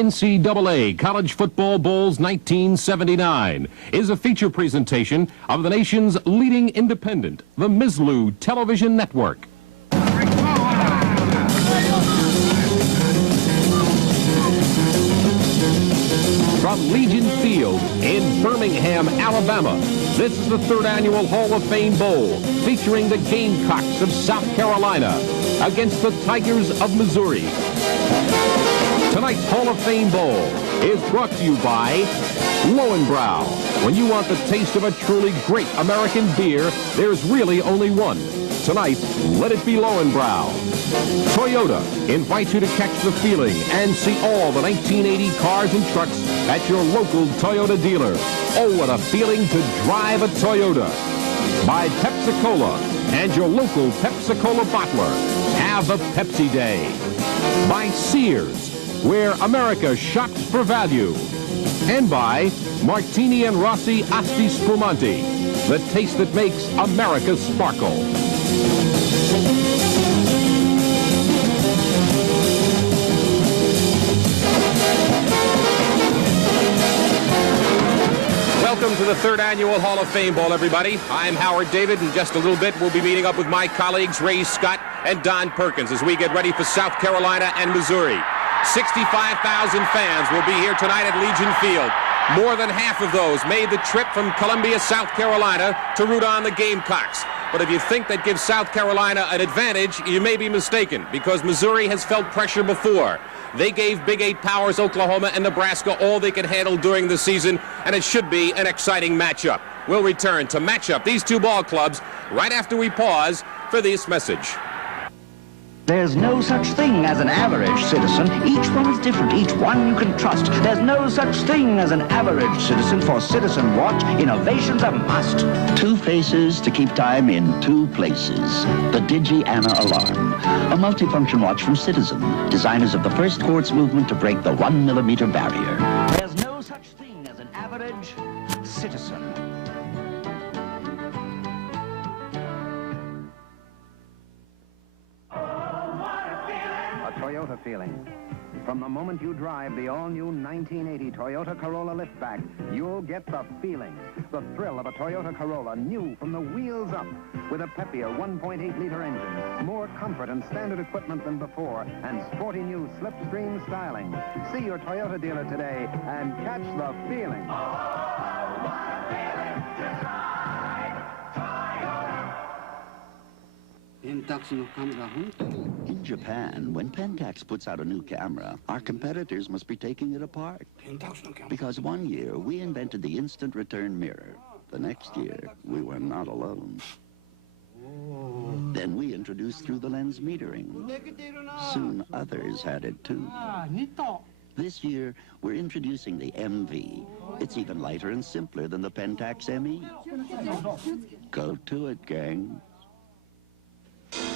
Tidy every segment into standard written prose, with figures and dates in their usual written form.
NCAA College Football Bowls 1979 is a feature presentation of the nation's leading independent, the Mizlou Television Network. From Legion Field in Birmingham, Alabama, this is the third annual Hall of Fame Bowl featuring the Gamecocks of South Carolina against the Tigers of Missouri. Tonight's Hall of Fame Bowl is brought to you by Lowenbrau. When you want the taste of a truly great American beer, there's really only one. Tonight, let it be Lowenbrau. Toyota invites you to catch the feeling and see all the 1980 cars and trucks at your local Toyota dealer. Oh, what a feeling to drive a Toyota. By Pepsi-Cola and your local Pepsi-Cola bottler. Have a Pepsi Day. By Sears, where America shops for value. And by Martini and Rossi Asti Spumante, the taste that makes America sparkle. Welcome to the third annual Hall of Fame Bowl, everybody. I'm Howard David. In just a little bit, we'll be meeting up with my colleagues Ray Scott and Don Perkins as we get ready for South Carolina and Missouri. 65,000 fans will be here tonight at Legion Field. More than half of those made the trip from Columbia, South Carolina to root on the Gamecocks. But if you think that gives South Carolina an advantage, you may be mistaken, because Missouri has felt pressure before. They gave Big 8 powers Oklahoma and Nebraska all they could handle during the season, and it should be an exciting matchup. We'll return to match up these two ball clubs right after we pause for this message. There's no such thing as an average citizen. Each one is different. Each one you can trust. There's no such thing as an average citizen. For Citizen Watch, innovation's a must. Two faces to keep time in two places. The Digi-Ana Alarm, a multifunction watch from Citizen, designers of the first quartz movement to break the 1 millimeter barrier. There's no such thing as an average citizen. Toyota feeling. From the moment you drive the all-new 1980 Toyota Corolla liftback, you'll get the feeling, the thrill of a Toyota Corolla new from the wheels up, with a peppier 1.8-liter engine, more comfort and standard equipment than before, and sporty new slipstream styling. See your Toyota dealer today and catch the feeling. Oh, what a feeling to drive Toyota! In Japan, when Pentax puts out a new camera, our competitors must be taking it apart. Because one year, we invented the instant return mirror. The next year, we were not alone. Then we introduced through the lens metering. Soon others had it too. This year, we're introducing the MV. It's even lighter and simpler than the Pentax ME. Go to it, gang.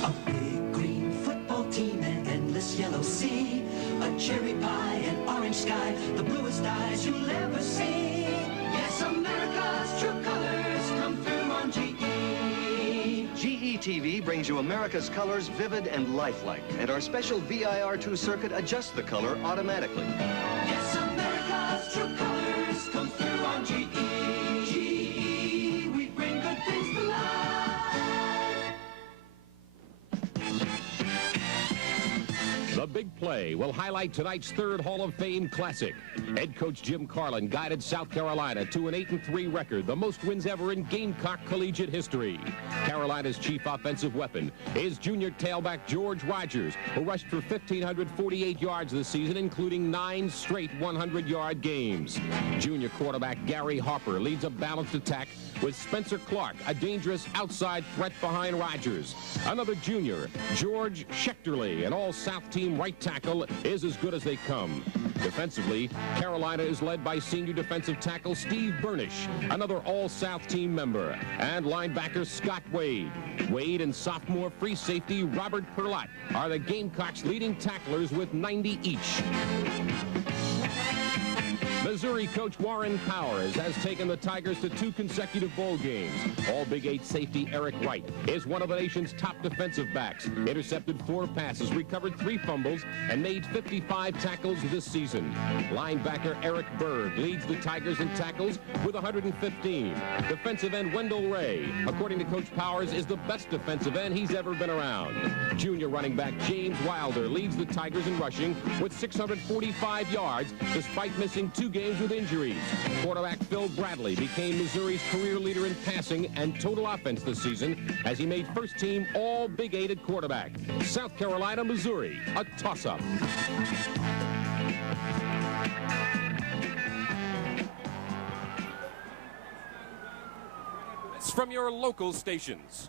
A big green football team, an endless yellow sea, a cherry pie, an orange sky, the bluest eyes you'll ever see. Yes, America's true colors come through on GE. GE TV brings you America's colors vivid and lifelike, and our special VIR2 circuit adjusts the color automatically. Yes, America's true colors come through on GE. GE, we bring good things to life. The Big Play will highlight tonight's third Hall of Fame classic. Head coach Jim Carlin guided South Carolina to an 8-3 record, the most wins ever in Gamecock collegiate history. Carolina's chief offensive weapon is junior tailback George Rogers, who rushed for 1,548 yards this season, including 9 straight 100-yard games. Junior quarterback Gary Harper leads a balanced attack with Spencer Clark, a dangerous outside threat behind Rogers. Another junior, George Schechterly, an all-South team right tackle, is as good as they come. Defensively, Carolina is led by senior defensive tackle Steve Burnish, another all-South team member, and linebacker Scott Wade. Wade and sophomore free safety Robert Perlott are the Gamecocks' leading tacklers with 90 each. Missouri Missouri coach Warren Powers has taken the Tigers to 2 consecutive bowl games. All Big 8 safety Eric Wright is one of the nation's top defensive backs. Intercepted 4 passes, recovered 3 fumbles, and made 55 tackles this season. Linebacker Eric Berg leads the Tigers in tackles with 115. Defensive end Wendell Ray, according to Coach Powers, is the best defensive end he's ever been around. Junior running back James Wilder leads the Tigers in rushing with 645 yards despite missing 2 games with injuries. Quarterback Phil Bradley became Missouri's career leader in passing and total offense this season as he made first team all Big 8 at quarterback. South Carolina, Missouri, a toss-up. From your local stations.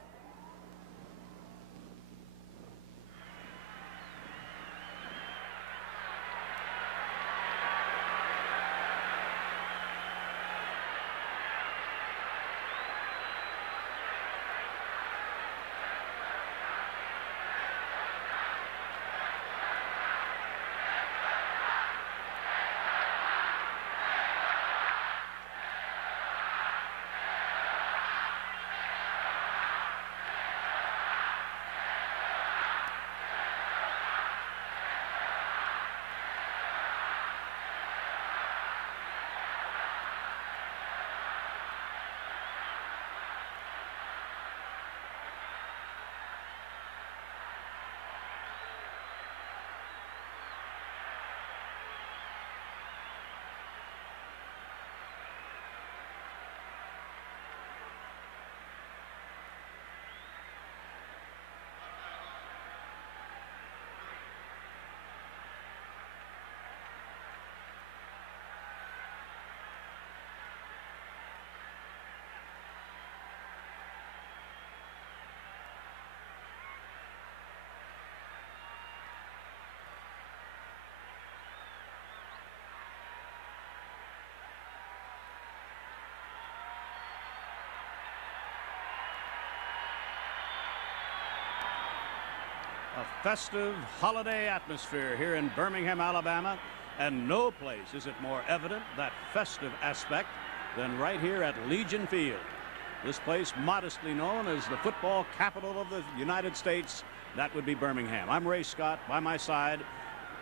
A festive holiday atmosphere here in Birmingham, Alabama, and no place is it more evident, that festive aspect, than right here at Legion Field. This place modestly known as the football capital of the United States, that would be Birmingham. I'm Ray Scott. By my side,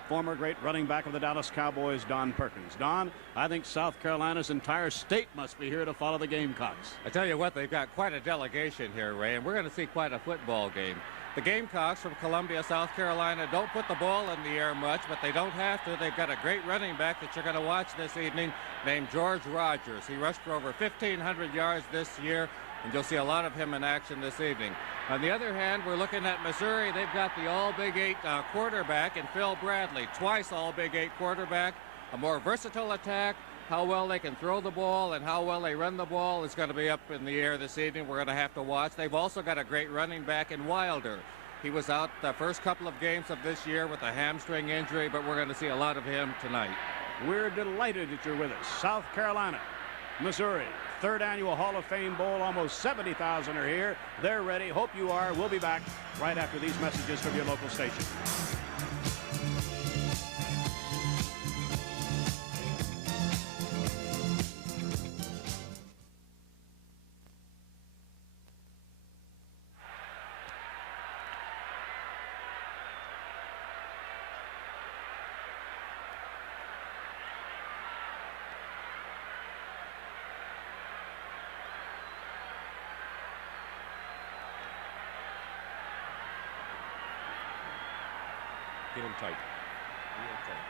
former great running back of the Dallas Cowboys, Don Perkins. Don, I think South Carolina's entire state must be here to follow the Gamecocks. I tell you what, they've got quite a delegation here, Ray, and we're going to see quite a football game. The Gamecocks from Columbia, South Carolina, don't put the ball in the air much, but they don't have to. They've got a great running back that you're going to watch this evening named George Rogers. He rushed for over 1,500 yards this year, and you'll see a lot of him in action this evening. On the other hand, we're looking at Missouri. They've got the All-Big 8 quarterback in Phil Bradley, twice All-Big 8 quarterback, a more versatile attack. How well they can throw the ball and how well they run the ball is going to be up in the air this evening. We're going to have to watch. They've also got a great running back in Wilder. He was out the first couple of games of this year with a hamstring injury, but we're going to see a lot of him tonight. We're delighted that you're with us. South Carolina, Missouri, 3rd Annual Hall of Fame Bowl. Almost 70,000 are here. They're ready. Hope you are. We'll be back right after these messages from your local station. Get him tight. Real tight.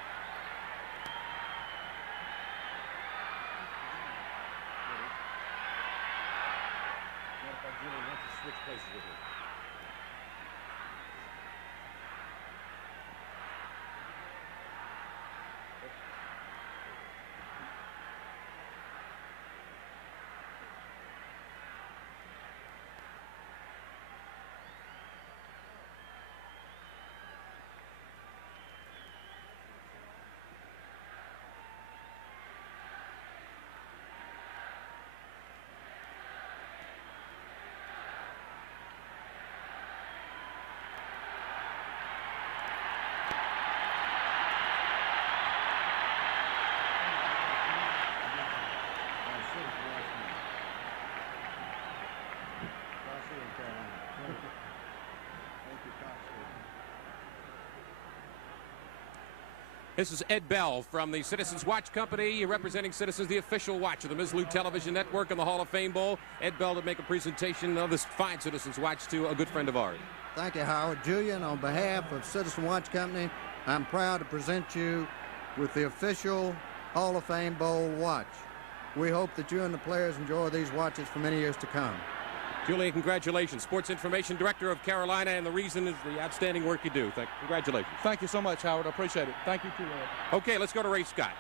Julian wants to switch places with him. This is Ed Bell from the Citizens Watch Company, representing Citizens, the official watch of the Ms. Lou Television Network and the Hall of Fame Bowl. Ed Bell to make a presentation of this fine Citizens Watch to a good friend of ours. Thank you, Howard. Julian, on behalf of Citizen Watch Company, I'm proud to present you with the official Hall of Fame Bowl watch. We hope that you and the players enjoy these watches for many years to come. Julian, congratulations. Sports Information Director of Carolina, and the reason is the outstanding work you do. Congratulations. Thank you so much, Howard. I appreciate it. Thank you, too, Ed. Okay, let's go to Ray Scott.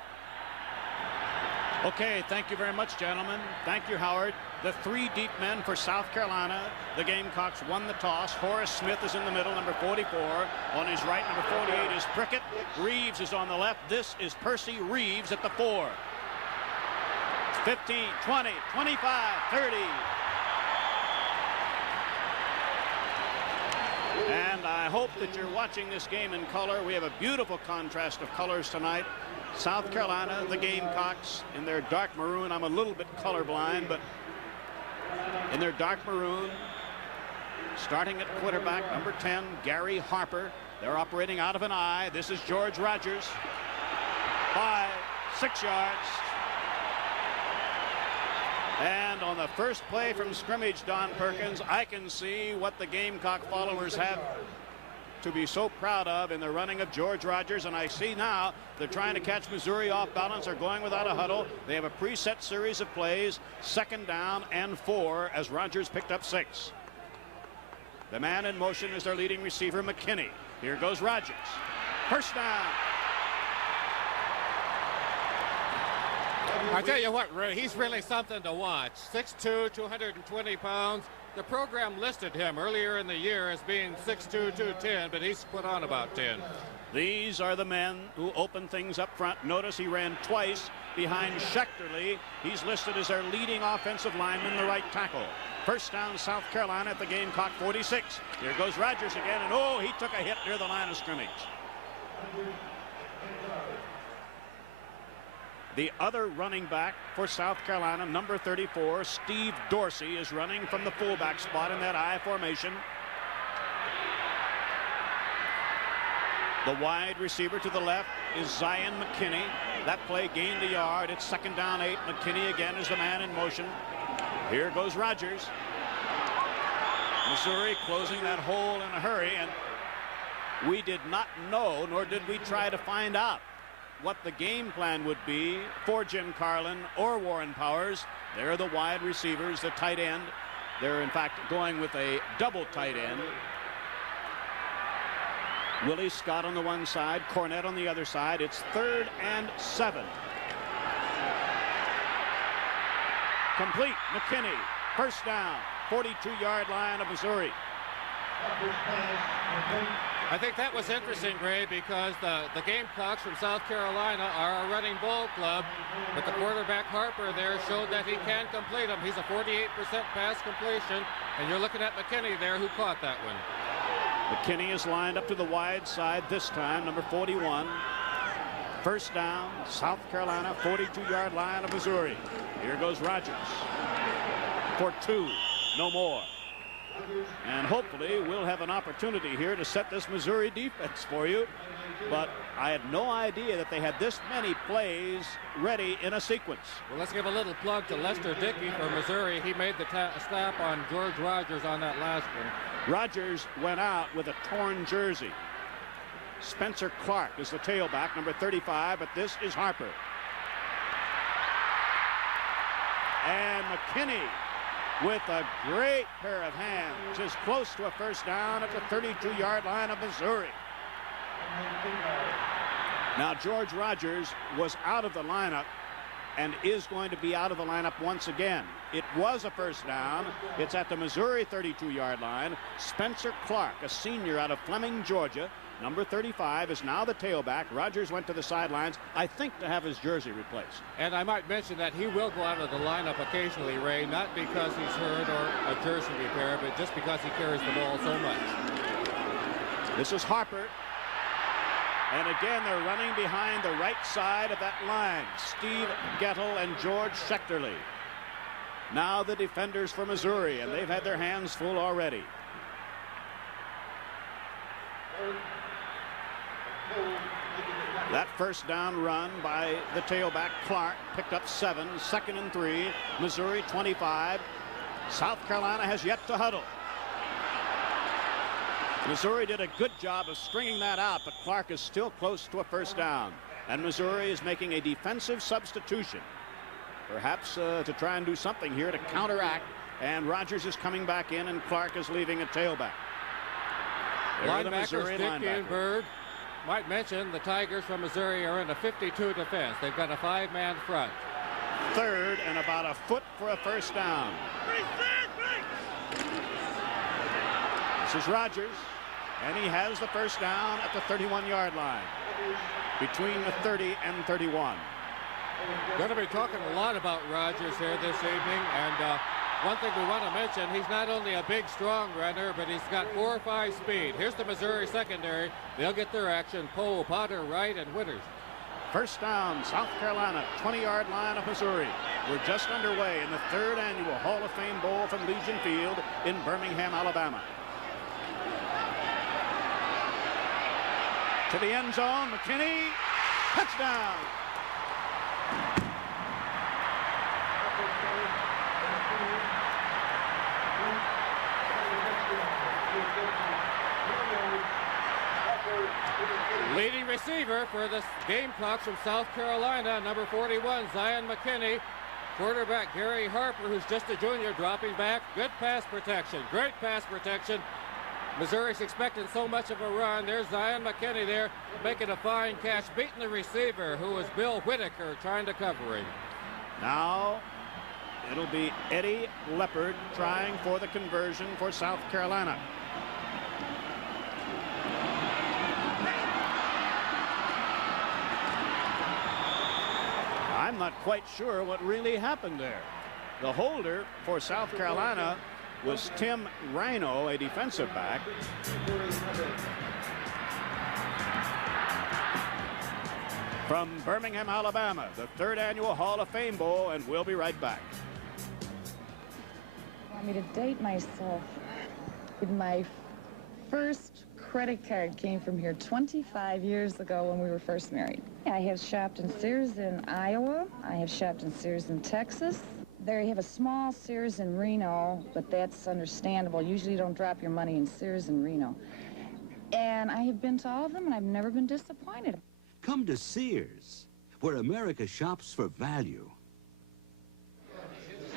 Okay, thank you very much, gentlemen. Thank you, Howard. The three deep men for South Carolina. The Gamecocks won the toss. Horace Smith is in the middle, number 44. On his right, number 48 is Prickett. Reeves is on the left. This is Percy Reeves at the 4. 15, 20, 25, 30. And I hope that you're watching this game in color. We have a beautiful contrast of colors tonight. South Carolina, the Gamecocks, in their dark maroon. I'm a little bit colorblind, but in their dark maroon, starting at quarterback, number 10, Gary Harper. They're operating out of an I. This is George Rogers. 5, 6 yards. And on the first play from scrimmage, Don Perkins, I can see what the Gamecock followers have to be so proud of in the running of George Rogers. And I see now they're trying to catch Missouri off balance. They're going without a huddle. They have a preset series of plays, 2nd down and 4, as Rogers picked up 6. The man in motion is their leading receiver, McKinney. Here goes Rogers. First down. I tell you what, Ray, he's really something to watch. 6'2", 220 pounds. The program listed him earlier in the year as being 6'2", 210, but he's put on about 10. These are the men who open things up front. Notice he ran twice behind Schechterly. He's listed as their leading offensive lineman, the right tackle. First down, South Carolina at the Gamecock 46. Here goes Rogers again, and oh, he took a hit near the line of scrimmage. The other running back for South Carolina, number 34, Steve Dorsey, is running from the fullback spot in that I formation. The wide receiver to the left is Zion McKinney. That play gained a yard. It's 2nd down 8. McKinney again is the man in motion. Here goes Rogers. Missouri closing that hole in a hurry, and we did not know, nor did we try to find out, what the game plan would be for Jim Carlin or Warren Powers. They're the wide receivers, the tight end. They're in fact going with a double tight end. Willie Scott on the one side, Cornette on the other side. It's 3rd and 7. Complete. McKinney. First down. 42-yard line of Missouri. I think that was interesting, Ray, because the Gamecocks from South Carolina are a running ball club, but the quarterback Harper there showed that he can complete them. He's a 48% pass completion, and you're looking at McKinney there who caught that one. McKinney is lined up to the wide side this time, number 41. First down, South Carolina, 42-yard line of Missouri. Here goes Rogers for 2, no more. And hopefully we'll have an opportunity here to set this Missouri defense for you. But I had no idea that they had this many plays ready in a sequence. Well, let's give a little plug to Lester Dickey from Missouri. He made the stop on George Rogers on that last one. Rogers went out with a torn jersey. Spencer Clark is the tailback, number 35, but this is Harper. And McKinney with a great pair of hands is close to a first down at the 32-yard line of Missouri. Now George Rogers was out of the lineup and is going to be out of the lineup once again. It was a first down. It's at the Missouri 32-yard line. Spencer Clark, a senior out of Fleming, Georgia, number 35, is now the tailback. Rogers went to the sidelines, I think, to have his jersey replaced. And I might mention that he will go out of the lineup occasionally, Ray, not because he's hurt or a jersey repair, but just because he carries the ball so much. This is Harper. And again, they're running behind the right side of that line. Steve Gettle and George Schechterly. Now the defenders for Missouri, and they've had their hands full already. That first down run by the tailback Clark picked up 7, 2nd and 3. Missouri 25. South Carolina has yet to huddle. Missouri did a good job of stringing that out, but Clark is still close to a first down. And Missouri is making a defensive substitution, perhaps to try and do something here to counteract. And Rogers is coming back in, and Clark is leaving a tailback. Linebackers Dickey and Bird. Might mention the Tigers from Missouri are in a 52 defense. They've got a 5-man front. 3rd and about a foot for a first down. This is Rogers, and he has the first down at the 31-yard line, between the 30 and 31. Going to be talking a lot about Rogers here this evening, and one thing we want to mention, he's not only a big, strong runner, but he's got 4-5 speed. Here's the Missouri secondary. They'll get their action. Poe, Potter, Wright, and Winters. First down, South Carolina, 20-yard line of Missouri. We're just underway in the 3rd annual Hall of Fame Bowl from Legion Field in Birmingham, Alabama. To the end zone, McKinney, touchdown. Leading receiver for the Gamecocks from South Carolina, number 41, Zion McKinney. Quarterback Gary Harper, who's just a junior, dropping back. Good pass protection, great pass protection. Missouri's expecting so much of a run. There's Zion McKinney there, making a fine catch, beating the receiver, who is Bill Whitaker, trying to cover him. Now it'll be Eddie Leopard trying for the conversion for South Carolina. I'm not quite sure what really happened there. The holder for South Carolina was Tim Rhino, a defensive back. From Birmingham, Alabama, the 3rd annual Hall of Fame Bowl, and we'll be right back. I want me to date myself with my first credit card came from here 25 years ago when we were first married. I have shopped in Sears in Iowa. I have shopped in Sears in Texas. They have a small Sears in Reno, but that's understandable. Usually you don't drop your money in Sears in Reno. And I have been to all of them, and I've never been disappointed. Come to Sears, where America shops for value.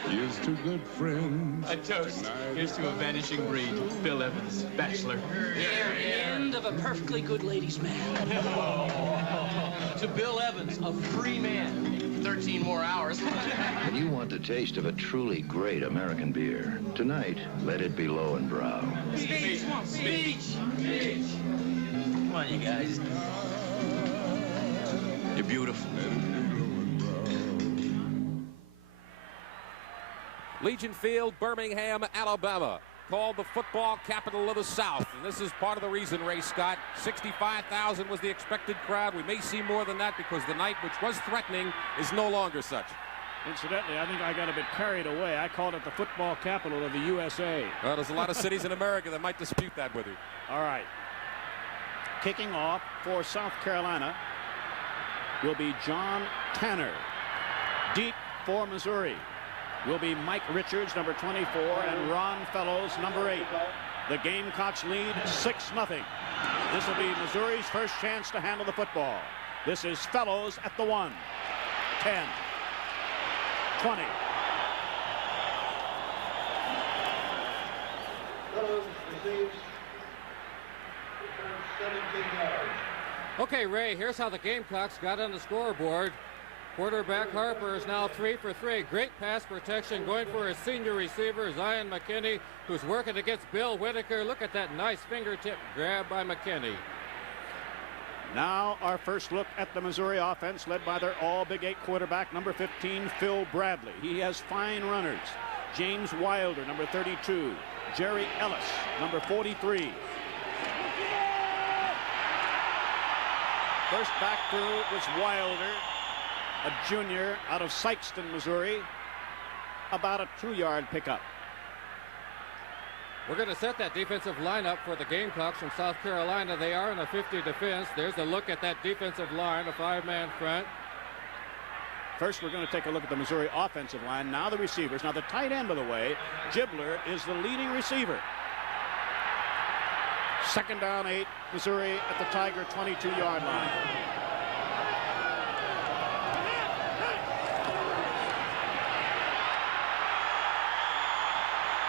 Here's to good friends. A toast. Here's to a vanishing breed. Bill Evans, bachelor. The end of a perfectly good ladies' man. To Bill Evans, a free man. 13 more hours. When you want the taste of a truly great American beer, tonight, let it be Lowenbrau. Speech! Speech! Speech! Come on, you guys. You're beautiful. Legion Field, Birmingham, Alabama, called the football capital of the South. And this is part of the reason, Ray Scott. 65,000 was the expected crowd. We may see more than that because the night, which was threatening, is no longer such. Incidentally, I think I got a bit carried away. I called it the football capital of the USA. Well, there's a lot of cities in America that might dispute that with you. All right. Kicking off for South Carolina will be John Tanner. Deep for Missouri will be Mike Richards, number 24, and Ron Fellows, number 8. The Gamecocks lead 6-0. This will be Missouri's first chance to handle the football. This is Fellows at the 1. 10. 20. Fellows receives 17 yards. Okay, Ray, here's how the Gamecocks got on the scoreboard. Quarterback Harper is now 3 for 3. Great pass protection going for his senior receiver, Zion McKinney, who's working against Bill Whitaker. Look at that nice fingertip grab by McKinney. Now our first look at the Missouri offense, led by their all-Big 8 quarterback, number 15, Phil Bradley. He has fine runners. James Wilder, number 32. Jerry Ellis, number 43. First back through was Wilder, a junior out of Sikeston, Missouri. About a 2-yard pickup. We're going to set that defensive lineup for the Gamecocks from South Carolina. They are in a 50 defense. There's a look at that defensive line, a 5-man front. First, we're going to take a look at the Missouri offensive line. Now the receivers. Now the tight end, by the way, Gibler is the leading receiver. Second down 8, Missouri at the Tiger 22-yard line.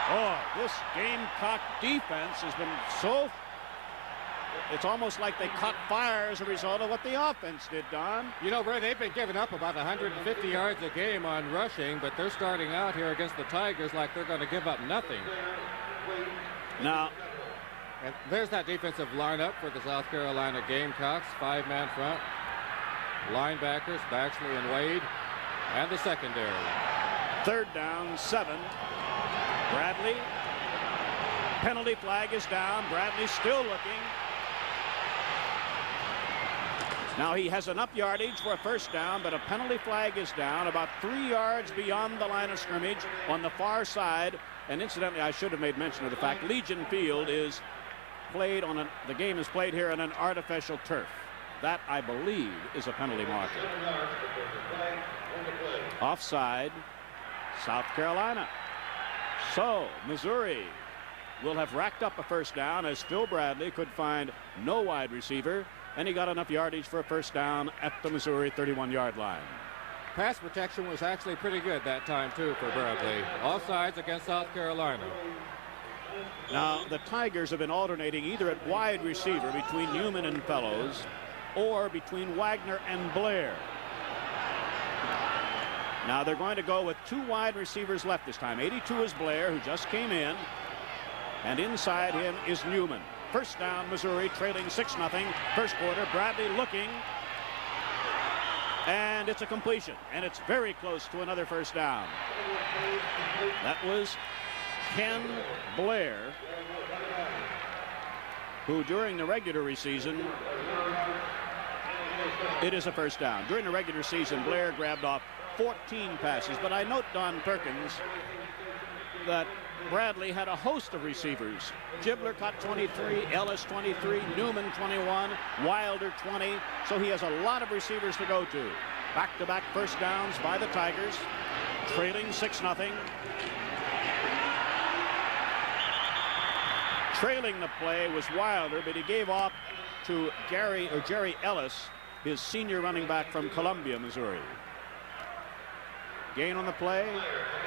Oh, this Gamecock defense has been so... It's almost like they caught fire as a result of what the offense did, Don. You know, Ray, they've been giving up about 150 yards a game on rushing, but they're starting out here against the Tigers like they're going to give up nothing. Now, and there's that defensive lineup for the South Carolina Gamecocks. 5-man front. Linebackers, Baxley and Wade, and the secondary. Third down, 7. Bradley. Penalty flag is down. Bradley still looking. Now he has enough yardage for a first down, but a penalty flag is down about 3 yards beyond the line of scrimmage on the far side. And incidentally, I should have made mention of the fact Legion Field is played on the game is played here on an artificial turf. That, I believe, is a penalty marker. Offside, South Carolina. So Missouri will have racked up a first down as Phil Bradley could find no wide receiver, and he got enough yardage for a first down at the Missouri 31-yard line. Pass protection was actually pretty good that time, too, for Bradley. Offsides against South Carolina. Now, the Tigers have been alternating either at wide receiver between Newman and Fellows or between Wagner and Blair. Now, they're going to go with 2 wide receivers left this time. 82 is Blair, who just came in, and inside him is Newman. First down, Missouri, trailing 6-0. First quarter, Bradley looking, and it's a completion, and it's very close to another first down. That was Ken Blair, who during the regular season, it is a first down. During the regular season, Blair grabbed off 14 passes, but I note, Don Perkins, that Bradley had a host of receivers. Gibler caught 23, Ellis 23, Newman 21, Wilder 20. So he has a lot of receivers to go to. Back-to-back first downs by the Tigers, trailing 6-0. Trailing the play was Wilder, but he gave off to Jerry Ellis, his senior running back from Columbia, Missouri. Gain on the play,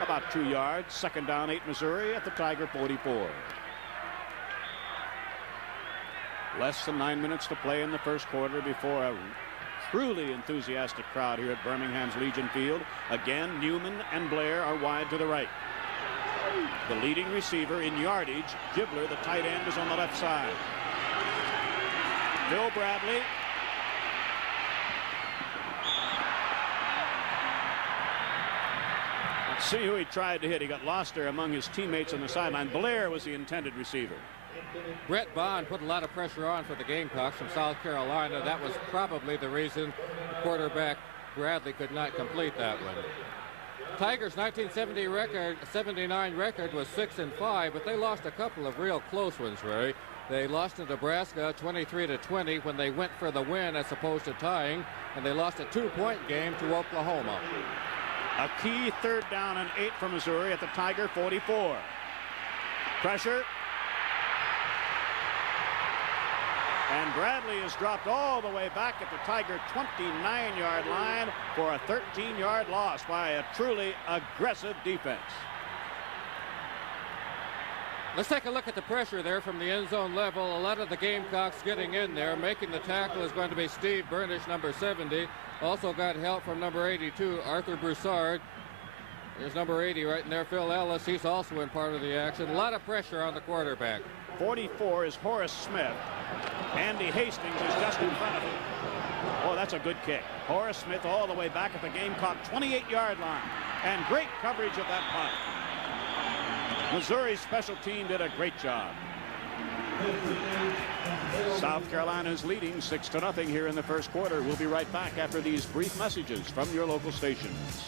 about 2 yards. Second down, 8 Missouri at the Tiger 44. Less than 9 minutes to play in the first quarter before a truly enthusiastic crowd here at Birmingham's Legion Field. Again, Newman and Blair are wide to the right. The leading receiver in yardage, Gibler, the tight end, is on the left side. Bill Bradley. See who he tried to hit. He got lost there among his teammates on the sideline. Blair was the intended receiver. Brett Bond put a lot of pressure on for the Gamecocks from South Carolina. That was probably the reason the quarterback Bradley could not complete that one. Tigers' 1979 record was 6-5, but they lost a couple of real close ones, Ray. They lost to Nebraska 23-20 when they went for the win as opposed to tying, and they lost a 2-point game to Oklahoma. A key third down and 8 for Missouri at the Tiger 44. Pressure. And Bradley is dropped all the way back at the Tiger 29-yard line for a 13-yard loss by a truly aggressive defense. Let's take a look at the pressure there from the end zone level. A lot of the Gamecocks getting in there. Making the tackle is going to be Steve Burnish, number 70. Also got help from number 82, Arthur Broussard. There's number 80 right in there, Phil Ellis. He's also in part of the action. A lot of pressure on the quarterback. 44 is Horace Smith. Andy Hastings is just in front of him. Oh, that's a good kick. Horace Smith all the way back at the Gamecock 28-yard line. And great coverage of that punt. Missouri's special team did a great job. South Carolina is leading 6-0 here in the first quarter. We'll be right back after these brief messages from your local stations.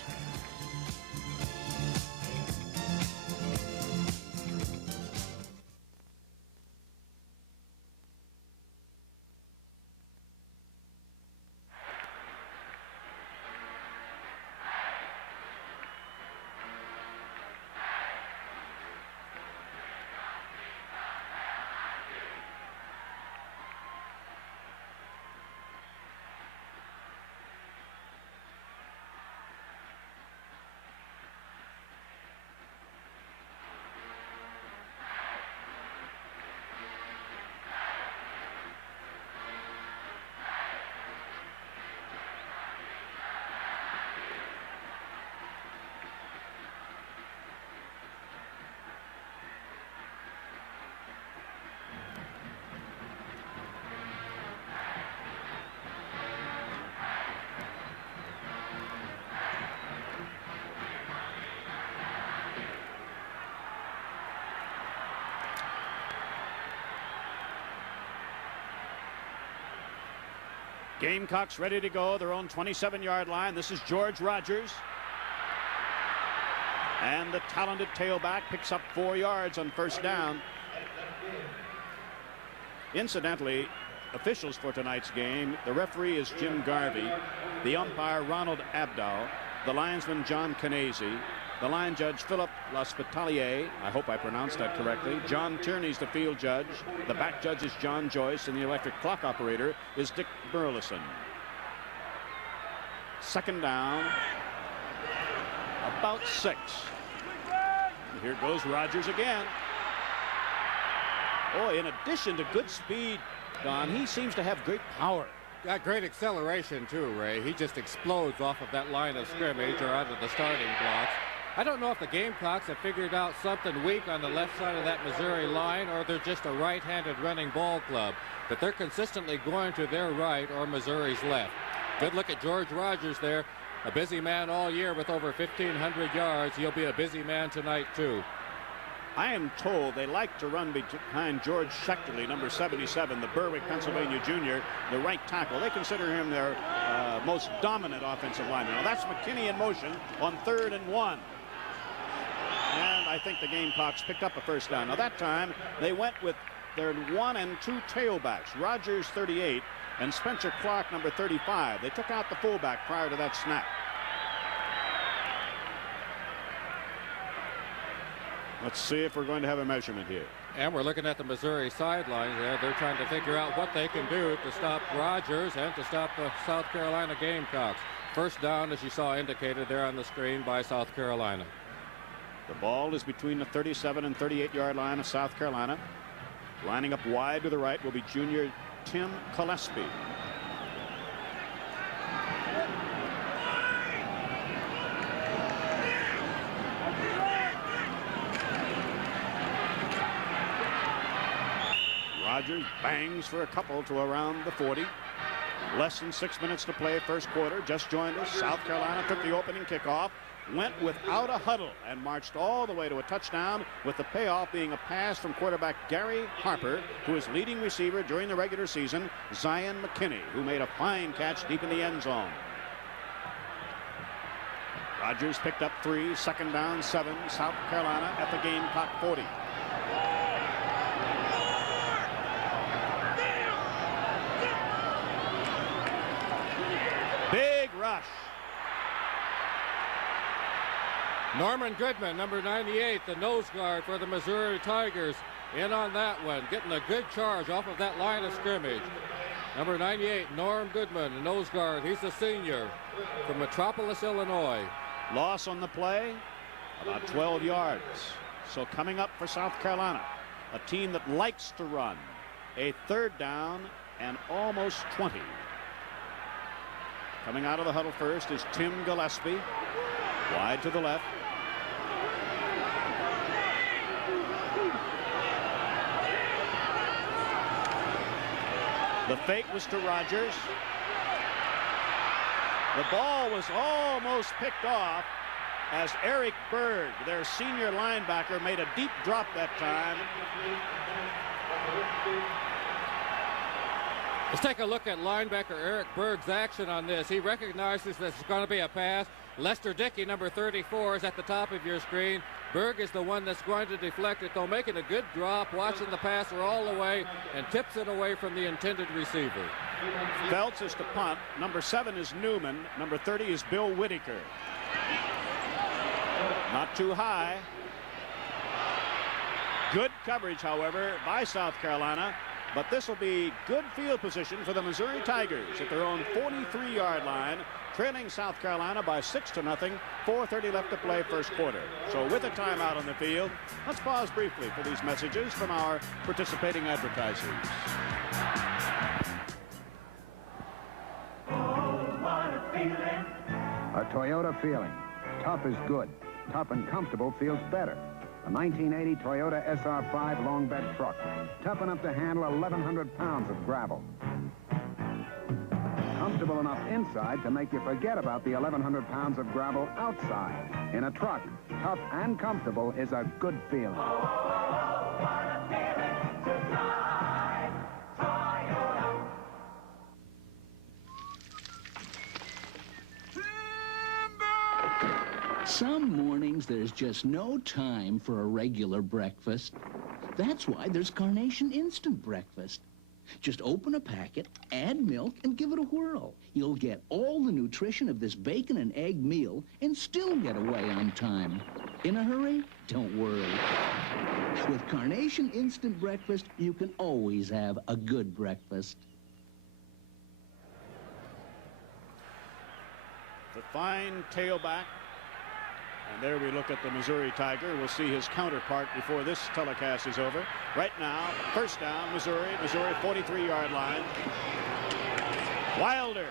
Gamecocks ready to go, their own 27-yard line. This is George Rogers. And the talented tailback picks up 4 yards on first down. Incidentally, officials for tonight's game, the referee is Jim Garvey, the umpire Ronald Abdow, the linesman John Canese, the line judge Philip L'Hospitalier, I hope I pronounced that correctly. John Tierney's the field judge, the back judge is John Joyce, and the electric clock operator is Dick Burleson. Second down, about 6. Here goes Rogers again. Oh, in addition to good speed, Don, he seems to have great power. Got great acceleration too, Ray. He just explodes off of that line of scrimmage or out of the starting blocks. I don't know if the Gamecocks have figured out something weak on the left side of that Missouri line, or they're just a right-handed running ball club, but they're consistently going to their right or Missouri's left. Good look at George Rogers there. A busy man all year with over 1,500 yards. He'll be a busy man tonight too. I am told they like to run behind George Schechterle, number 77, the Berwick, Pennsylvania junior, the right tackle. They consider him their most dominant offensive lineman. Now that's McKinney in motion on 3rd and 1. And I think the Gamecocks picked up a first down. Now that time they went with their 1 and 2 tailbacks, Rogers 38 and Spencer Clark, number 35. They took out the fullback prior to that snap. Let's see if we're going to have a measurement here. And we're looking at the Missouri sidelines there. They're trying to figure out what they can do to stop Rogers and to stop the South Carolina Gamecocks. First down, as you saw indicated there on the screen, by South Carolina. The ball is between the 37 and 38-yard line of South Carolina. Lining up wide to the right will be junior Tim Gillespie. Rogers bangs for a couple to around the 40. Less than 6 minutes to play, first quarter. Just joined us. South Carolina took the opening kickoff, went without a huddle, and marched all the way to a touchdown, with the payoff being a pass from quarterback Gary Harper to his leading receiver during the regular season, Zion McKinney, who made a fine catch deep in the end zone. Rogers picked up 3, second down 7, South Carolina at the Gamecock 40. Big rush. Norman Goodman, number 98, the nose guard for the Missouri Tigers, in on that one, getting a good charge off of that line of scrimmage. Number 98, Norm Goodman, the nose guard. He's a senior from Metropolis, Illinois. Loss on the play, about 12 yards. So coming up for South Carolina, a team that likes to run, a third down and almost 20. Coming out of the huddle first is Tim Gillespie, wide to the left. The fake was to Rogers. The ball was almost picked off as Eric Berg, their senior linebacker, made a deep drop that time. Let's take a look at linebacker Eric Berg's action on this. He recognizes that it's going to be a pass. Lester Dickey, number 34, is at the top of your screen. Berg is the one that's going to deflect it, though, making a good drop, watching the passer all the way, and tips it away from the intended receiver. Feltz is to punt. Number 7 is Newman. Number 30 is Bill Whitaker. Not too high. Good coverage, however, by South Carolina. But this will be good field position for the Missouri Tigers at their own 43-yard line, trailing South Carolina by 6-0. 4:30 left to play first quarter. So with a timeout on the field, let's pause briefly for these messages from our participating advertisers. A Toyota feeling. Tough is good. Tough and comfortable feels better. A 1980 Toyota SR5 long bed truck. Tough enough to handle 1,100 pounds of gravel. Comfortable enough inside to make you forget about the 1,100 pounds of gravel outside. In a truck, tough and comfortable is a good feeling. Some mornings there's just no time for a regular breakfast. That's why there's Carnation Instant Breakfast. Just open a packet, add milk, and give it a whirl. You'll get all the nutrition of this bacon and egg meal and still get away on time. In a hurry? Don't worry. With Carnation Instant Breakfast, you can always have a good breakfast. The fine tailback. And there we look at the Missouri Tiger. We'll see his counterpart before this telecast is over. Right now, first down, Missouri. Missouri 43-yard line. Wilder.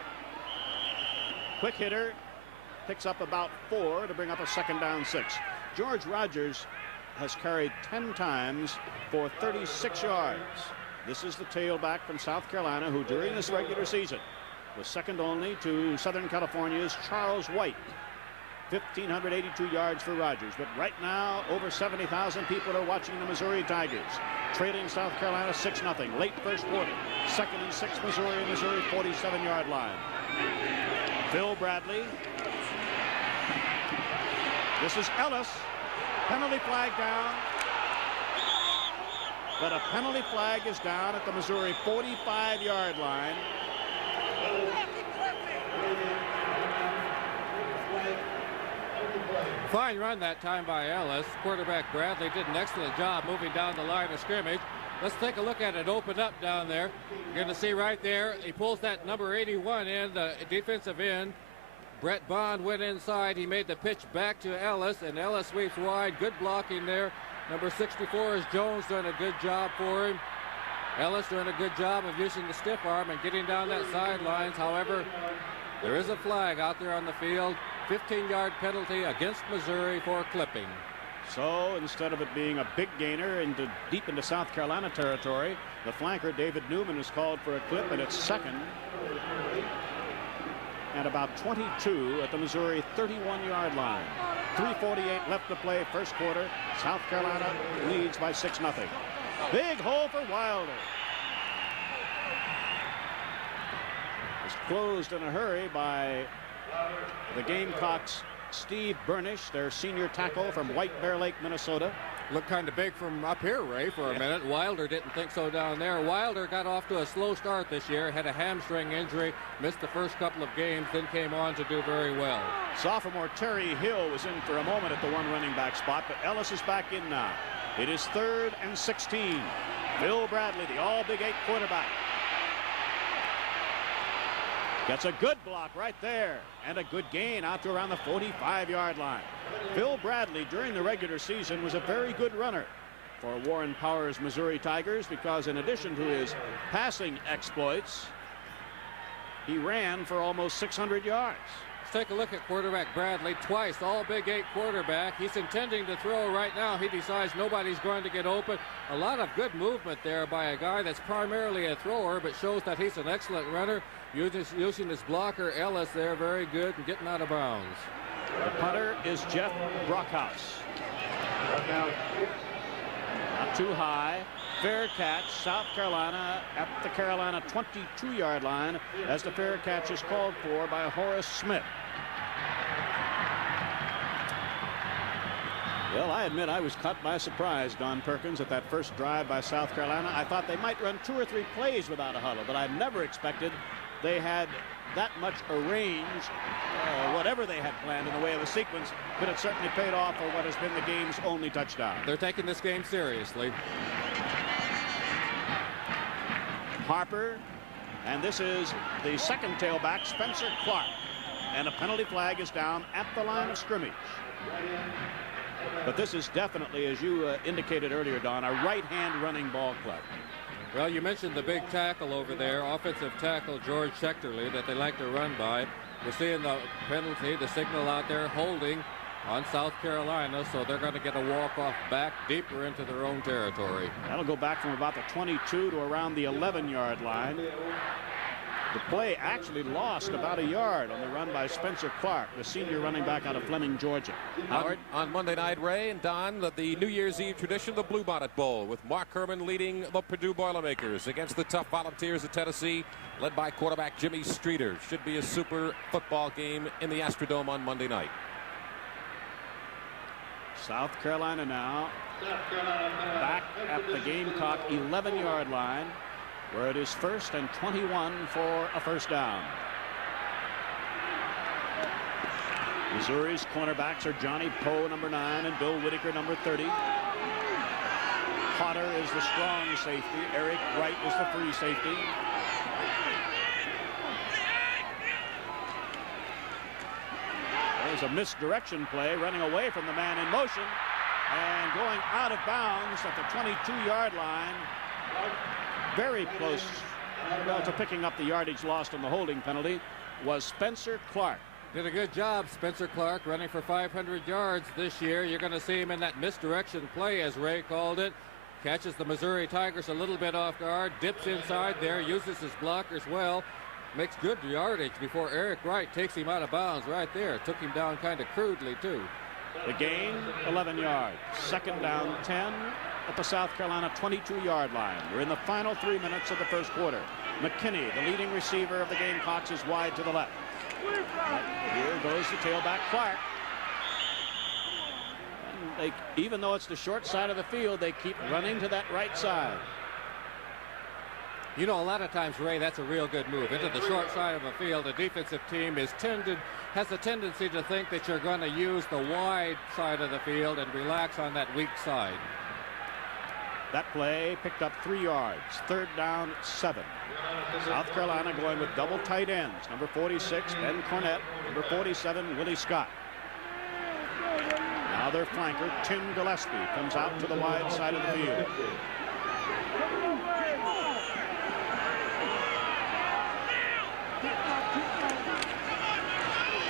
Quick hitter. Picks up about 4 to bring up a second down 6. George Rogers has carried 10 times for 36 yards. This is the tailback from South Carolina who during this regular season was second only to Southern California's Charles White. 1,582 yards for Rogers. But right now, over 70,000 people are watching the Missouri Tigers. Trailing South Carolina 6-0. Late first quarter. 2nd and 6 Missouri. Missouri 47-yard line. Phil Bradley. This is Ellis. Penalty flag down. But a penalty flag is down at the Missouri 45-yard line. Fine run that time by Ellis. Quarterback Bradley did an excellent job moving down the line of scrimmage. Let's take a look at it open up down there. You're going to see right there, he pulls that number 81 in, the defensive end. Brett Bond went inside. He made the pitch back to Ellis, and Ellis sweeps wide. Good blocking there. Number 64 is Jones, doing a good job for him. Ellis doing a good job of using the stiff arm and getting down that sidelines. However, there is a flag out there on the field. 15-yard penalty against Missouri for clipping. So instead of it being a big gainer deep into South Carolina territory, the flanker David Newman is called for a clip, and it's second and about 22 at the Missouri 31-yard line. 3:48 left to play, first quarter. South Carolina leads by 6-0. Big hole for Wilder. It's closed in a hurry by the Gamecocks' Steve Burnish, their senior tackle from White Bear Lake, Minnesota. Looked kind of big from up here, Ray, for a minute. Wilder didn't think so down there. Wilder got off to a slow start this year, had a hamstring injury, missed the first couple of games, then came on to do very well. Sophomore Terry Hill was in for a moment at the one running back spot, but Ellis is back in now. It is 3rd and 16. Phil Bradley, the all-Big 8 quarterback, gets a good block right there and a good gain out to around the 45-yard line. Phil Bradley during the regular season was a very good runner for Warren Power's Missouri Tigers because in addition to his passing exploits, he ran for almost 600 yards. Let's take a look at quarterback Bradley. Twice all Big 8 quarterback. He's intending to throw right now. He decides nobody's going to get open. A lot of good movement there by a guy that's primarily a thrower but shows that he's an excellent runner. Using his blocker Ellis there, very good, and getting out of bounds. The punter is Jeff Brockhouse. Not too high. Fair catch. South Carolina at the Carolina 22-yard line as the fair catch is called for by Horace Smith. Well, I admit I was caught by surprise, Don Perkins, at that first drive by South Carolina. I thought they might run 2 or 3 plays without a huddle, but I never expected they had that much arranged. Whatever they had planned in the way of the sequence, but it certainly paid off for what has been the game's only touchdown. They're taking this game seriously. Harper, and this is the second tailback, Spencer Clark, and a penalty flag is down at the line of scrimmage. But this is definitely, as you indicated earlier, Don, a right-hand running ball club. Well, you mentioned the big tackle over there, offensive tackle George Schechterly, that they like to run by. We're seeing the penalty, the signal out there, holding on South Carolina, so they're going to get a walk-off back deeper into their own territory. That'll go back from about the 22 to around the 11-yard line. The play actually lost about a yard on the run by Spencer Clark, the senior running back out of Fleming, Georgia. Howard, on Monday night, Ray and Don, the New Year's Eve tradition, the Bluebonnet Bowl, with Mark Herman leading the Purdue Boilermakers against the tough Volunteers of Tennessee, led by quarterback Jimmy Streeter. Should be a super football game in the Astrodome on Monday night. South Carolina now back at the Gamecock 11-yard line, where it is 1st and 21 for a first down. Missouri's cornerbacks are Johnny Poe, number 9, and Bill Whitaker, number 30. Potter is the strong safety. Eric Wright is the free safety. There's a misdirection play, running away from the man in motion and going out of bounds at the 22-yard line. Very close to picking up the yardage lost on the holding penalty was Spencer Clark. Did a good job, Spencer Clark, running for 500 yards this year. You're going to see him in that misdirection play, as Ray called it. Catches the Missouri Tigers a little bit off guard, dips inside there, uses his blockers well, makes good yardage before Eric Wright takes him out of bounds right there. Took him down kind of crudely, too. The gain, 11 yards. 2nd down, 10 at the South Carolina 22-yard line. We're in the final 3 minutes of the first quarter. McKinney, the leading receiver of the Gamecocks, is wide to the left. Here goes the tailback, Clark. And even though it's the short side of the field, they keep running to that right side. You know, a lot of times, Ray, that's a real good move. Into the short side of the field, the defensive team has a tendency to think that you're going to use the wide side of the field and relax on that weak side. That play picked up 3 yards. 3rd down, 7. South Carolina going with double tight ends. Number 46, Ben Cornett. Number 47, Willie Scott. Now their flanker, Tim Gillespie, comes out to the wide side of the field.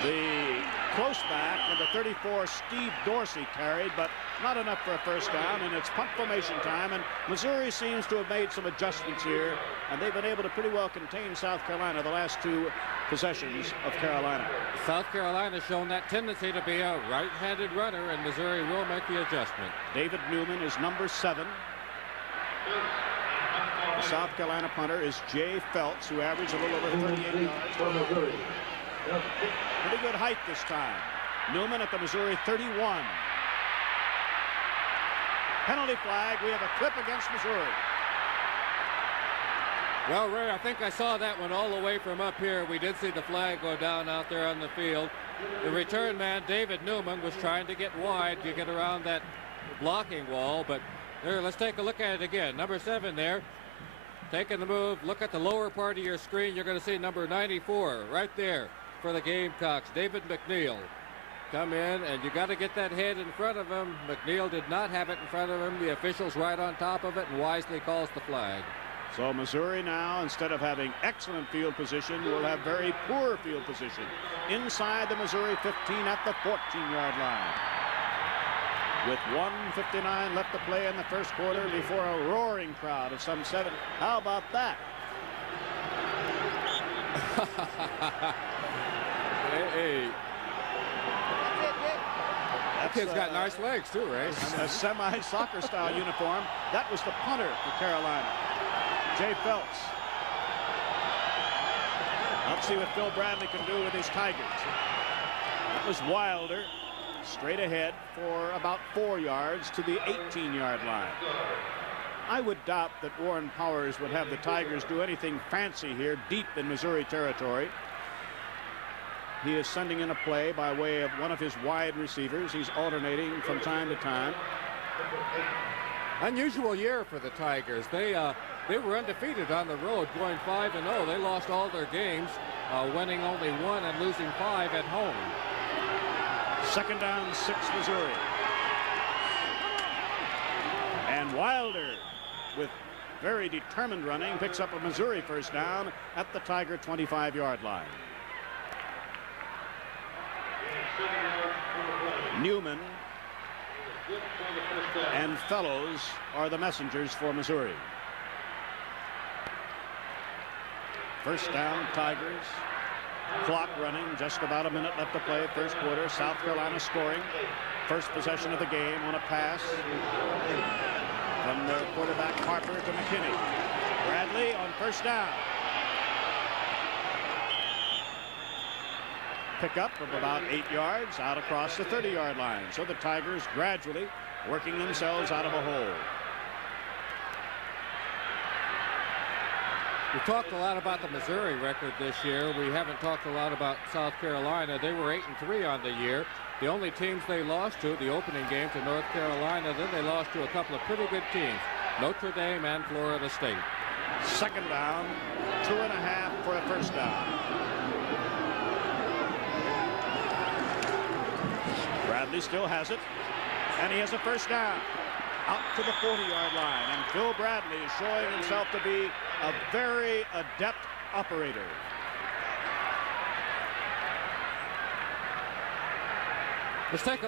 The close back, number 34, Steve Dorsey, carried, but not enough for a first down, and it's punt formation time, and Missouri seems to have made some adjustments here, and they've been able to pretty well contain South Carolina the last 2 possessions of Carolina. South Carolina's shown that tendency to be a right-handed runner, and Missouri will make the adjustment. David Newman is number 7. The South Carolina punter is Jay Phelps, who averaged a little over 38 yards for Missouri. Pretty good height this time. Newman at the Missouri 31. Penalty flag. We have a clip against Missouri. Well, Ray, I think I saw that one all the way from up here. We did see the flag go down out there on the field. The return man, David Newman, was trying to get wide to get around that blocking wall. But there, let's take a look at it again. Number 7 there. Taking the move. Look at the lower part of your screen. You're going to see number 94 right there for the Gamecocks, David McNeil. Come in, and you got to get that head in front of him. McNeil did not have it in front of him. The official's right on top of it and wisely calls the flag. So Missouri now, instead of having excellent field position, will have very poor field position inside the Missouri 15 at the 14-yard line. With 1:59 left to play in the first quarter before a roaring crowd of some 7. How about that? Hey. That kid's got nice legs too, Ray. A semi-soccer style uniform. That was the punter for Carolina, Jay Phelps. Let's see what Phil Bradley can do with his Tigers. That was Wilder, straight ahead for about 4 yards to the 18-yard line. I would doubt that Warren Powers would have the Tigers do anything fancy here deep in Missouri territory. He is sending in a play by way of one of his wide receivers. He's alternating from time to time. Unusual year for the Tigers. They were undefeated on the road, going 5-0. They lost all their games, winning only 1 and losing 5 at home. 2nd down, 6 Missouri. And Wilder, with very determined running, picks up a Missouri first down at the Tiger 25-yard line. Newman and Fellows are the messengers for Missouri. First down, Tigers. Clock running, just about a minute left to play first quarter. South Carolina scoring. First possession of the game on a pass from the quarterback Harper to McKinney. Bradley on first down. pickup of about 8 yards out across the 30-yard line. So the Tigers gradually working themselves out of a hole. We talked a lot about the Missouri record this year. We haven't talked a lot about South Carolina. They were 8-3 on the year. The only teams they lost to, the opening game to North Carolina, then they lost to a couple of pretty good teams, Notre Dame and Florida State. Second down, 2.5 for a first down. Bradley still has it, and he has a first down out to the 40-yard line, and Phil Bradley is showing himself to be a very adept operator. Let's take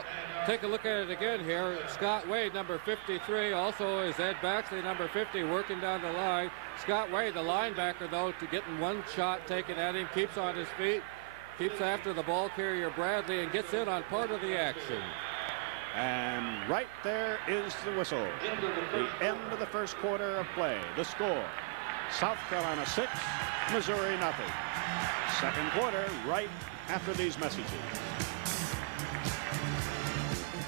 a look at it again here. Scott Wade, number 53, also is Ed Baxley, number 50, working down the line. Scott Wade, the linebacker, though, to getting one shot taken at him, keeps on his feet, keeps after the ball carrier Bradley, and gets in on part of the action. And right there is the whistle. The end of the first quarter of play. The score, South Carolina 6, Missouri nothing. Second quarter right after these messages.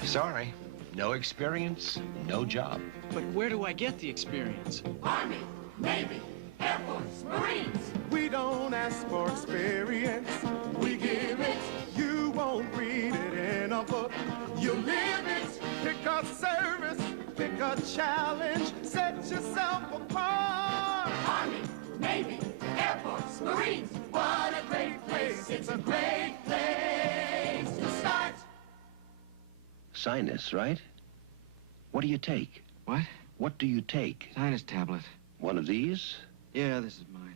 Sorry, no experience, no job. But where do I get the experience? Army, Navy, Air Force, Marines. We don't ask for experience, we give it. You won't read it in a book, you live it. Pick a service, pick a challenge, set yourself apart. Army, Navy, Air Force, Marines. What a great place, it's a great place to start. Sinus, right? What do you take? What? What do you take? Sinus tablet. One of these? Yeah, this is mine.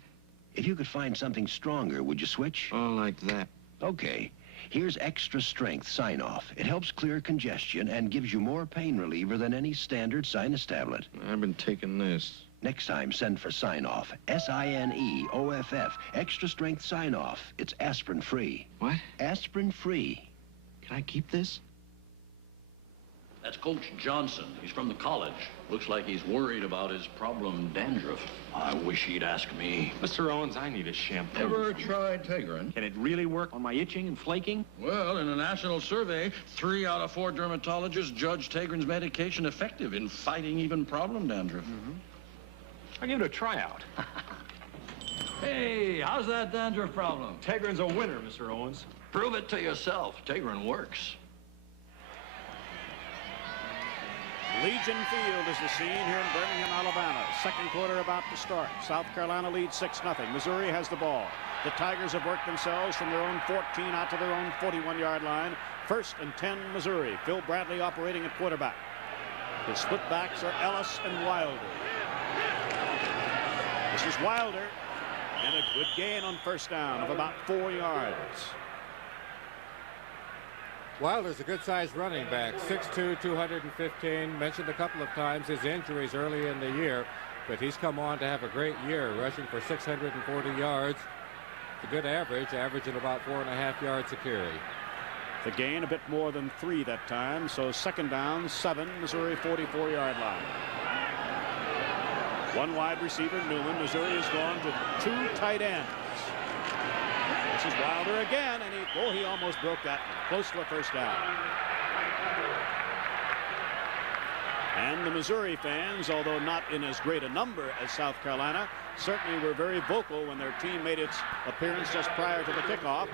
If you could find something stronger, would you switch? Oh, like that. Okay. Here's extra strength Sign-Off. It helps clear congestion and gives you more pain reliever than any standard sinus tablet. I've been taking this. Next time, send for Sign-Off. S-I-N-E-O-F-F. Extra strength Sign-Off. It's aspirin-free. What? Aspirin-free. Can I keep this? That's Coach Johnson. He's from the college. Looks like he's worried about his problem dandruff. I wish he'd ask me. Mr. Owens, I need a shampoo. Ever tried Tegrin? Can it really work on my itching and flaking? Well, in a national survey, 3 out of 4 dermatologists judged Tegrin's medication effective in fighting even problem dandruff. I'll give it a tryout. Hey, how's that dandruff problem? Tegrin's a winner, Mr. Owens. Prove it to yourself. Tegrin works. Legion Field is the scene here in Birmingham, Alabama. Second quarter about to start. South Carolina leads 6-0. Missouri has the ball. The Tigers have worked themselves from their own 14 out to their own 41-yard line. 1st and 10, Missouri. Phil Bradley operating at quarterback. The split backs are Ellis and Wilder. This is Wilder, and a good gain on first down of about 4 yards. Wilder's a good-sized running back, 6'2", 215. Mentioned a couple of times his injuries early in the year, but he's come on to have a great year, rushing for 640 yards. A good average, averaging about 4.5 yards a carry. The gain a bit more than 3 that time, so second down, 7, Missouri 44-yard line. One wide receiver, Newman. Missouri has gone to 2 tight ends. This is Wilder again, and he almost broke that one. Close to a first down. And the Missouri fans, although not in as great a number as South Carolina, certainly were very vocal when their team made its appearance just prior to the kickoff.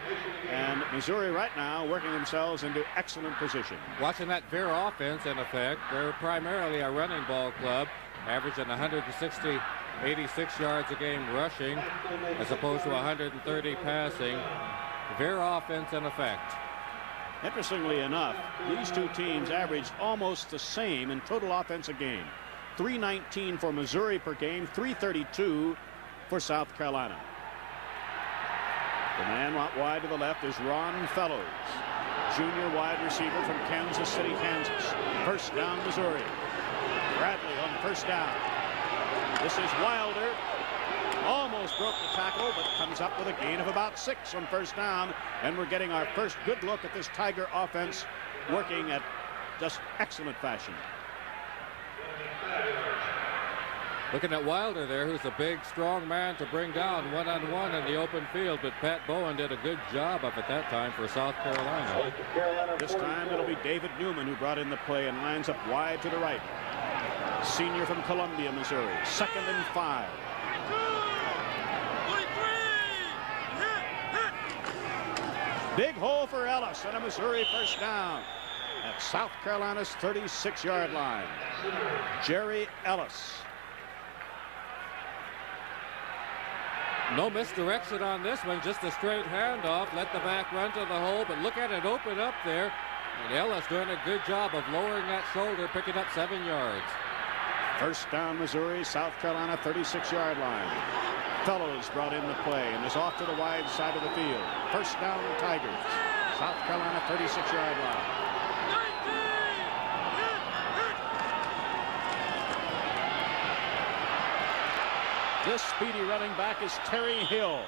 And Missouri right now working themselves into excellent position. Watching that Veer offense in effect, they're primarily a running ball club, averaging 86 yards a game rushing as opposed to 130 passing. Veer offense in effect. Interestingly enough, these two teams averaged almost the same in total offense a game. 319 for Missouri per game, 332 for South Carolina. The man out wide to the left is Ron Fellows, junior wide receiver from Kansas City, Kansas. First down, Missouri. Bradley on first down. This is Wilder. Almost broke the tackle, but comes up with a gain of about 6 on first down. And we're getting our first good look at this Tiger offense working at just excellent fashion. Looking at Wilder there, who's a big, strong man to bring down one-on-one in the open field, but Pat Bowen did a good job of it that time for South Carolina. This time it'll be David Newman who brought in the play and lines up wide to the right. Senior from Columbia, Missouri. 2nd and 5. Big hole for Ellis and a Missouri first down at South Carolina's 36-yard line. Jerry Ellis. No misdirection on this one, just a straight handoff. Let the back run to the hole, but look at it open up there. And Ellis doing a good job of lowering that shoulder, picking up 7 yards. First down, Missouri, South Carolina 36-yard line. Fellows brought in the play and is off to the wide side of the field. First down, Tigers. South Carolina 36-yard line. This speedy running back is Terry Hill,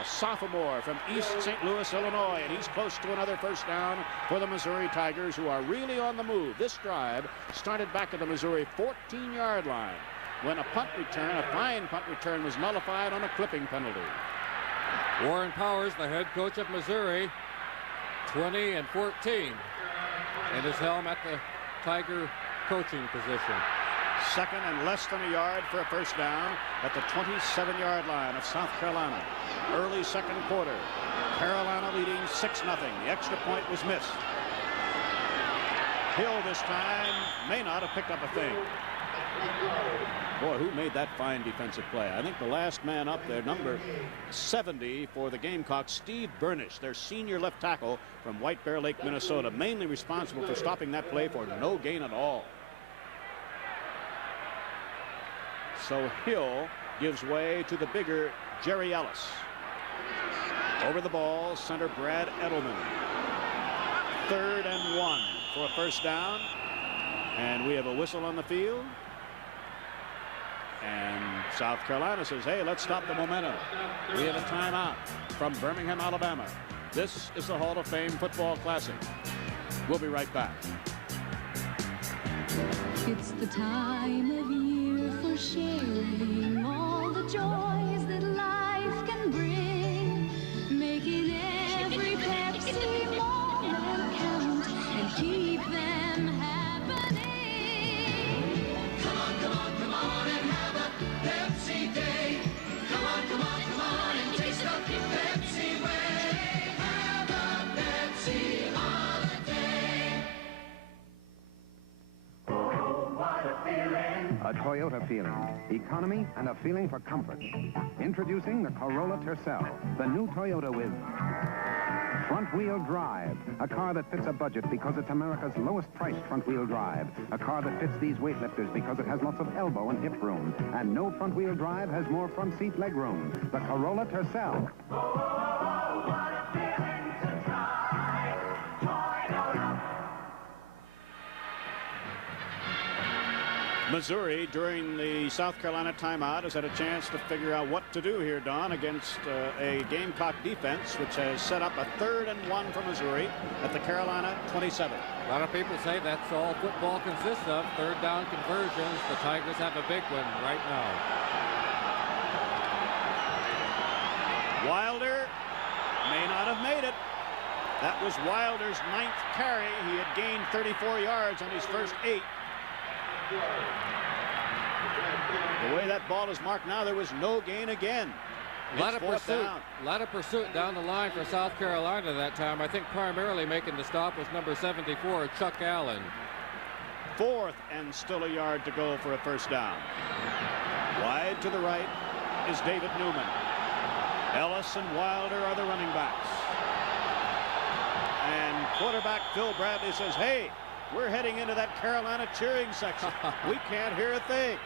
a sophomore from East St. Louis, Illinois, and he's close to another first down for the Missouri Tigers, who are really on the move. This drive started back at the Missouri 14-yard line when a punt return, a fine punt return, was nullified on a clipping penalty. Warren Powers, the head coach of Missouri, 20 and 14 in his helm at the Tiger coaching position. 2nd and less than a yard for a first down at the 27-yard line of South Carolina. Early second quarter. Carolina leading 6-0. The extra point was missed. Hill this time may not have picked up a thing. Boy, who made that fine defensive play? I think the last man up there, number 70 for the Gamecocks, Steve Burnish, their senior left tackle from White Bear Lake, Minnesota, mainly responsible for stopping that play for no gain at all. So Hill gives way to the bigger Jerry Ellis. Over the ball, center Brad Edelman. 3rd and 1 for a first down. And we have a whistle on the field. And South Carolina says, hey, let's stop the momentum. We have a timeout from Birmingham, Alabama. This is the Hall of Fame Football Classic. We'll be right back. It's the time of year for sharing all the joys that life can bring, making every Pepsi moment count and keep them happening. Come on, come on, come on and have a Pepsi day. Come on, come on, come on and taste the Pepsi way. Have a Pepsi holiday. A Toyota feeling, economy, and a feeling for comfort. Introducing the Corolla Tercel, the new Toyota with front-wheel drive, a car that fits a budget because it's America's lowest-priced front-wheel drive, a car that fits these weightlifters because it has lots of elbow and hip room, and no front-wheel drive has more front seat leg room. The Corolla Tercel. Missouri, during the South Carolina timeout, has had a chance to figure out what to do here, Don, against a Gamecock defense, which has set up a 3rd and 1 for Missouri at the Carolina 27. A lot of people say that's all football consists of, 3rd down conversions. The Tigers have a big one right now. Wilder may not have made it. That was Wilder's 9th carry. He had gained 34 yards on his first 8. The way that ball is marked now, there was no gain again. A lot of pursuit down the line for South Carolina that time. I think primarily making the stop was number 74, Chuck Allen. 4th and still a yard to go for a first down. Wide to the right is David Newman. Ellis and Wilder are the running backs. And quarterback Phil Bradley says, hey, we're heading into that Carolina cheering section. We can't hear a thing.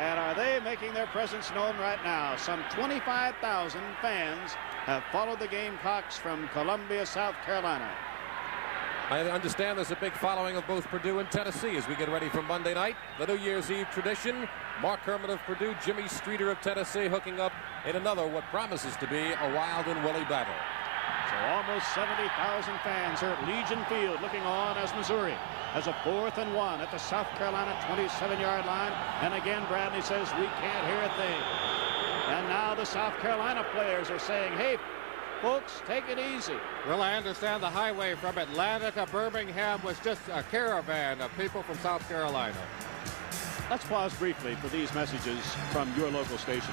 And are they making their presence known right now? Some 25,000 fans have followed the Gamecocks from Columbia, South Carolina. I understand there's a big following of both Purdue and Tennessee as we get ready for Monday night. The New Year's Eve tradition. Mark Herman of Purdue, Jimmy Streeter of Tennessee hooking up in another what promises to be a wild and woolly battle. So almost 70,000 fans here at Legion Field looking on as Missouri has a 4th and 1 at the South Carolina 27-yard line. And again, Bradley says, we can't hear a thing. And now the South Carolina players are saying, hey, folks, take it easy. Well, I understand the highway from Atlanta to Birmingham was just a caravan of people from South Carolina. Let's pause briefly for these messages from your local station.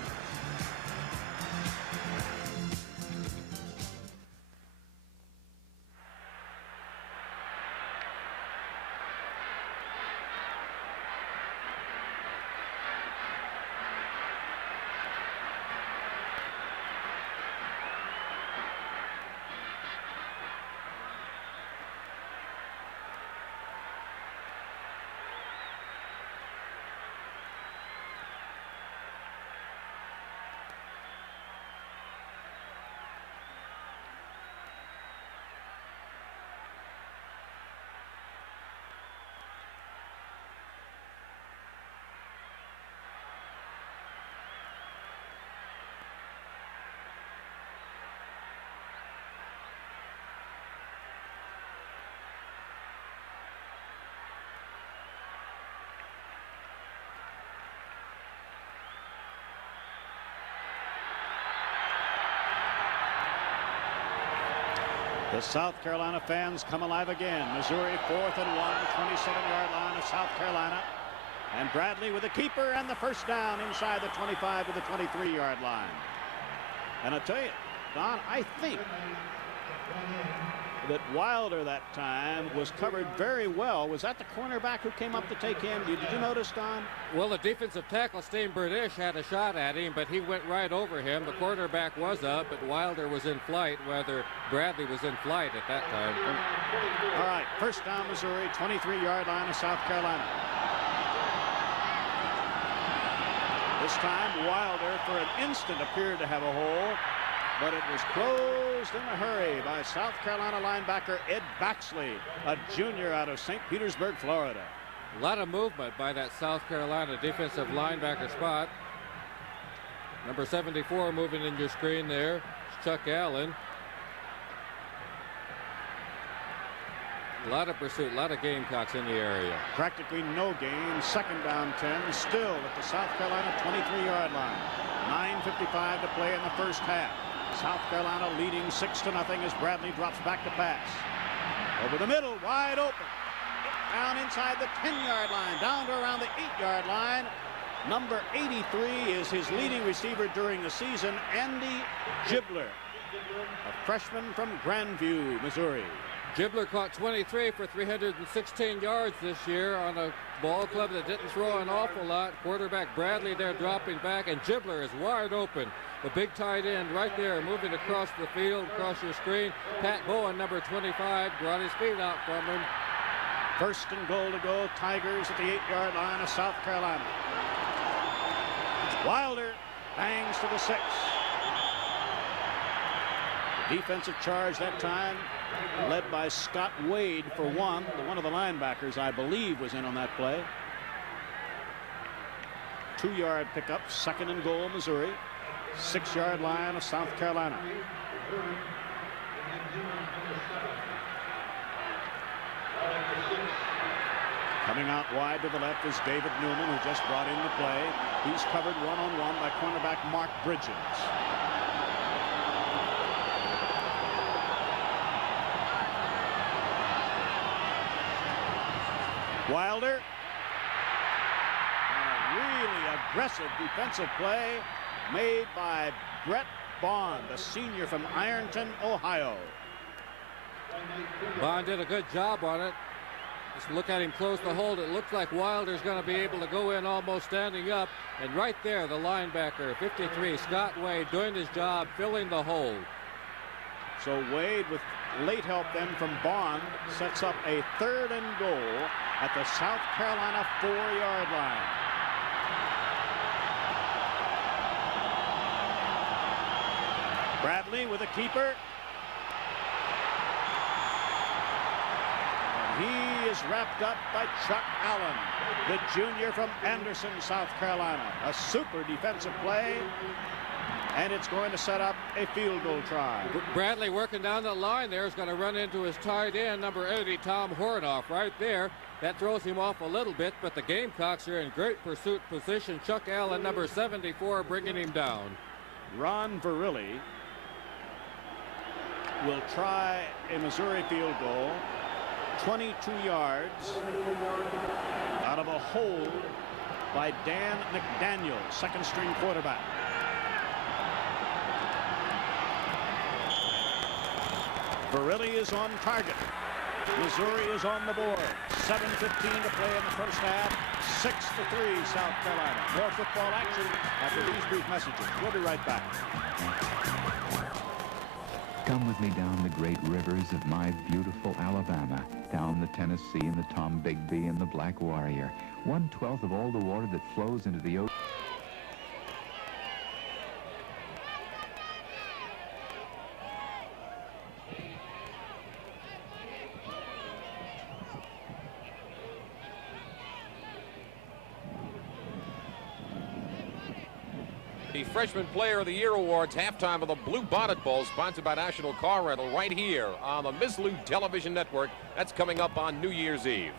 The South Carolina fans come alive again. Missouri 4th and 1, 27-yard line of South Carolina. And Bradley with the keeper and the first down inside the 25 to the 23-yard line. And I tell you, Don, I think that Wilder that time was covered very well. Was that the cornerback who came up to take him? Did you notice, Don? Well, the defensive tackle, Steen British, had a shot at him, but he went right over him. The quarterback was up, but Wilder was in flight, whether Bradley was in flight at that time. All right, first down, Missouri, 23-yard line of South Carolina. This time, Wilder, for an instant, appeared to have a hole, but it was closed in a hurry by South Carolina linebacker Ed Baxley, a junior out of St. Petersburg, Florida. A lot of movement by that South Carolina defensive linebacker spot. Number 74 moving in your screen there. It's Chuck Allen. A lot of pursuit, a lot of Gamecocks in the area. Practically no gain. Second down 10, still at the South Carolina 23-yard line. 9:55 to play in the first half. South Carolina leading 6-0 as Bradley drops back to pass. Over the middle, wide open. Down inside the 10-yard line, down to around the 8-yard line. Number 83 is his leading receiver during the season, Andy Gibler, a freshman from Grandview, Missouri. Gibler caught 23 for 316 yards this year on a ball club that didn't throw an awful lot. Quarterback Bradley there dropping back, and Gibler is wide open. The big tight end right there moving across the field, across your screen. Pat Bowen, number 25, brought his feet out from him. First and goal to go. Tigers at the 8-yard line of South Carolina. Wilder bangs to the 6. Defensive charge that time led by Scott Wade for one. One of the linebackers, I believe, was in on that play. 2-yard pickup, second and goal, Missouri. 6-yard line of South Carolina. Coming out wide to the left is David Newman, who just brought in the play. He's covered one-on-one by cornerback Mark Bridges. Wilder. A really aggressive defensive play made by Brett Bond, a senior from Ironton, Ohio. Bond did a good job on it. Just look at him close to hold. It looks like Wilder's going to be able to go in almost standing up. And right there, the linebacker, 53, Scott Wade, doing his job, filling the hole. So Wade, with late help then from Bond, sets up a 3rd and goal at the South Carolina 4-yard line. Bradley with a keeper. And he is wrapped up by Chuck Allen, the junior from Anderson, South Carolina. A super defensive play. And it's going to set up a field goal try. Bradley working down the line there is going to run into his tight end, number 80, Tom Hornoff, right there. That throws him off a little bit, but the Gamecocks are in great pursuit position. Chuck Allen, number 74, bringing him down. Ron Verrilli will try a Missouri field goal, 22 yards, out of a hold by Dan McDaniel, second-string quarterback. Verrilli is on target. Missouri is on the board. 7:15 to play in the first half. 6-3 South Carolina. More football action after these brief messages. We'll be right back. Come with me down the great rivers of my beautiful Alabama, down the Tennessee and the Tom Bigby and the Black Warrior. 1/12 of all the water that flows into the ocean. The Freshman Player of the Year Awards, halftime of the Blue Bonnet Bowl, sponsored by National Car Rental, right here on the Mizzlou Television Network. That's coming up on New Year's Eve.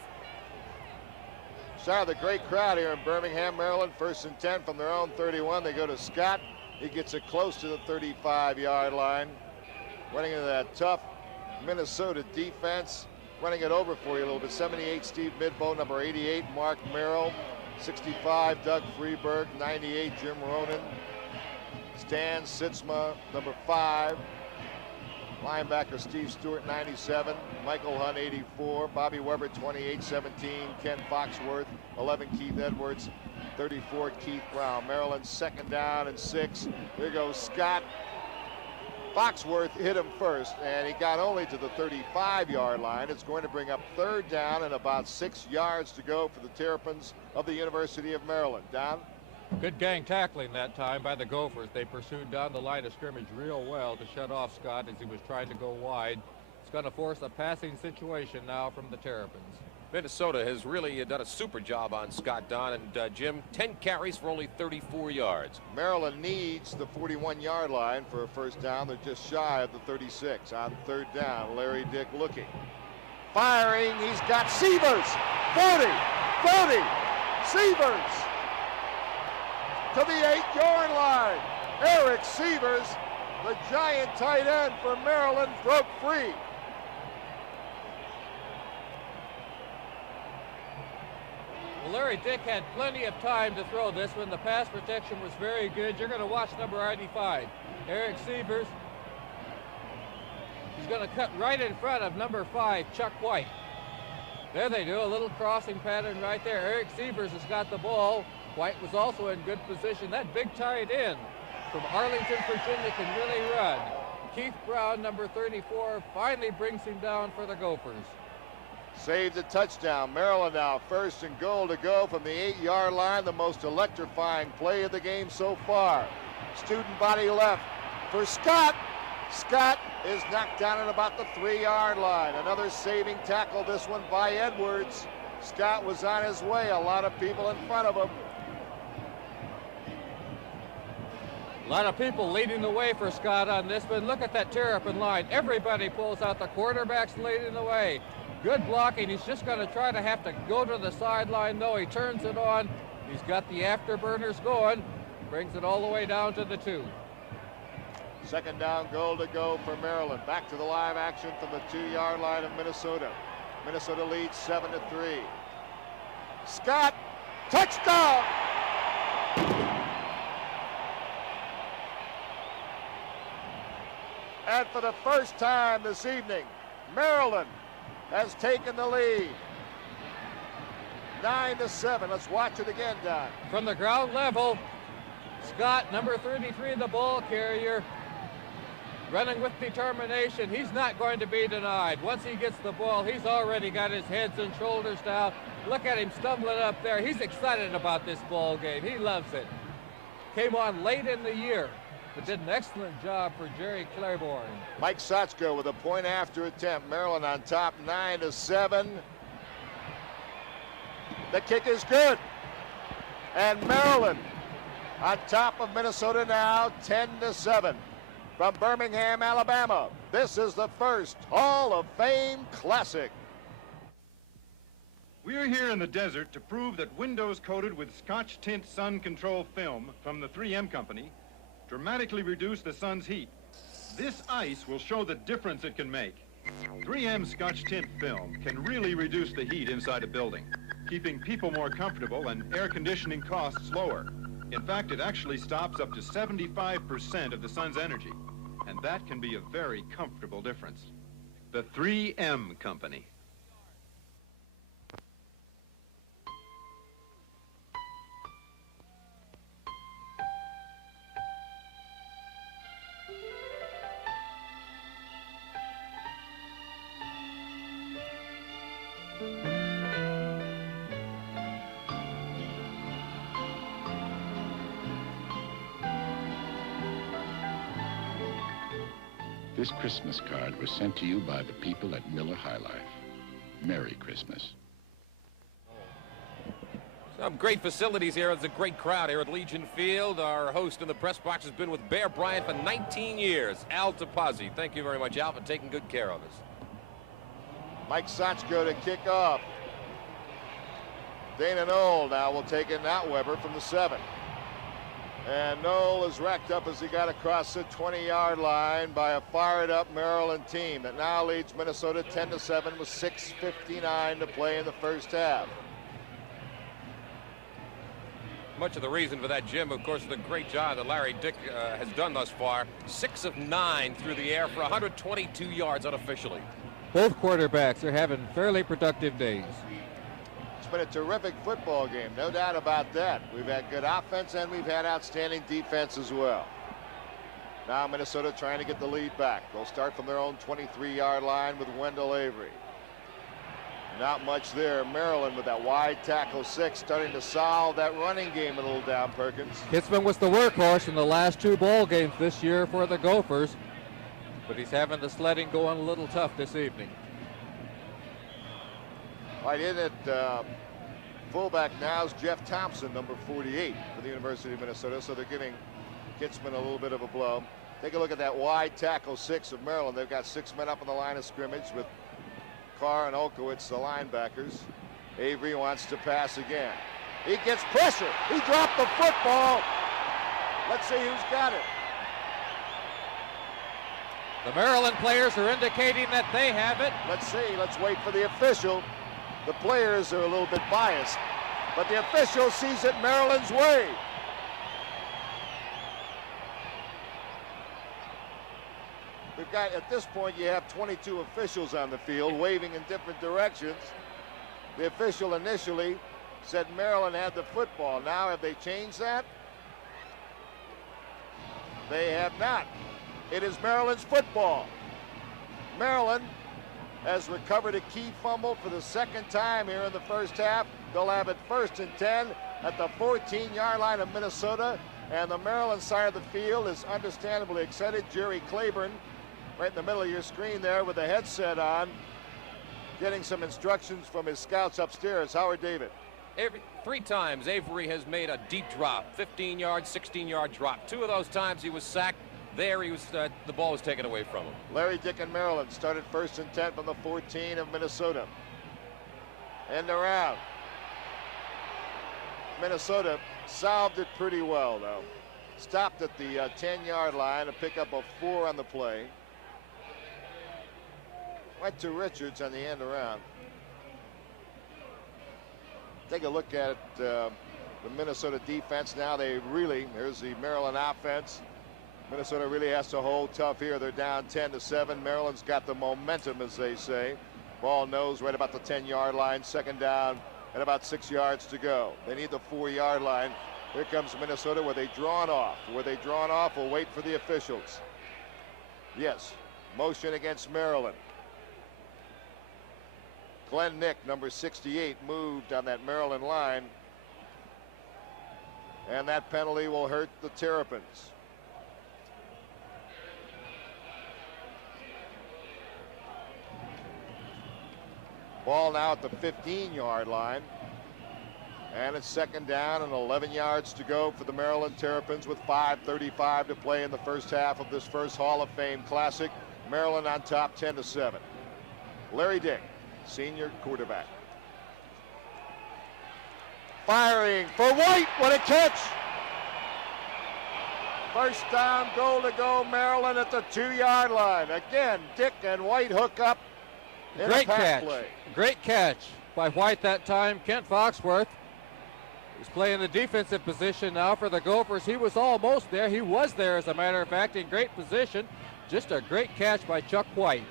Saw the great crowd here in Birmingham, Maryland. 1st and 10 from their own 31. They go to Scott. He gets it close to the 35-yard line. Running into that tough Minnesota defense. Running it over for you a little bit. 78, Steve Midbow. Number 88, Mark Merrill. 65, Doug Freeberg. 98, Jim Ronan. Stan Sitzma, number 5. Linebacker Steve Stewart, 97. Michael Hunt, 84. Bobby Weber, 28, 17. Ken Foxworth, 11. Keith Edwards, 34. Keith Brown. Maryland 2nd down and 6. Here goes Scott. Foxworth hit him first, and he got only to the 35-yard line. It's going to bring up 3rd down and about 6 yards to go for the Terrapins of the University of Maryland. Don? Good gang tackling that time by the Gophers. They pursued down the line of scrimmage real well to shut off Scott as he was trying to go wide. It's going to force a passing situation now from the Terrapins. Minnesota has really done a super job on Scott, Don, and Jim, 10 carries for only 34 yards. Maryland needs the 41-yard line for a 1st down. They're just shy of the 36. On 3rd down, Larry Dick looking. Firing, he's got Severs. 40, 30, Severs to the 8-yard line. Eric Severs, the giant tight end for Maryland, broke free. Well, Larry Dick had plenty of time to throw this when the pass protection was very good. You're going to watch number 85, Eric Severs. He's going to cut right in front of number 5, Chuck White. There they do, a little crossing pattern right there. Eric Severs has got the ball. White was also in good position. That big tight end from Arlington, Virginia can really run. Keith Brown, number 34, finally brings him down for the Gophers. Saved a touchdown. Maryland now 1st and goal to go from the 8-yard line. The most electrifying play of the game so far. Student body left for Scott. Scott is knocked down at about the 3-yard line. Another saving tackle, this one by Edwards. Scott was on his way. A lot of people in front of him. A lot of people leading the way for Scott on this one. Look at that Terrapin line. Everybody pulls out. The quarterback's leading the way. Good blocking. He's just going to try to have to go to the sideline, though. He turns it on. He's got the afterburners going. Brings it all the way down to the 2. 2nd down, goal to go for Maryland. Back to the live action from the 2-yard line of Minnesota. Minnesota leads 7-3. Scott, touchdown! And for the first time this evening, Maryland has taken the lead. 9-7. Let's watch it again, Don. From the ground level, Scott, number 33, the ball carrier, running with determination. He's not going to be denied. Once he gets the ball, he's already got his heads and shoulders down. Look at him stumbling up there. He's excited about this ball game. He loves it. Came on late in the year, but did an excellent job for Jerry Claiborne. Mike Sochko with a point after attempt. Maryland on top, 9-7. The kick is good. And Maryland On top of Minnesota now, 10-7. From Birmingham, Alabama, this is the first Hall of Fame Classic. We're here in the desert to prove that windows coated with Scotch Tint Sun Control film from the 3M company dramatically reduce the sun's heat. This ice will show the difference it can make. 3M Scotch Tint film can really reduce the heat inside a building, keeping people more comfortable and air conditioning costs lower. In fact, it actually stops up to 75% of the sun's energy, and that can be a very comfortable difference. The 3M company. This Christmas card was sent to you by the people at Miller High Life. Merry Christmas. Some great facilities here. It's a great crowd here at Legion Field. Our host in the press box has been with Bear Bryant for 19 years. Al Topazzi. Thank you very much, Al, for taking good care of us. Mike Sochko to kick off. Dana Knoll now will take in Nat Weber from the 7. And Knoll is racked up as he got across the 20-yard line by a fired-up Maryland team that now leads Minnesota 10-7 with 6:59 to play in the first half. Much of the reason for that, Jim, of course, is the great job that Larry Dick has done thus far. 6 of 9 through the air for 122 yards unofficially. Both quarterbacks are having fairly productive days. It's been a terrific football game, no doubt about that. We've had good offense and we've had outstanding defense as well. Now Minnesota trying to get the lead back. They'll start from their own 23-yard line with Wendell Avery. Not much there. Maryland with that wide tackle 6 starting to solve that running game a little down, Perkins. Kitzman was the workhorse in the last 2 ball games this year for the Gophers, but he's having the sledding going a little tough this evening. Right in at fullback now is Jeff Thompson, number 48 for the University of Minnesota, so they're giving Kitzman a little bit of a blow. Take a look at that wide tackle 6 of Maryland. They've got 6 men up on the line of scrimmage with Carr and Olkowitz, the linebackers. Avery wants to pass again. He gets pressure. He dropped the football. Let's see who's got it. The Maryland players are indicating that they have it. Let's see. Let's wait for the official. The players are a little bit biased, but the official sees it Maryland's way. We've got, at this point, you have 22 officials on the field waving in different directions. The official initially said Maryland had the football. Now, have they changed that? They have not. It is Maryland's football. Maryland has recovered a key fumble for the 2nd time here in the first half. They'll have it 1st and 10 at the 14-yard line of Minnesota. And the Maryland side of the field is understandably excited. Jerry Claiborne, right in the middle of your screen there with the headset on, getting some instructions from his scouts upstairs. Howard David. 3 times Avery has made a deep drop, 15-yard, 16-yard drop. 2 of those times he was sacked. There he was, the ball was taken away from him. Larry Dick and Maryland started 1st and 10 from the 14 of Minnesota. End around. Minnesota solved it pretty well, though. Stopped at the 10-yard line to pick up a 4 on the play. Went to Richards on the end around. Take a look at the Minnesota defense now. Here's the Maryland offense. Minnesota really has to hold tough here. They're down 10-7. Maryland's got the momentum, as they say. Ball nose right about the 10-yard line. 2nd down and about 6 yards to go. They need the 4-yard line. Here comes Minnesota. Were they drawn off? Were they drawn off? We'll wait for the officials. Yes, motion against Maryland. Glenn Nick, number 68, moved on that Maryland line. And that penalty will hurt the Terrapins. Ball now at the 15-yard line. And it's second down and 11 yards to go for the Maryland Terrapins with 5:35 to play in the first half of this first Hall of Fame Classic. Maryland on top 10-7. Larry Dick, senior quarterback. Firing for White. What a catch! First down, goal to go, Maryland at the 2-yard line. Again, Dick and White hook up in Great a pass catch. play. Great catch by White that time. Kent Foxworth is playing the defensive position now for the Gophers. He was almost there. He was there, as a matter of fact, in great position. Just a great catch by Chuck White.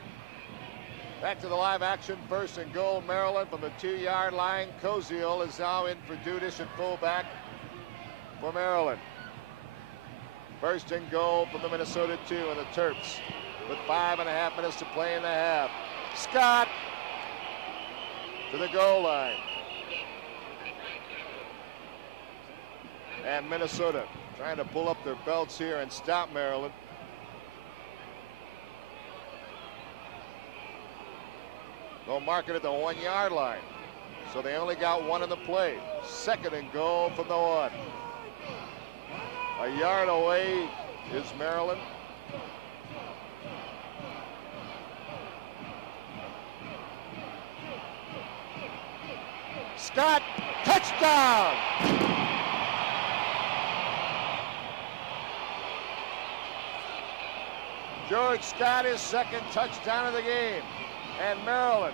Back to the live action, first and goal, Maryland from the 2-yard line. Koziel is now in for Dudish at fullback for Maryland. First and goal from the Minnesota 2 and the Terps with 5.5 minutes to play in the half. Scott to the goal line. And Minnesota trying to pull up their belts here and stop Maryland. They'll mark it at the 1-yard line. So they only got one in the play. Second and goal from the 1. A yard away is Maryland. Scott, touchdown! George Scott, his second touchdown of the game. And Maryland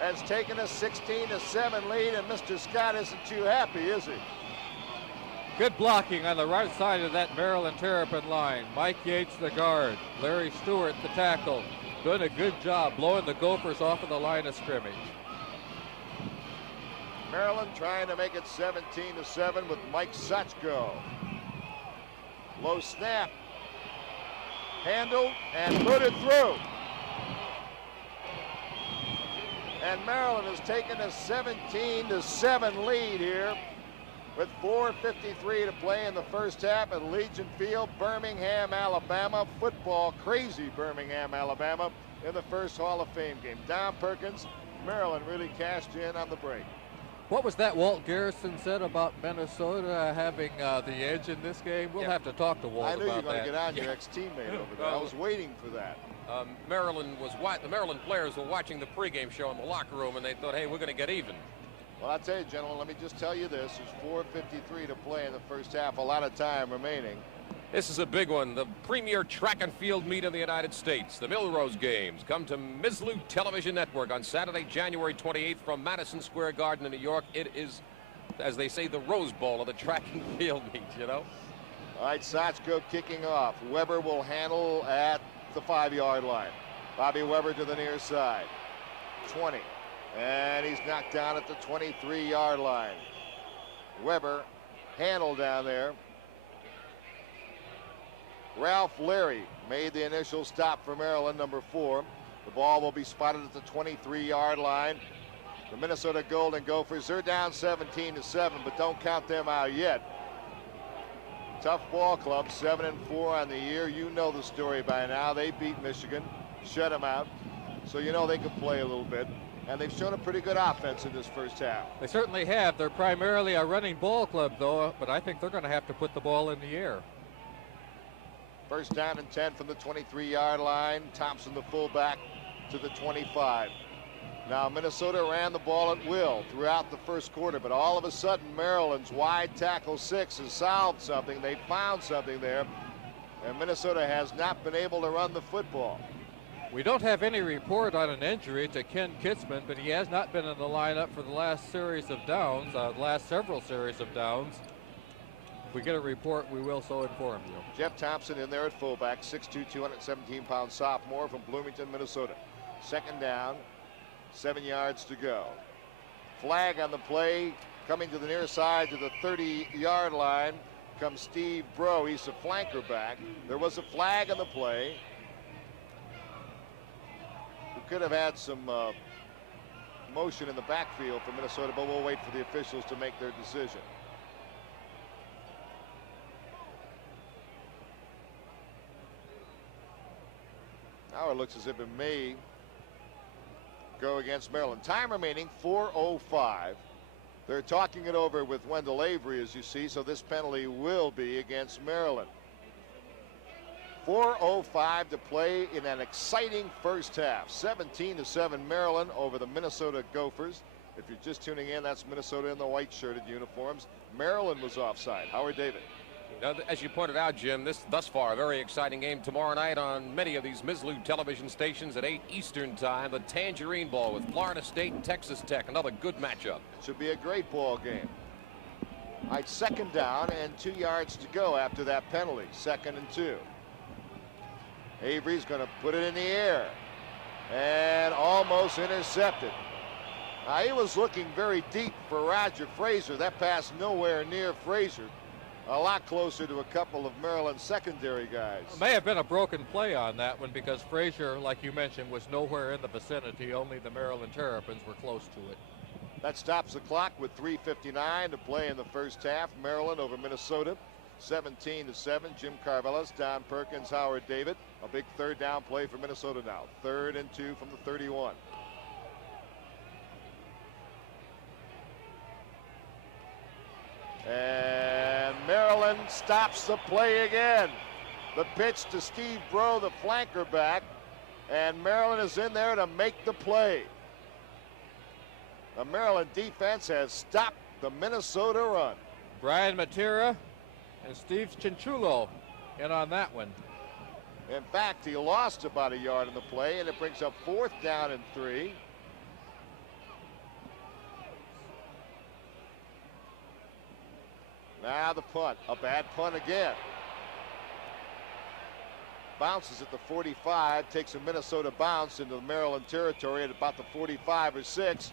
has taken a 16-7 lead, and Mr. Scott isn't too happy, is he? Good blocking on the right side of that Maryland Terrapin line. Mike Yates, the guard. Larry Stewart, the tackle. Doing a good job blowing the Gophers off of the line of scrimmage. Maryland trying to make it 17-7 with Mike Sachko. Low snap. Handled and booted through. And Maryland has taken a 17-7 lead here with 4:53 to play in the first half at Legion Field, Birmingham, Alabama. Football crazy Birmingham, Alabama in the first Hall of Fame game. Don Perkins, Maryland really cashed in on the break. What was that Walt Garrison said about Minnesota having the edge in this game? We'll have to talk to Walt I knew about you were going that. to get on your ex-teammate over there. I was waiting for that. The Maryland players were watching the pregame show in the locker room, and they thought, hey, we're going to get even. Well, I'll tell you, gentlemen, let me just tell you this. There's 4:53 to play in the first half, a lot of time remaining. This is a big one. The premier track and field meet in the United States. The Millrose Games come to Mislu Television Network on Saturday, January 28th from Madison Square Garden in New York. It is, as they say, the Rose Bowl of the track and field meet, you know? All right, Sachko kicking off. Weber will handle at the 5-yard line. Bobby Weber to the near side. 20. And he's knocked down at the 23-yard line. Weber handled down there. Ralph Larry made the initial stop for Maryland, number 4. The ball will be spotted at the 23-yard line. The Minnesota Golden Gophers, they're down 17-7, but don't count them out yet. Tough ball club, 7-4 on the year. You know the story by now. They beat Michigan, shut them out. So you know they can play a little bit. And they've shown a pretty good offense in this first half. They certainly have. They're primarily a running ball club, though, but I think they're going to have to put the ball in the air. First down and 10 from the 23-yard line. Thompson, the fullback, to the 25. Now, Minnesota ran the ball at will throughout the first quarter, but all of a sudden, Maryland's wide tackle 6 has solved something. They found something there, and Minnesota has not been able to run the football. We don't have any report on an injury to Ken Kitzman, but he has not been in the lineup for the last series of downs, last several series of downs. If we get a report, we will so inform you. Jeff Thompson in there at fullback, 6'2", 217-pound sophomore from Bloomington, Minnesota. Second down, 7 yards to go. Flag on the play, coming to the near side to the 30-yard line comes Steve Bro. He's a flanker back. There was a flag on the play. We could have had some motion in the backfield for Minnesota, but we'll wait for the officials to make their decision. Now it looks as if it may go against Maryland. Time remaining 4:05. They're talking it over with Wendell Avery, as you see, so this penalty will be against Maryland. 4:05 to play in an exciting first half. 17-7 Maryland over the Minnesota Gophers. If you're just tuning in, that's Minnesota in the white shirted uniforms. Maryland was offside. Howard David. Now, as you pointed out, Jim, this thus far a very exciting game tomorrow night on many of these Mizlou television stations at 8 Eastern time. The Tangerine Bowl with Florida State and Texas Tech. Another good matchup. Should be a great ball game. All right, 2nd down and 2 yards to go after that penalty. 2nd and 2. Avery's going to put it in the air and almost intercepted. Now, he was looking very deep for Roger Frazier. That pass nowhere near Frazier. A lot closer to a couple of Maryland secondary guys. It may have been a broken play on that one because Frazier, like you mentioned, was nowhere in the vicinity. Only the Maryland Terrapins were close to it. That stops the clock with 3:59 to play in the first half. Maryland over Minnesota, 17-7. Jim Carvelis, Don Perkins, Howard David. A big 3rd down play for Minnesota now. 3rd and 2 from the 31. And Maryland stops the play again. The pitch to Steve Breaux, the flanker back, and Maryland is in there to make the play. The Maryland defense has stopped the Minnesota run. Brian Matera and Steve Chinchulo in on that one. In fact, he lost about a yard in the play, and it brings up 4th down and 3. Now the punt, a bad punt again. Bounces at the 45, takes a Minnesota bounce into the Maryland territory at about the 45 or 6.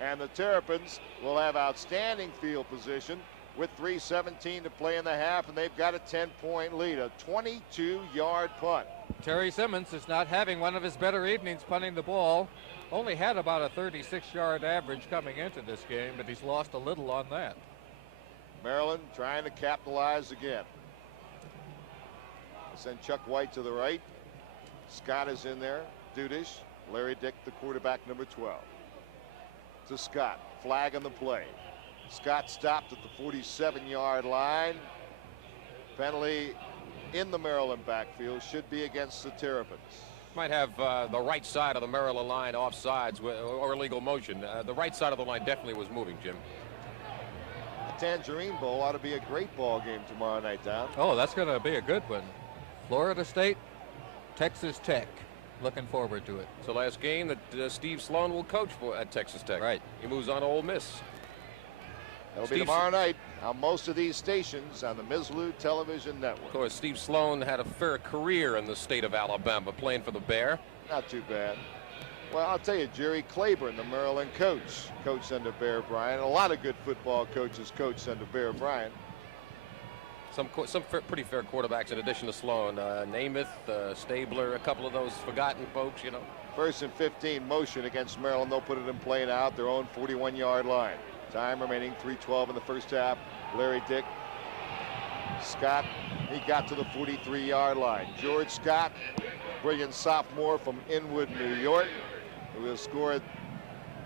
And the Terrapins will have outstanding field position with 3:17 to play in the half, and they've got a 10-point lead, a 22-yard punt. Terry Simmons is not having one of his better evenings punting the ball. Only had about a 36-yard average coming into this game, but he's lost a little on that. Maryland trying to capitalize again. Send Chuck White to the right. Scott is in there. Dudish. Larry Dick, the quarterback, number 12. To Scott. Flag on the play. Scott stopped at the 47-yard line. Penalty in the Maryland backfield. Should be against the Terrapins. Might have the right side of the Maryland line offsides or illegal motion. The right side of the line definitely was moving, Jim. The Tangerine Bowl ought to be a great ball game tomorrow night, Don. Oh, that's going to be a good one. Florida State, Texas Tech. Looking forward to it. It's the last game that Steve Sloan will coach for at Texas Tech. Right. He moves on to Ole Miss. That'll be tomorrow night on most of these stations on the Mizlou Television Network. Of course, Steve Sloan had a fair career in the state of Alabama playing for the Bear. Not too bad. Well, I'll tell you, Jerry Claiborne, the Maryland coach, coached under Bear Bryant. A lot of good football coaches coached under Bear Bryant. Some pretty fair quarterbacks in addition to Sloan. Namath, Stabler, a couple of those forgotten folks, you know. 1st and 15 motion against Maryland. They'll put it in play now at their own 41-yard line. Time remaining, 3:12 in the first half. Larry Dick. Scott, he got to the 43-yard line. George Scott, brilliant sophomore from Inwood, New York, who has scored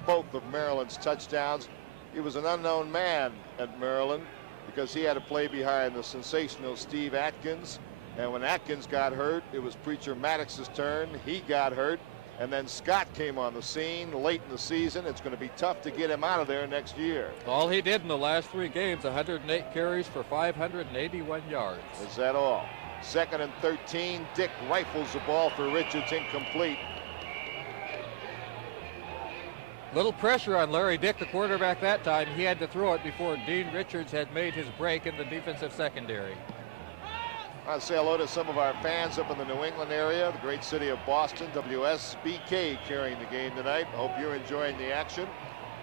both of Maryland's touchdowns. He was an unknown man at Maryland because he had to play behind the sensational Steve Atkins. And when Atkins got hurt, it was Preacher Maddox's turn. He got hurt. And then Scott came on the scene late in the season. It's going to be tough to get him out of there next year. All he did in the last 3 games, 108 carries for 581 yards. Is that all? 2nd and 13. Dick rifles the ball for Richards, incomplete. Little pressure on Larry Dick, the quarterback that time. He had to throw it before Dean Richards had made his break in the defensive secondary. I'll say hello to some of our fans up in the New England area, the great city of Boston. WSBK carrying the game tonight. Hope you're enjoying the action.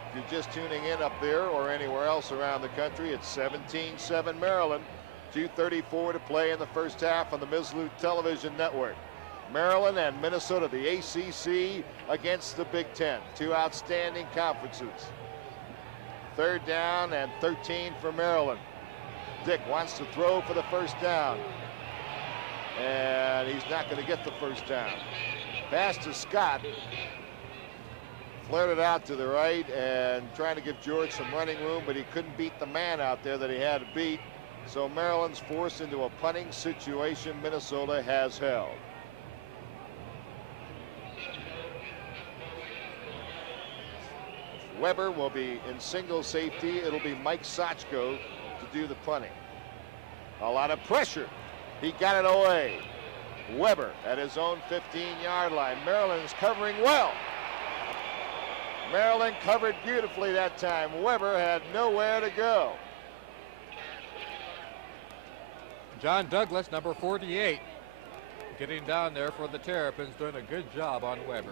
If you're just tuning in up there or anywhere else around the country, it's 17-7 Maryland. 2:34 to play in the first half on the Mizlou Television Network. Maryland and Minnesota, the ACC against the Big Ten. 2 outstanding conferences. 3rd down and 13 for Maryland. Dick wants to throw for the first down. And he's not going to get the first down. Pass to Scott. Flared it out to the right and trying to give George some running room, but he couldn't beat the man out there that he had to beat. So Maryland's forced into a punting situation. Minnesota has held. Weber will be in single safety. It'll be Mike Sochko to do the punting. A lot of pressure. He got it away. Weber at his own 15-yard line. Maryland's covering well. Maryland covered beautifully that time. Weber had nowhere to go. John Douglas, number 48, getting down there for the Terrapins, doing a good job on Weber.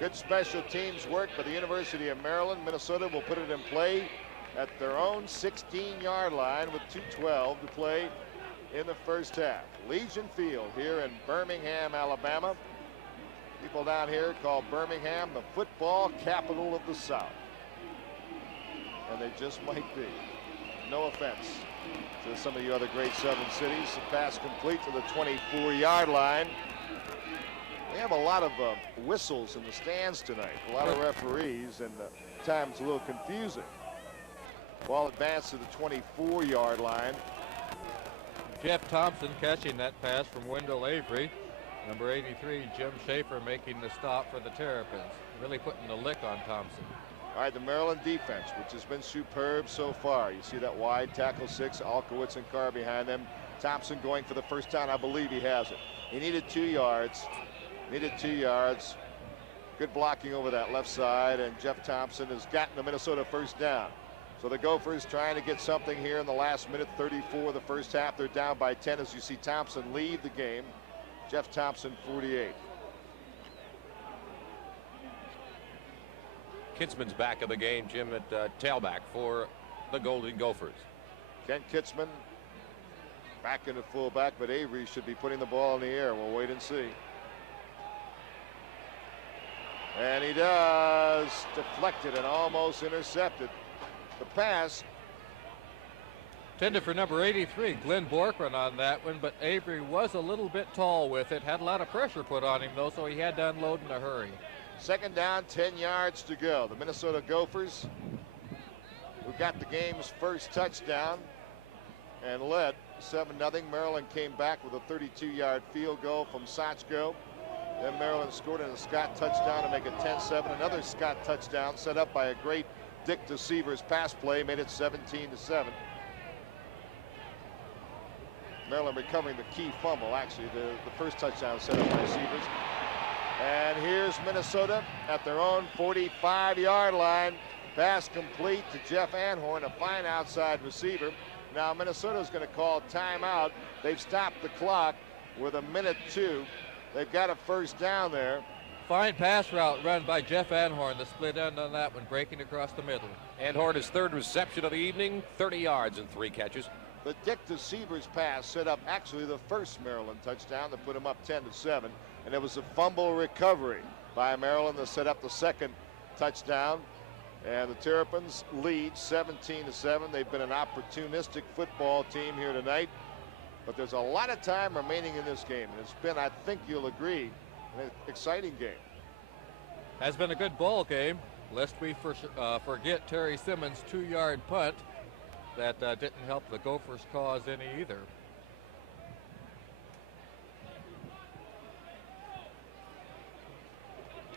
Good special teams work for the University of Maryland. Minnesota will put it in play at their own 16-yard line with 2:12 to play in the first half. Legion Field here in Birmingham, Alabama. People down here call Birmingham the football capital of the South. And they just might be. No offense to some of you other great southern cities. The pass complete to the 24-yard line. We have a lot of whistles in the stands tonight. A lot of referees, and times a little confusing. Ball advanced to the 24-yard line. Jeff Thompson catching that pass from Wendell Avery. Number 83, Jim Schaefer, making the stop for the Terrapins. Really putting the lick on Thompson. All right, the Maryland defense, which has been superb so far. You see that wide tackle 6, Alkowitz and Carr behind them. Thompson going for the first down. I believe he has it. He needed 2 yards. Needed 2 yards. Good blocking over that left side, and Jeff Thompson has gotten the Minnesota first down. So the Gophers trying to get something here in the last minute, 34 of the first half. They're down by 10 as you see Thompson leave the game. Jeff Thompson, 48. Kitzman's back of the game, Jim, at tailback for the Golden Gophers. Ken Kitzman back into fullback, but Avery should be putting the ball in the air. We'll wait and see. And he does. Deflected and almost intercepted. The pass. Intended for number 83, Glenn Borkman on that one, but Avery was a little bit tall with it. Had a lot of pressure put on him, though, so he had to unload in a hurry. Second down, 10 yards to go. The Minnesota Gophers, who got the game's first touchdown and led 7-0. Maryland came back with a 32-yard field goal from Sochko. Then Maryland scored in a Scott touchdown to make it 10-7. Another Scott touchdown set up by a great Dick DeSievers pass play made it 17-7. Maryland recovering the key fumble, actually, the first touchdown set up by Sievers. And here's Minnesota at their own 45-yard line. Pass complete to Jeff Anhorn, a fine outside receiver. Now Minnesota's going to call timeout. They've stopped the clock with 1:02. They've got a first down there. Fine pass route run by Jeff Anhorn, the split end on that one, breaking across the middle. Anhorn, his third reception of the evening, 30 yards and 3 catches. The Dick DeSievers pass set up actually the first Maryland touchdown that put them up 10-7, and it was a fumble recovery by Maryland that set up the second touchdown. And the Terrapins lead 17-7. They've been an opportunistic football team here tonight, but there's a lot of time remaining in this game, and it's been, I think you'll agree, an exciting game. Has been a good ball game, lest we forget Terry Simmons' 2-yard punt. That didn't help the Gophers' cause any either.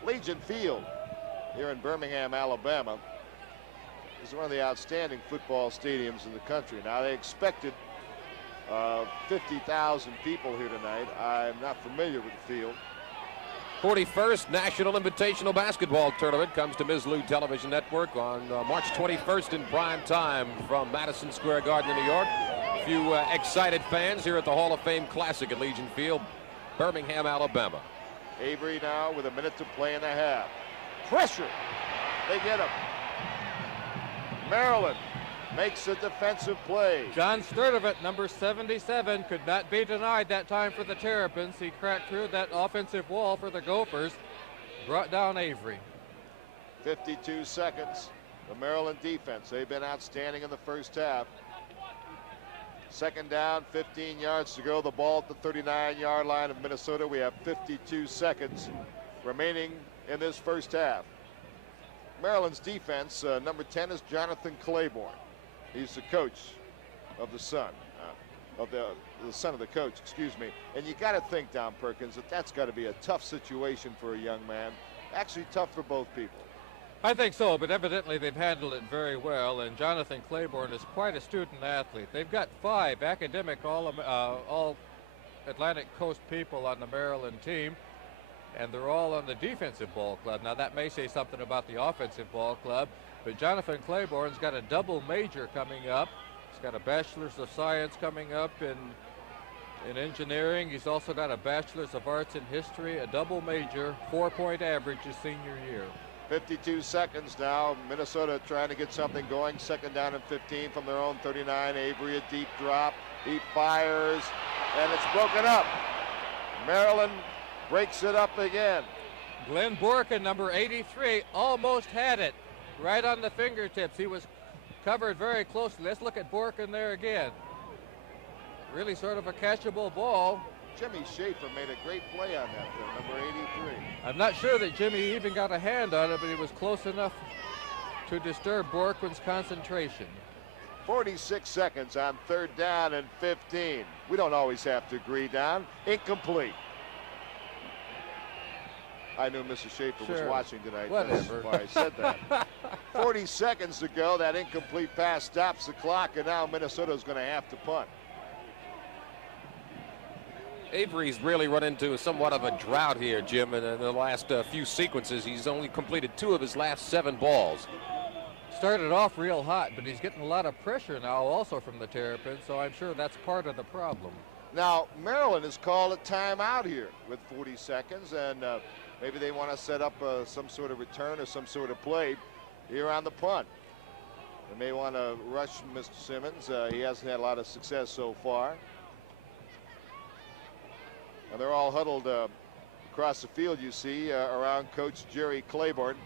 Legion Field here in Birmingham, Alabama is one of the outstanding football stadiums in the country. Now they expected 50,000 people here tonight. I'm not familiar with the field. 41st National Invitational Basketball Tournament comes to Mizzlou Television Network on March 21st in prime time from Madison Square Garden in New York. A few excited fans here at the Hall of Fame Classic at Legion Field, Birmingham, Alabama. Avery now with 1 minute to play in the half. Pressure. They get him. Maryland makes a defensive play. John Sturdivant, number 77, could not be denied that time for the Terrapins. He cracked through that offensive wall for the Gophers, brought down Avery. 52 seconds. The Maryland defense, they've been outstanding in the first half. Second down, 15 yards to go. The ball at the 39-yard line of Minnesota. We have 52 seconds remaining in this first half. Maryland's defense, number 10 is Jonathan Claiborne. He's the coach of the Sun, the son of the coach, excuse me. And you got to think, Don Perkins, that's got to be a tough situation for a young man. Actually tough for both people. I think so, but evidently they've handled it very well, and Jonathan Claiborne is quite a student athlete. They've got 5 academic all Atlantic Coast people on the Maryland team, and they're all on the defensive ball club. Now, that may say something about the offensive ball club, but Jonathan Claiborne's got a double major coming up. He's got a Bachelor's of Science coming up in engineering. He's also got a Bachelor's of Arts in History, a double major, 4-point average his senior year. 52 seconds now. Minnesota trying to get something going. Second down and 15 from their own 39. Avery, a deep drop. He fires, and it's broken up. Maryland breaks it up again. Glenn Borkin, number 83, almost had it right on the fingertips. He was covered very closely. Let's look at Borkin there again. Really sort of a catchable ball. Jimmy Schaefer made a great play on that, number 83. I'm not sure that Jimmy even got a hand on it, but he was close enough to disturb Borkin's concentration. 46 seconds on third down and 15. We don't always have to agree, Don. Incomplete. I knew Mrs. Schaefer was watching tonight. Whatever. That's why I said that. 40 seconds to go. That incomplete pass stops the clock, and now Minnesota's going to have to punt. Avery's really run into somewhat of a drought here, Jim, in the last few sequences. He's only completed 2 of his last 7 balls. Started off real hot, but he's getting a lot of pressure now also from the Terrapins, so I'm sure that's part of the problem. Now, Maryland has called a timeout here with 40 seconds, and maybe they want to set up some sort of return or some sort of play here on the punt. They may want to rush Mr. Simmons. He hasn't had a lot of success so far. And they're all huddled across the field, you see, around Coach Jerry Claiborne,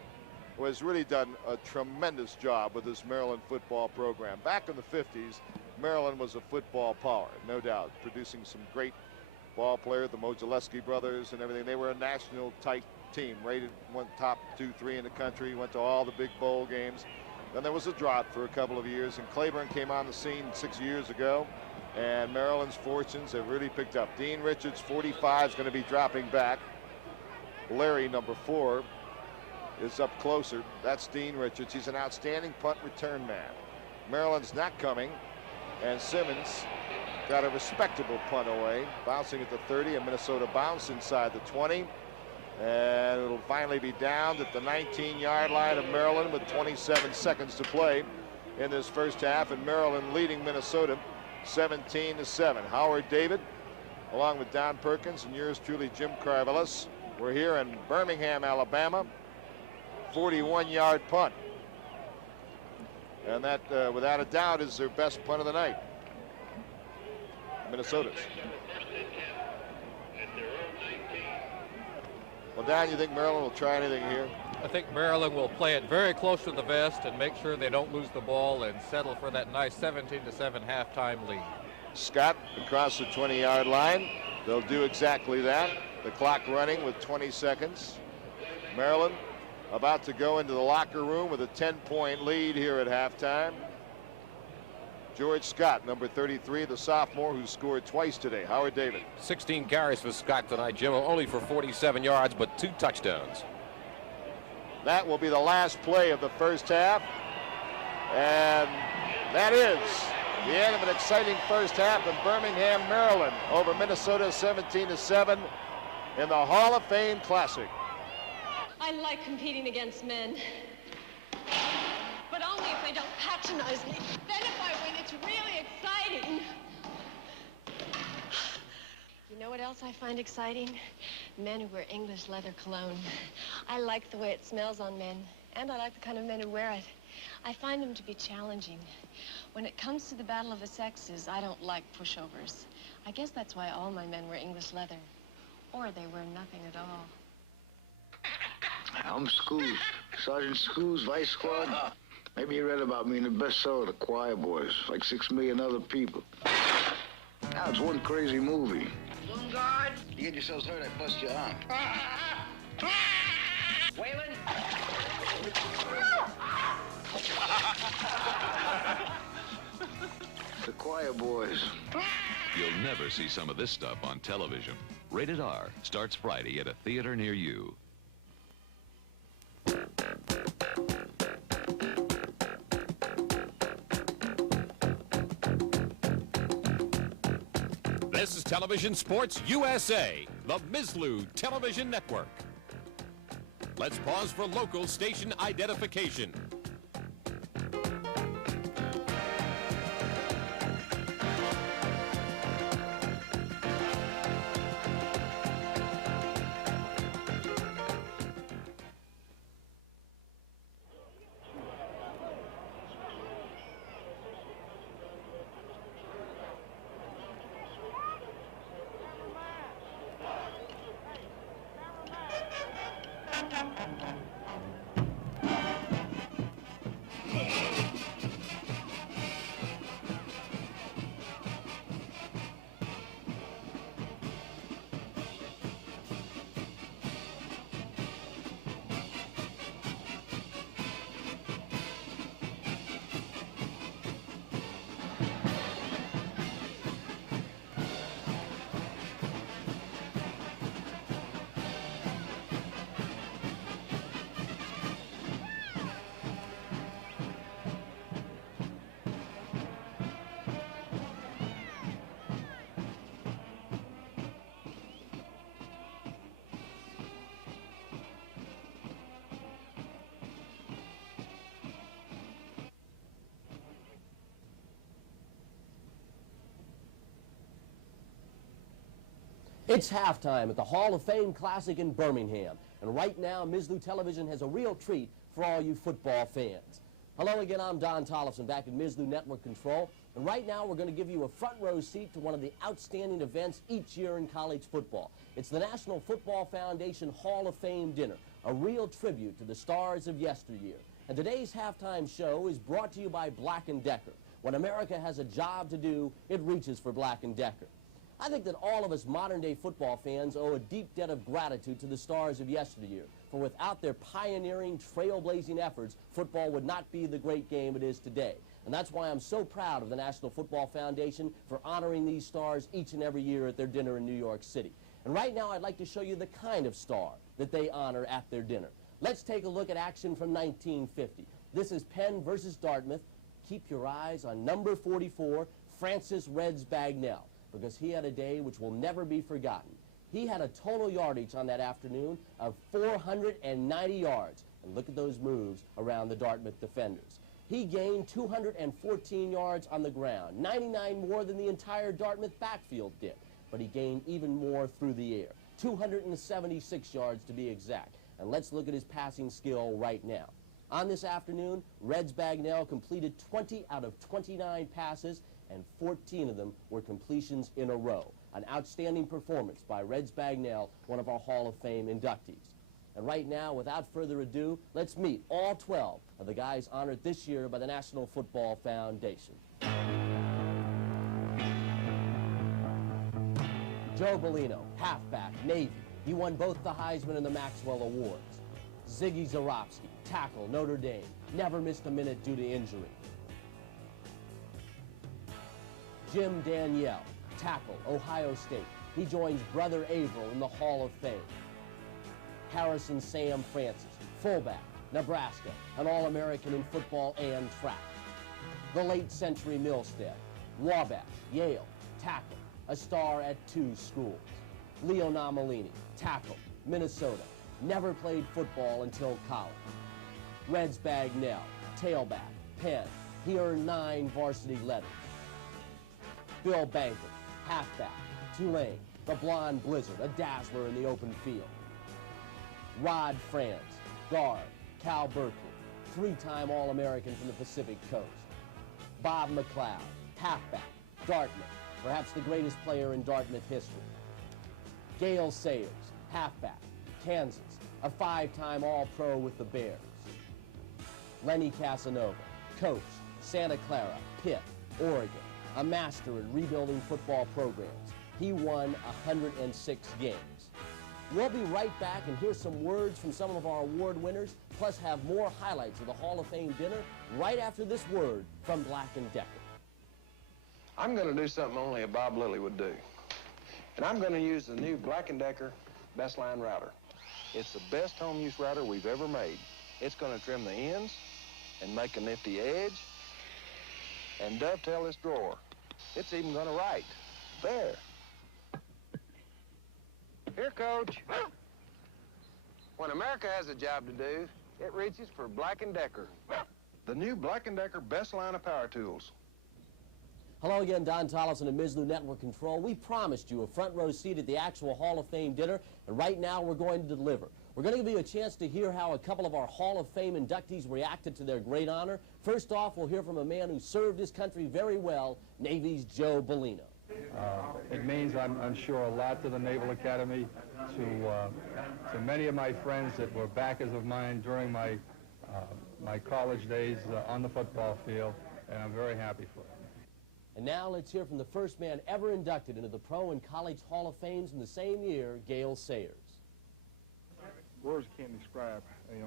who has really done a tremendous job with this Maryland football program. Back in the 50s, Maryland was a football power, no doubt, producing some great ball players, the Modzelewski brothers and everything. They were a national type team, rated one top 2, 3 in the country, went to all the big bowl games. Then there was a drought for a couple of years, and Claiborne came on the scene 6 years ago. And Maryland's fortunes have really picked up. Dean Richards, 45, is going to be dropping back. Larry, number 4, is up closer. That's Dean Richards. He's an outstanding punt return man. Maryland's not coming. And Simmons got a respectable punt away, bouncing at the 30, and Minnesota bounced inside the 20. And it'll finally be downed at the 19-yard line of Maryland with 27 seconds to play in this first half, and Maryland leading Minnesota 17-7. Howard David, along with Don Perkins and yours truly, Jim Carvelis. We're here in Birmingham, Alabama. 41-yard punt. And that, without a doubt, is their best punt of the night. Minnesota's. Well, Don, you think Maryland will try anything here? I think Maryland will play it very close to the vest and make sure they don't lose the ball and settle for that nice 17-7 halftime lead. Scott across the 20-yard line. They'll do exactly that. The clock running with 20 seconds. Maryland about to go into the locker room with a 10-point lead here at halftime. George Scott, number 33, the sophomore who scored twice today. Howard David. 16 carries for Scott tonight, Jim, only for 47 yards, but 2 touchdowns. That will be the last play of the first half. And that is the end of an exciting first half in Birmingham, Maryland, over Minnesota 17-7 in the Hall of Fame Classic. I like competing against men, but only if they don't patronize me. Then if I win, it's really exciting. You know what else I find exciting? Men who wear English leather cologne. I like the way it smells on men, and I like the kind of men who wear it. I find them to be challenging. When it comes to the battle of the sexes, I don't like pushovers. I guess that's why all my men wear English leather. Or they wear nothing at all. I'm Scoos, Sergeant Scoos, Vice Squad. Maybe you read about me in the bestseller, The Choir Boys, like 6 million other people. Now it's one crazy movie. Guard, you get yourselves hurt, I bust your arm. Waylon? The Choir Boys. You'll never see some of this stuff on television. Rated R starts Friday at a theater near you. This is Television Sports USA, the Mizlu Television Network. Let's pause for local station identification. It's halftime at the Hall of Fame Classic in Birmingham. And right now, Mizlu Television has a real treat for all you football fans. Hello again, I'm Don Tollefson back at Mizlu Network Control. And right now, we're going to give you a front row seat to one of the outstanding events each year in college football. It's the National Football Foundation Hall of Fame Dinner, a real tribute to the stars of yesteryear. And today's halftime show is brought to you by Black & Decker. When America has a job to do, it reaches for Black & Decker. I think that all of us modern-day football fans owe a deep debt of gratitude to the stars of yesteryear, for without their pioneering, trailblazing efforts, football would not be the great game it is today. And that's why I'm so proud of the National Football Foundation for honoring these stars each and every year at their dinner in New York City. And right now, I'd like to show you the kind of star that they honor at their dinner. Let's take a look at action from 1950. This is Penn versus Dartmouth. Keep your eyes on number 44, Francis Reds Bagnell, because he had a day which will never be forgotten. He had a total yardage on that afternoon of 490 yards. And look at those moves around the Dartmouth defenders. He gained 214 yards on the ground, 99 more than the entire Dartmouth backfield did. But he gained even more through the air, 276 yards to be exact. And let's look at his passing skill right now. On this afternoon, Reds Bagnell completed 20 out of 29 passes, and 14 of them were completions in a row. An outstanding performance by Reds Bagnell, one of our Hall of Fame inductees. And right now, without further ado, let's meet all 12 of the guys honored this year by the National Football Foundation. Joe Bellino, halfback, Navy. He won both the Heisman and the Maxwell Awards. Ziggy Zarofsky, tackle, Notre Dame. Never missed a minute due to injury. Jim Danielle, tackle, Ohio State. He joins brother Averill in the Hall of Fame. Harrison Sam Francis, fullback, Nebraska, an All-American in football and track. The late Century Milstead, Wabash, Yale, tackle, a star at 2 schools. Leo Namalini, tackle, Minnesota, never played football until college. Reds Bagnell, tailback, Penn. He earned 9 varsity letters. Bill Banker, halfback, Tulane, the blonde blizzard, a dazzler in the open field. Rod Franz, guard, Cal Berkeley, 3-time All-American from the Pacific Coast. Bob McLeod, halfback, Dartmouth, perhaps the greatest player in Dartmouth history. Gale Sayers, halfback, Kansas, a 5-time All-Pro with the Bears. Lenny Casanova, coach, Santa Clara, Pitt, Oregon, a master in rebuilding football programs. He won 106 games. We'll be right back and hear some words from some of our award winners, plus have more highlights of the Hall of Fame dinner right after this word from Black & Decker. I'm going to do something only a Bob Lilly would do. And I'm going to use the new Black & Decker Best Line router. It's the best home use router we've ever made. It's going to trim the ends and make a nifty edge and dovetail this drawer. It's even going to write. There. Here, Coach. When America has a job to do, it reaches for Black & Decker. The new Black & Decker Best Line of power tools. Hello again, Don Tollefson and Ms. Lou Network Control. We promised you a front row seat at the actual Hall of Fame dinner, and right now we're going to deliver. We're going to give you a chance to hear how a couple of our Hall of Fame inductees reacted to their great honor. First off, we'll hear from a man who served his country very well, Navy's Joe Bellino. It means, I'm sure, a lot to the Naval Academy, to many of my friends that were backers of mine during my college days on the football field, and I'm very happy for it. And now let's hear from the first man ever inducted into the Pro and College Hall of Fames in the same year, Gale Sayers. Words can't describe,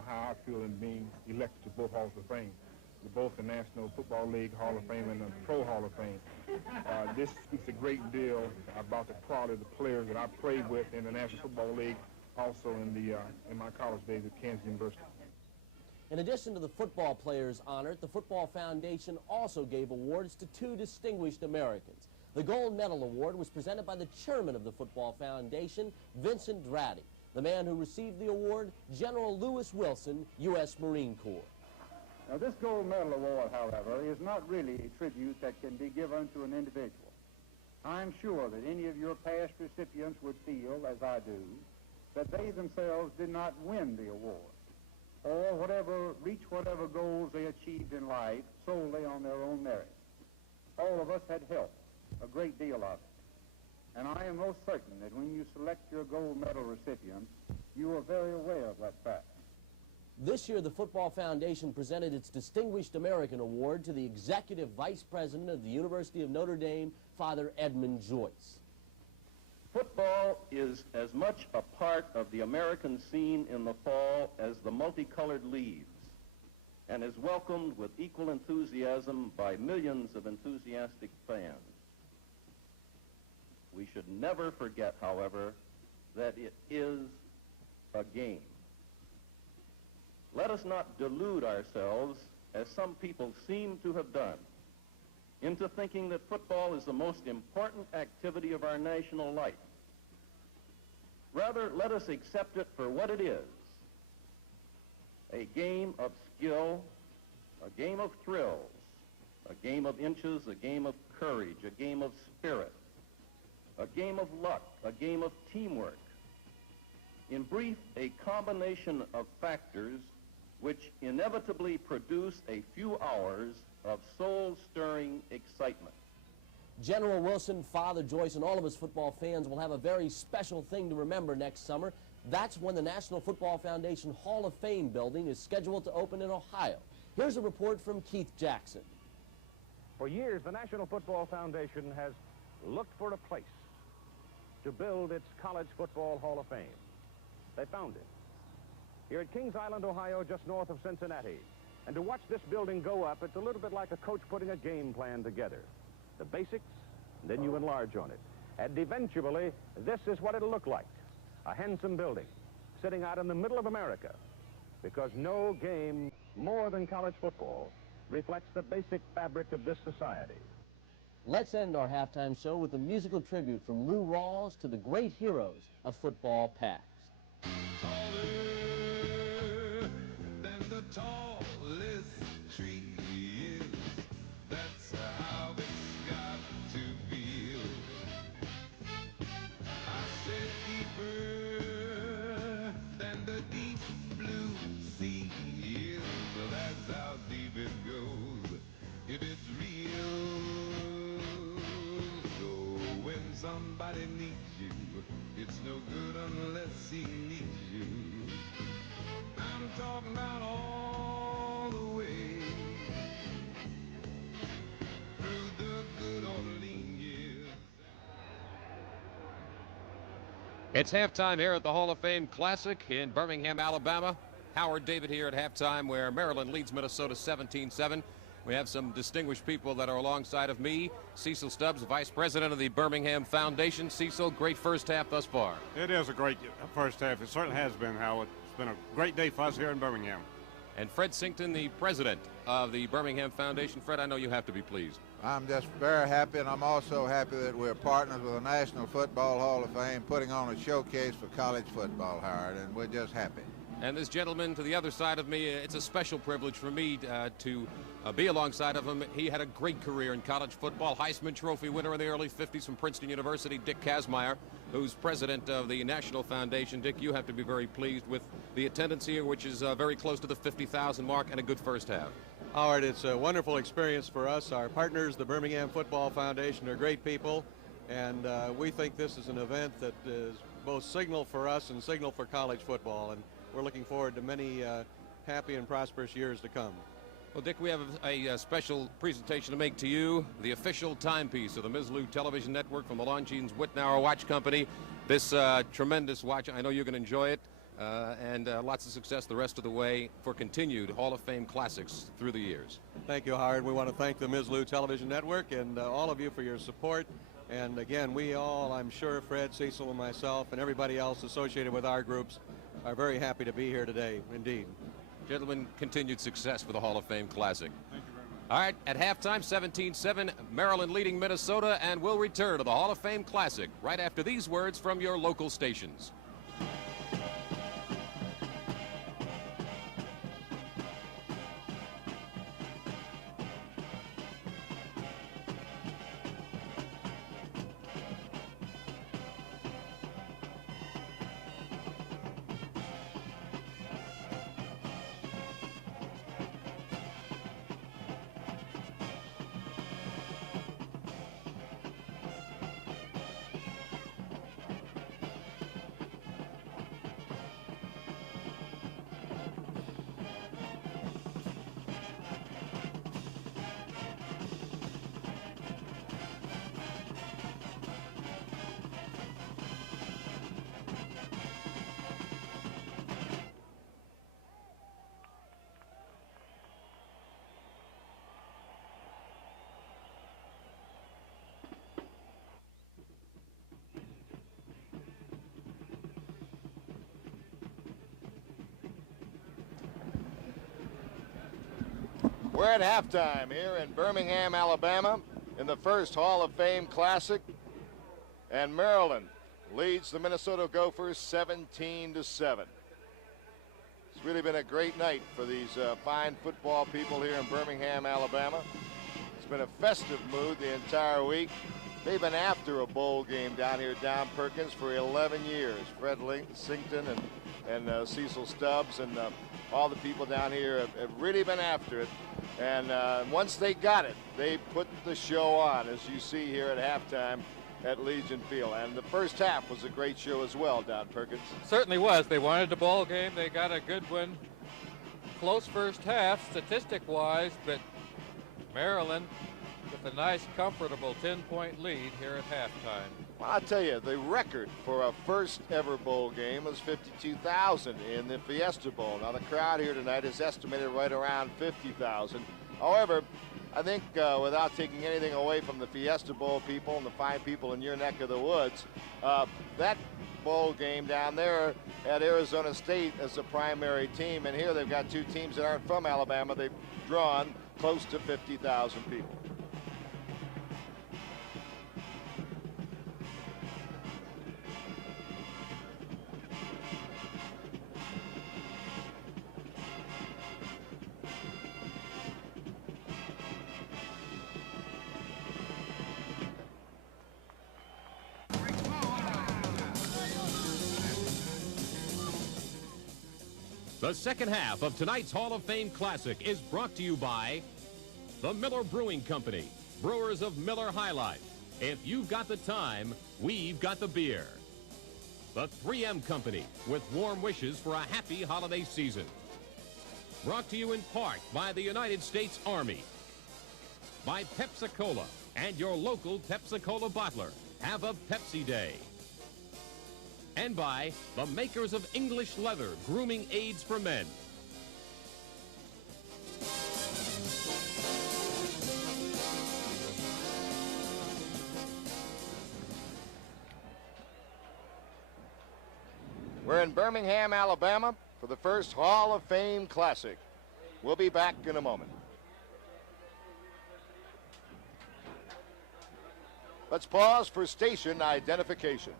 how I feel in being elected to both Halls of Fame, both the National Football League Hall of Fame and the Pro Hall of Fame. This speaks a great deal about the quality of the players that I played with in the National Football League, also in my college days at Kansas University. In addition to the football players honored, the Football Foundation also gave awards to two distinguished Americans. The Gold Medal Award was presented by the chairman of the Football Foundation, Vincent Dratty. The man who received the award, General Lewis Wilson, U.S. Marine Corps. Now, this Gold Medal Award, however, is not really a tribute that can be given to an individual. I'm sure that any of your past recipients would feel, as I do, that they themselves did not win the award, or reach whatever goals they achieved in life solely on their own merit. All of us had help, a great deal of it. And I am most certain that when you select your gold medal recipients, you are very aware of that fact. This year, the Football Foundation presented its Distinguished American Award to the Executive Vice President of the University of Notre Dame, Father Edmund Joyce. Football is as much a part of the American scene in the fall as the multicolored leaves, and is welcomed with equal enthusiasm by millions of enthusiastic fans. We should never forget, however, that it is a game. Let us not delude ourselves, as some people seem to have done, into thinking that football is the most important activity of our national life. Rather, let us accept it for what it is, a game of skill, a game of thrills, a game of inches, a game of courage, a game of spirit, a game of luck, a game of teamwork. In brief, a combination of factors which inevitably produce a few hours of soul-stirring excitement. General Wilson, Father Joyce, and all of us football fans will have a very special thing to remember next summer. That's when the National Football Foundation Hall of Fame building is scheduled to open in Ohio. Here's a report from Keith Jackson. For years, the National Football Foundation has looked for a place to build its College Football Hall of Fame. They found it here at Kings Island, Ohio, just north of Cincinnati. And to watch this building go up, it's a little bit like a coach putting a game plan together. The basics, then you enlarge on it. And eventually, this is what it'll look like. A handsome building sitting out in the middle of America, because no game more than college football reflects the basic fabric of this society. Let's end our halftime show with a musical tribute from Lou Rawls to the great heroes of football past. Than the tallest tree is, that's how it's got to feel. I said deeper than the deep blue sea is, that's how deep it goes, if it's real. So when somebody needs you, it's no good unless he needs you. I'm talking about all It's halftime here at the Hall of Fame Classic in Birmingham, Alabama. Howard David here at halftime, where Maryland leads Minnesota 17-7. We have some distinguished people that are alongside of me. Cecil Stubbs, Vice President of the Birmingham Foundation. Cecil, great first half thus far. It is a great first half. It certainly has been, Howard. It's been a great day for us here in Birmingham. And Fred Sinkton, the President of the Birmingham Foundation. Fred, I know you have to be pleased. I'm just very happy, and I'm also happy that we're partners with the National Football Hall of Fame, putting on a showcase for college football, Howard, and we're just happy. And this gentleman to the other side of me, it's a special privilege for me to be alongside of him. He had a great career in college football, Heisman Trophy winner in the early 50s from Princeton University, Dick Kazmaier, who's president of the National Foundation. Dick, you have to be very pleased with the attendance here, which is very close to the 50,000 mark, and a good first half. Howard, it's a wonderful experience for us. Our partners, the Birmingham Football Foundation, are great people, and we think this is an event that is both signal for us and signal for college football, and we're looking forward to many happy and prosperous years to come. Well, Dick, we have a special presentation to make to you, the official timepiece of the Ms. Lou Television Network from the Longines Wittnauer Watch Company. This tremendous watch, I know you're going to enjoy it. And lots of success the rest of the way for continued Hall of Fame classics through the years. Thank you, Howard. We want to thank the Ms. Lou Television Network and all of you for your support. And again, we all, I'm sure, Fred, Cecil, and myself, and everybody else associated with our groups, are very happy to be here today, indeed. Gentlemen, continued success for the Hall of Fame Classic. Thank you very much. All right, at halftime, 17-7, Maryland leading Minnesota, and we'll return to the Hall of Fame Classic right after these words from your local stations. We're at halftime here in Birmingham, Alabama, in the first Hall of Fame Classic, and Maryland leads the Minnesota Gophers 17-7. It's really been a great night for these fine football people here in Birmingham, Alabama. It's been a festive mood the entire week. They've been after a bowl game down here at Don Perkins for 11 years. Fred Sinkton and Cecil Stubbs and all the people down here have really been after it. And once they got it, they put the show on, as you see here at halftime at Legion Field. And the first half was a great show as well, Don Perkins. Certainly was. They wanted the ball game. They got a good one. Close first half, statistic-wise, but Maryland with a nice, comfortable 10-point lead here at halftime. Well, I'll tell you, the record for a first-ever bowl game was 52,000 in the Fiesta Bowl. Now, the crowd here tonight is estimated right around 50,000. However, I think without taking anything away from the Fiesta Bowl people and the fine people in your neck of the woods, that bowl game down there at Arizona State as the primary team, and here they've got two teams that aren't from Alabama. They've drawn close to 50,000 people. The second half of tonight's Hall of Fame Classic is brought to you by the Miller Brewing Company, brewers of Miller High Life. If you've got the time, we've got the beer. The 3M Company, with warm wishes for a happy holiday season. Brought to you in part by the United States Army. By Pepsi-Cola and your local Pepsi-Cola bottler. Have a Pepsi Day. and by the makers of English Leather, grooming aids for men. We're in Birmingham, Alabama for the first Hall of Fame Classic. We'll be back in a moment. Let's pause for station identification.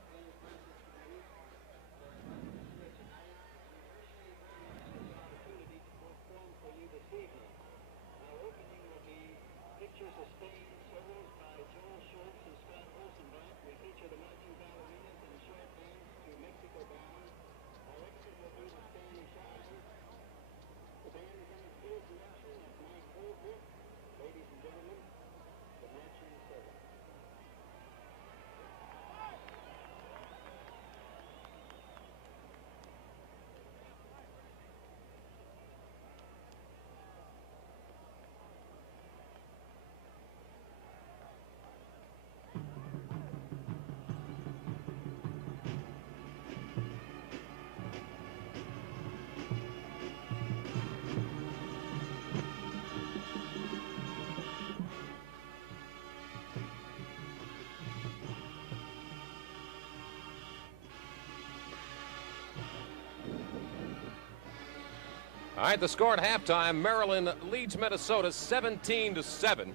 All right, the score at halftime, Maryland leads Minnesota 17-7.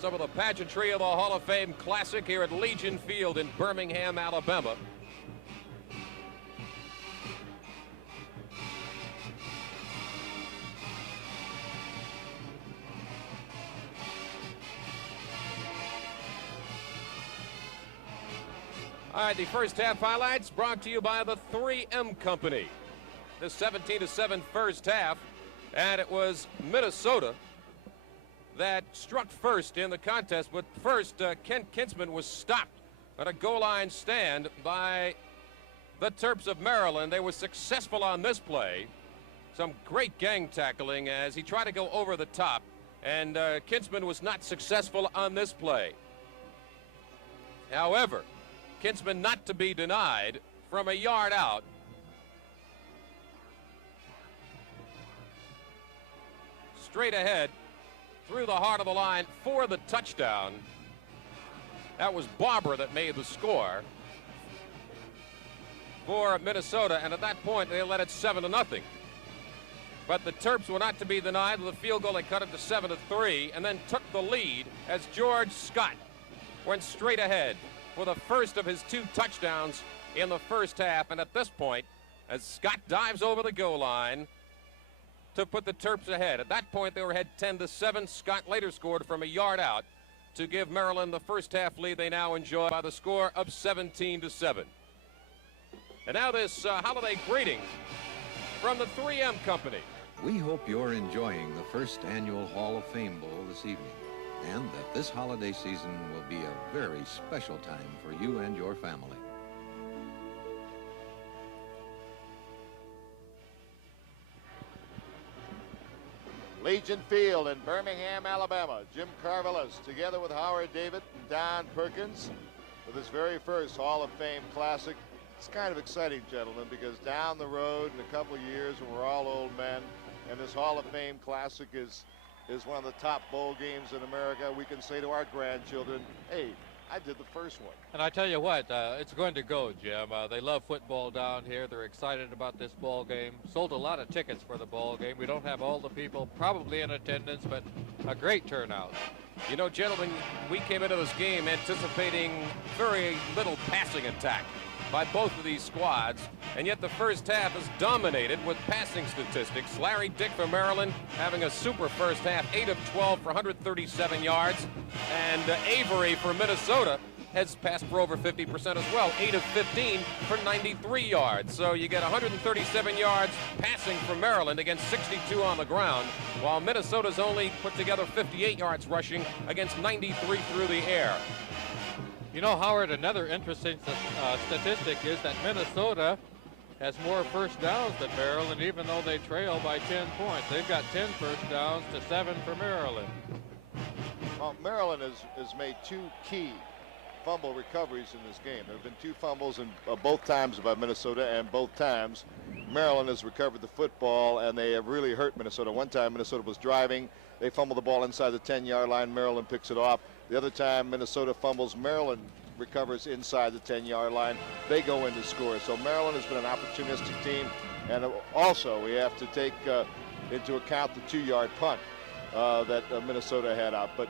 Some of the pageantry of the Hall of Fame Classic here at Legion Field in Birmingham, Alabama. All right, the first half highlights brought to you by the 3M Company. The 17-7 first half, and it was Minnesota that struck first in the contest. But first, Kent Kintzman was stopped at a goal line stand by the Terps of Maryland. They were successful on this play. Some great gang tackling as he tried to go over the top, and Kintzman was not successful on this play. However, Kintzman not to be denied from a yard out. Straight ahead through the heart of the line for the touchdown. That was Barber that made the score for Minnesota, and at that point they led it 7-0. But the Terps were not to be denied with a field goal. They cut it to 7-3 and then took the lead as George Scott went straight ahead for the first of his 2 touchdowns in the first half. And at this point, as Scott dives over the goal line to put the Terps ahead. At that point, they were ahead 10-7. Scott later scored from a yard out to give Maryland the first half lead they now enjoy by the score of 17-7. And now this holiday greeting from the 3M Company. We hope you're enjoying the first annual Hall of Fame Bowl this evening, and that this holiday season will be a very special time for you and your family. Legion Field in Birmingham, Alabama. Jim Carvelis together with Howard David and Don Perkins for this very first Hall of Fame Classic. It's kind of exciting, gentlemen, because down the road in a couple of years when we're all old men and this Hall of Fame Classic is one of the top bowl games in America, we can say to our grandchildren, hey, I did the first one. And I tell you what, it's going to go, Jim. They love football down here. They're excited about this ball game. Sold a lot of tickets for the ball game. We don't have all the people probably in attendance, but a great turnout. You know, gentlemen, we came into this game anticipating very little passing attack by both of these squads, and yet the first half is dominated with passing statistics. Larry Dick for Maryland having a super first half, 8 of 12 for 137 yards, and Avery for Minnesota has passed for over 50% as well, 8 of 15 for 93 yards. So you get 137 yards passing from Maryland against 62 on the ground, while Minnesota's only put together 58 yards rushing against 93 through the air. You know, Howard, another interesting statistic is that Minnesota has more first downs than Maryland, even though they trail by 10 points. They've got 10 first downs to 7 for Maryland. Well, Maryland has made 2 key fumble recoveries in this game. There have been 2 fumbles in both times by Minnesota, and both times Maryland has recovered the football, and they have really hurt Minnesota. One time Minnesota was driving. They fumble the ball inside the 10-yard line. Maryland picks it off. The other time Minnesota fumbles, Maryland recovers inside the 10-yard line. They go in to score. So Maryland has been an opportunistic team. And also we have to take into account the 2-yard punt that Minnesota had out. But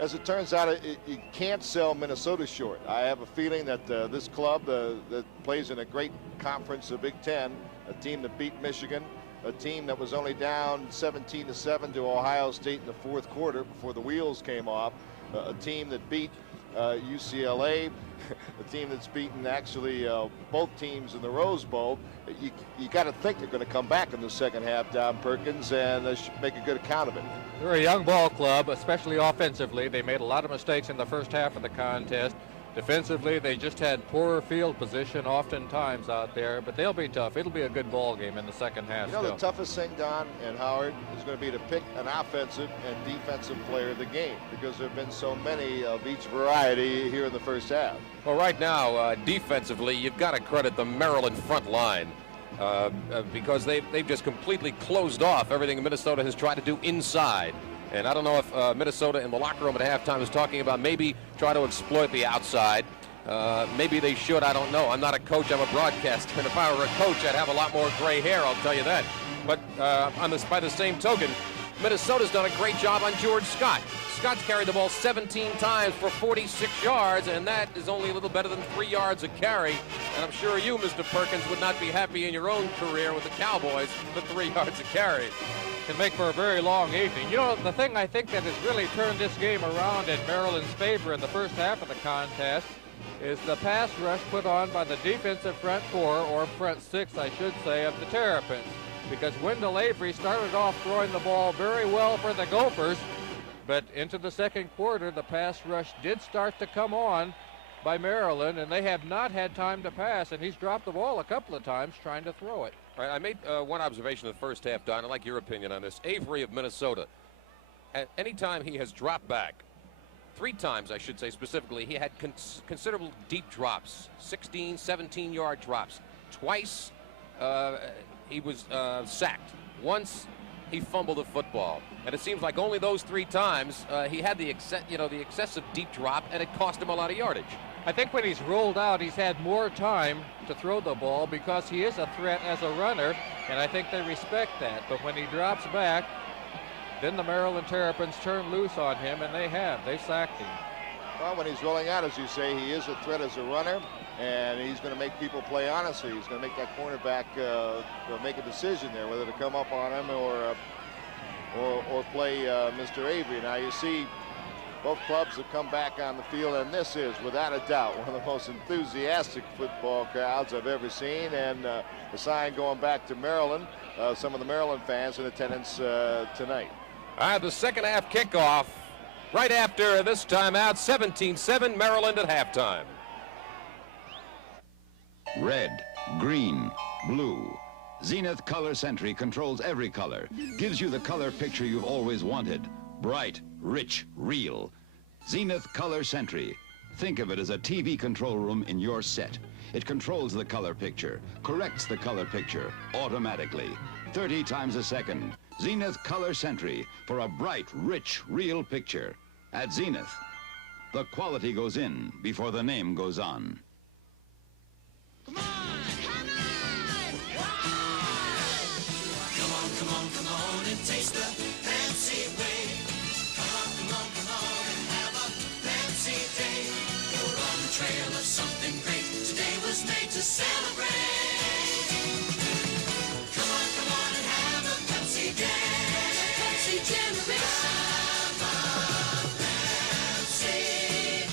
as it turns out, you can't sell Minnesota short. I have a feeling that this club that plays in a great conference, the Big Ten, a team that beat Michigan, a team that was only down 17-7 to Ohio State in the 4th quarter before the wheels came off, a team that beat UCLA, a team that's beaten actually both teams in the Rose Bowl. You got to think they're going to come back in the second half, Don Perkins, and make a good account of it. They're a young ball club, especially offensively. They made a lot of mistakes in the first half of the contest. Defensively, they just had poor field position oftentimes out there, but they'll be tough. It'll be a good ball game in the second half. You know, the toughest thing, Don and Howard, is going to be to pick an offensive and defensive player of the game, because there have been so many of each variety here in the first half. Well, right now, defensively, you've got to credit the Maryland front line because they've just completely closed off everything Minnesota has tried to do inside. And I don't know if Minnesota in the locker room at halftime is talking about maybe try to exploit the outside. Maybe they should. I don't know. I'm not a coach. I'm a broadcaster. And if I were a coach, I'd have a lot more gray hair, I'll tell you that. But by the same token, Minnesota's done a great job on George Scott. Scott's carried the ball 17 times for 46 yards, and that is only a little better than 3 yards a carry. And I'm sure you, Mr. Perkins, would not be happy in your own career with the Cowboys for 3 yards a carry. Can make for a very long evening. You know, the thing I think that has really turned this game around in Maryland's favor in the first half of the contest is the pass rush put on by the defensive front 4, or front 6, I should say, of the Terrapins. Because Wendell Avery started off throwing the ball very well for the Gophers, but into the second quarter, the pass rush did start to come on by Maryland, and they have not had time to pass, and he's dropped the ball a couple of times trying to throw it. All right, I made one observation in the first half, Don. I'd like your opinion on this. Avery of Minnesota, at any time he has dropped back, 3 times, I should say specifically, he had considerable deep drops, 16, 17-yard drops. Twice he was sacked. Once he fumbled the football. And it seems like only those 3 times he had the excessive deep drop, and it cost him a lot of yardage. I think when he's rolled out, he's had more time to throw the ball because he is a threat as a runner, and I think they respect that. But when he drops back, then the Maryland Terrapins turn loose on him, and they've sacked him. Well, when he's rolling out, as you say, he is a threat as a runner, and he's going to make people play honestly. He's going to make that cornerback make a decision there, whether to come up on him or play Mr. Avery. Now you see both clubs have come back on the field, and this is, without a doubt, one of the most enthusiastic football crowds I've ever seen, and a sign going back to Maryland, some of the Maryland fans in attendance tonight. The second half kickoff right after this timeout, 17-7, Maryland at halftime. Red, green, blue. Zenith Color Sentry controls every color, gives you the color picture you've always wanted. Bright, rich, real. Zenith Color Sentry. Think of it as a TV control room in your set. It controls the color picture, corrects the color picture automatically. 30 times a second. Zenith Color Sentry for a bright, rich, real picture. At Zenith, the quality goes in before the name goes on. Come on and taste the fancy way. Come on and have a fancy day. You're on the trail of something great. Today was made to celebrate. Come on and have a Pepsi day. Pepsi generation. Have a Pepsi day.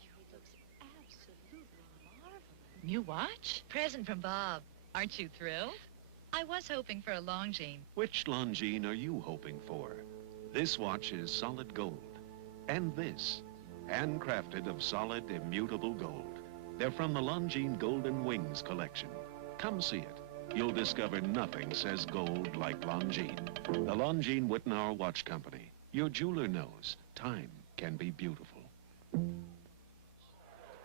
He looks absolutely marvelous. New watch? Present from Bob. Aren't you thrilled? I was hoping for a Longines. Which Longines are you hoping for? This watch is solid gold. And this, handcrafted of solid, immutable gold. They're from the Longines Golden Wings collection. Come see it. You'll discover nothing says gold like Longines. The Longines Wittenour Watch Company. Your jeweler knows. Time can be beautiful.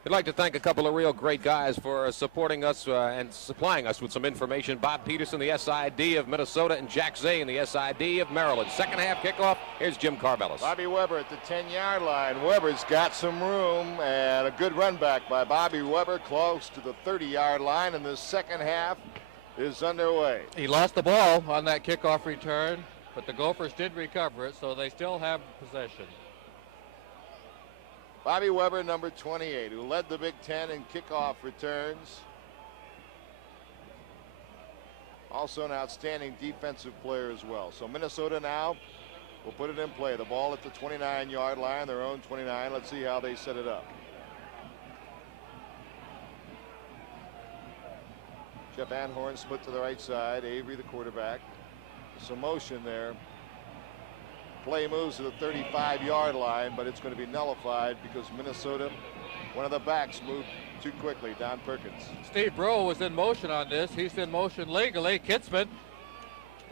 We'd like to thank a couple of real great guys for supporting us and supplying us with some information. Bob Peterson, the SID of Minnesota, and Jack Zane, the SID of Maryland. Second half kickoff. Here's Jim Carvelis. Bobby Weber at the 10-yard line. Weber's got some room, and a good run back by Bobby Weber close to the 30-yard line, and the second half is underway. He lost the ball on that kickoff return, but the Gophers did recover it, so they still have possession. Bobby Weber, number 28, who led the Big Ten in kickoff returns. Also an outstanding defensive player as well. So Minnesota now will put it in play. The ball at the 29-yard line, their own 29. Let's see how they set it up. Jeff Anhorn split to the right side. Avery, the quarterback. Some motion there. Play moves to the 35-yard line, but it's going to be nullified because Minnesota, one of the backs, moved too quickly. Don Perkins. Steve Breaux was in motion on this. He's in motion legally. Kitzman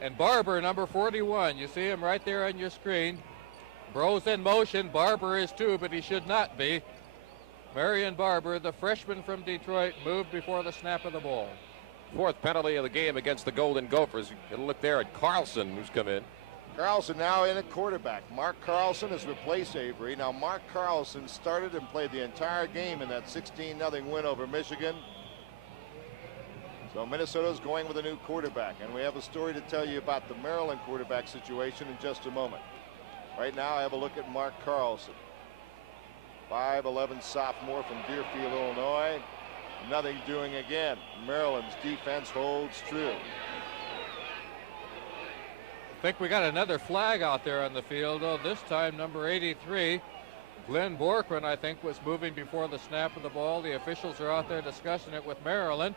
and Barber, number 41. You see him right there on your screen. Breaux's in motion. Barber is too, but he should not be. Marion Barber, the freshman from Detroit, moved before the snap of the ball. Fourth penalty of the game against the Golden Gophers. You'll look there at Carlson, who's come in. Carlson now in at quarterback. Mark Carlson has replaced Avery. Now Mark Carlson started and played the entire game in that 16-0 win over Michigan. So Minnesota's going with a new quarterback, and we have a story to tell you about the Maryland quarterback situation in just a moment. Right now I have a look at Mark Carlson. 5'11" sophomore from Deerfield, Illinois. Nothing doing again. Maryland's defense holds true. I think we got another flag out there on the field, though this time number 83, Glenn Borkman, I think, was moving before the snap of the ball. The officials are out there discussing it with Maryland.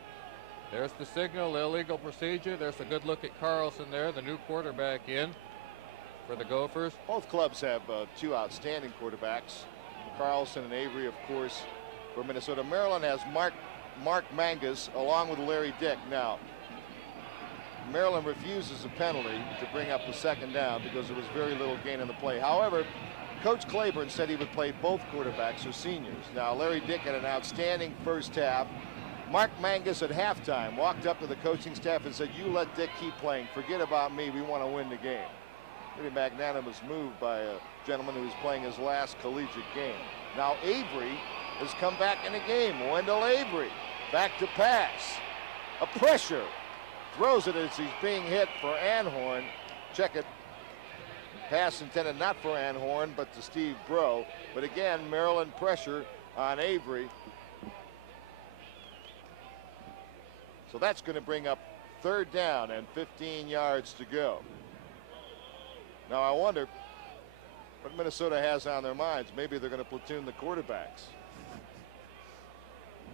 There's the signal, illegal procedure. There's a good look at Carlson there, the new quarterback in for the Gophers. Both clubs have two outstanding quarterbacks, Carlson and Avery, of course, for Minnesota. Maryland has Mark Mangus along with Larry Dick. Now, Maryland refuses a penalty to bring up the second down because there was very little gain in the play. However, Coach Claiborne said he would play both quarterbacks who seniors. Now, Larry Dick had an outstanding first half. Mark Mangus at halftime walked up to the coaching staff and said, "You let Dick keep playing. Forget about me. We want to win the game." Pretty magnanimous move by a gentleman who's playing his last collegiate game. Now, Avery has come back in the game. Wendell Avery back to pass. A pressure. Throws it as he's being hit for Anhorn. Check it. Pass intended not for Anhorn, but to Steve Breaux. But again, Maryland pressure on Avery. So that's going to bring up third down and 15 yards to go. Now I wonder what Minnesota has on their minds. Maybe they're going to platoon the quarterbacks.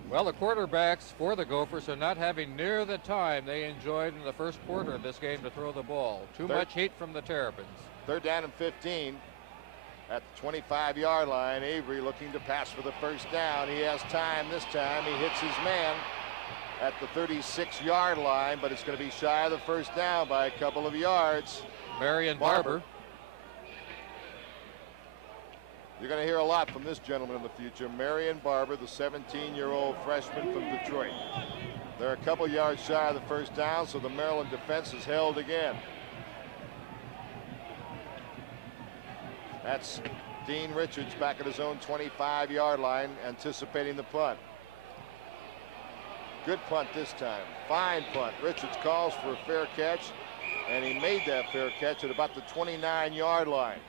Well, the quarterbacks for the Gophers are not having near the time they enjoyed in the first quarter of this game to throw the ball. Too much heat from the Terrapins. Third down and 15 at the 25-yard line. Avery looking to pass for the first down. He has time this time. He hits his man at the 36-yard line, but it's going to be shy of the first down by a couple of yards. Marion Barber. You're going to hear a lot from this gentleman in the future. Marion Barber, the 17-year-old freshman from Detroit. They're a couple yards shy of the first down, so the Maryland defense is held again. That's Dean Richards back at his own 25-yard line, anticipating the punt. Good punt this time. Fine punt. Richards calls for a fair catch, and he made that fair catch at about the 29-yard line.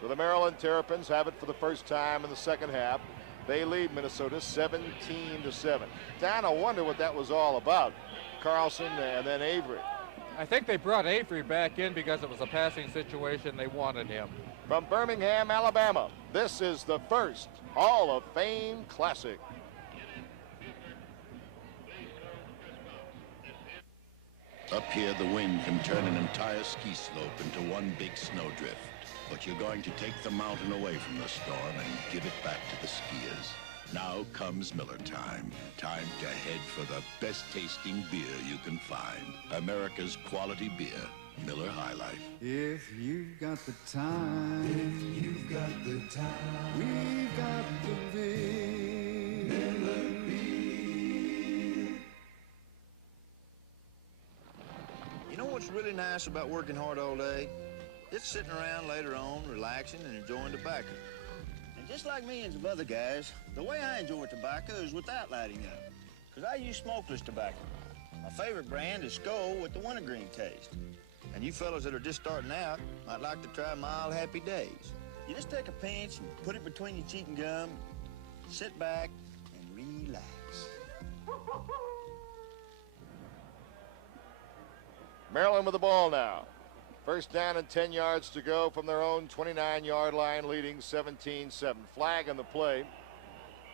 So the Maryland Terrapins have it for the first time in the second half. They lead Minnesota 17-7. Dan, I wonder what that was all about. Carlson and then Avery. I think they brought Avery back in because it was a passing situation. They wanted him. From Birmingham, Alabama, this is the first Hall of Fame Classic. Up here, the wind can turn an entire ski slope into one big snowdrift. But you're going to take the mountain away from the storm and give it back to the skiers. Now comes Miller time. Time to head for the best tasting beer you can find. America's quality beer, Miller High Life. If you've got the time, if you've got the time, we've got the Miller Beer. You know what's really nice about working hard all day? It's sitting around later on, relaxing and enjoying tobacco. And just like millions of other guys, the way I enjoy tobacco is without lighting up. Because I use smokeless tobacco. My favorite brand is Skoal with the wintergreen taste. And you fellas that are just starting out might like to try Mild Happy Days. You just take a pinch and put it between your cheek and gum, sit back, and relax. Maryland with the ball now. First down and 10 yards to go from their own 29-yard line, leading 17-7. Flag on the play.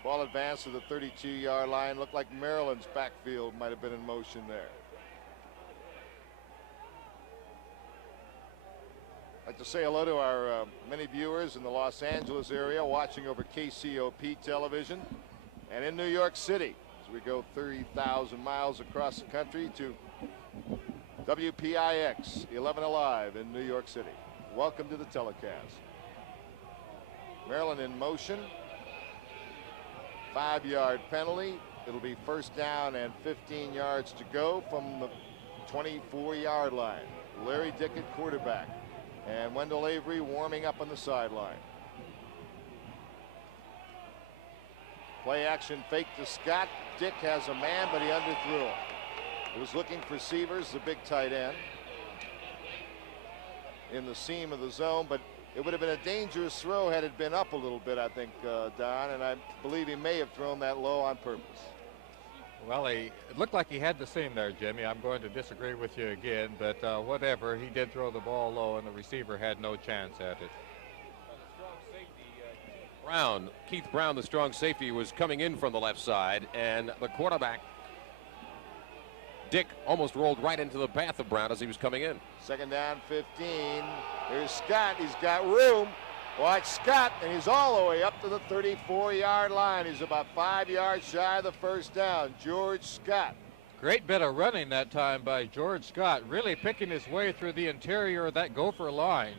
Ball advanced to the 32-yard line. Looked like Maryland's backfield might have been in motion there. I'd like to say hello to our many viewers in the Los Angeles area watching over KCOP television and in New York City as we go 30,000 miles across the country to WPIX 11 Alive in New York City. Welcome to the telecast. Maryland in motion. 5-yard penalty. It'll be first down and 15 yards to go from the 24-yard line. Larry Dick at quarterback and Wendell Avery warming up on the sideline. Play action fake to Scott. Dick has a man, but he underthrew him. He was looking for Severs, the big tight end, in the seam of the zone, but it would have been a dangerous throw had it been up a little bit, I think, Don, and I believe he may have thrown that low on purpose. Well, it looked like he had the seam there, Jimmy. I'm going to disagree with you again, but whatever. He did throw the ball low, and the receiver had no chance at it. Keith Brown, the strong safety, was coming in from the left side, and the quarterback, Dick, almost rolled right into the path of Brown as he was coming in. Second down, 15. Here's Scott. He's got room. Watch Scott, and he's all the way up to the 34-yard line. He's about 5 yards shy of the first down. George Scott. Great bit of running that time by George Scott, really picking his way through the interior of that Gopher line.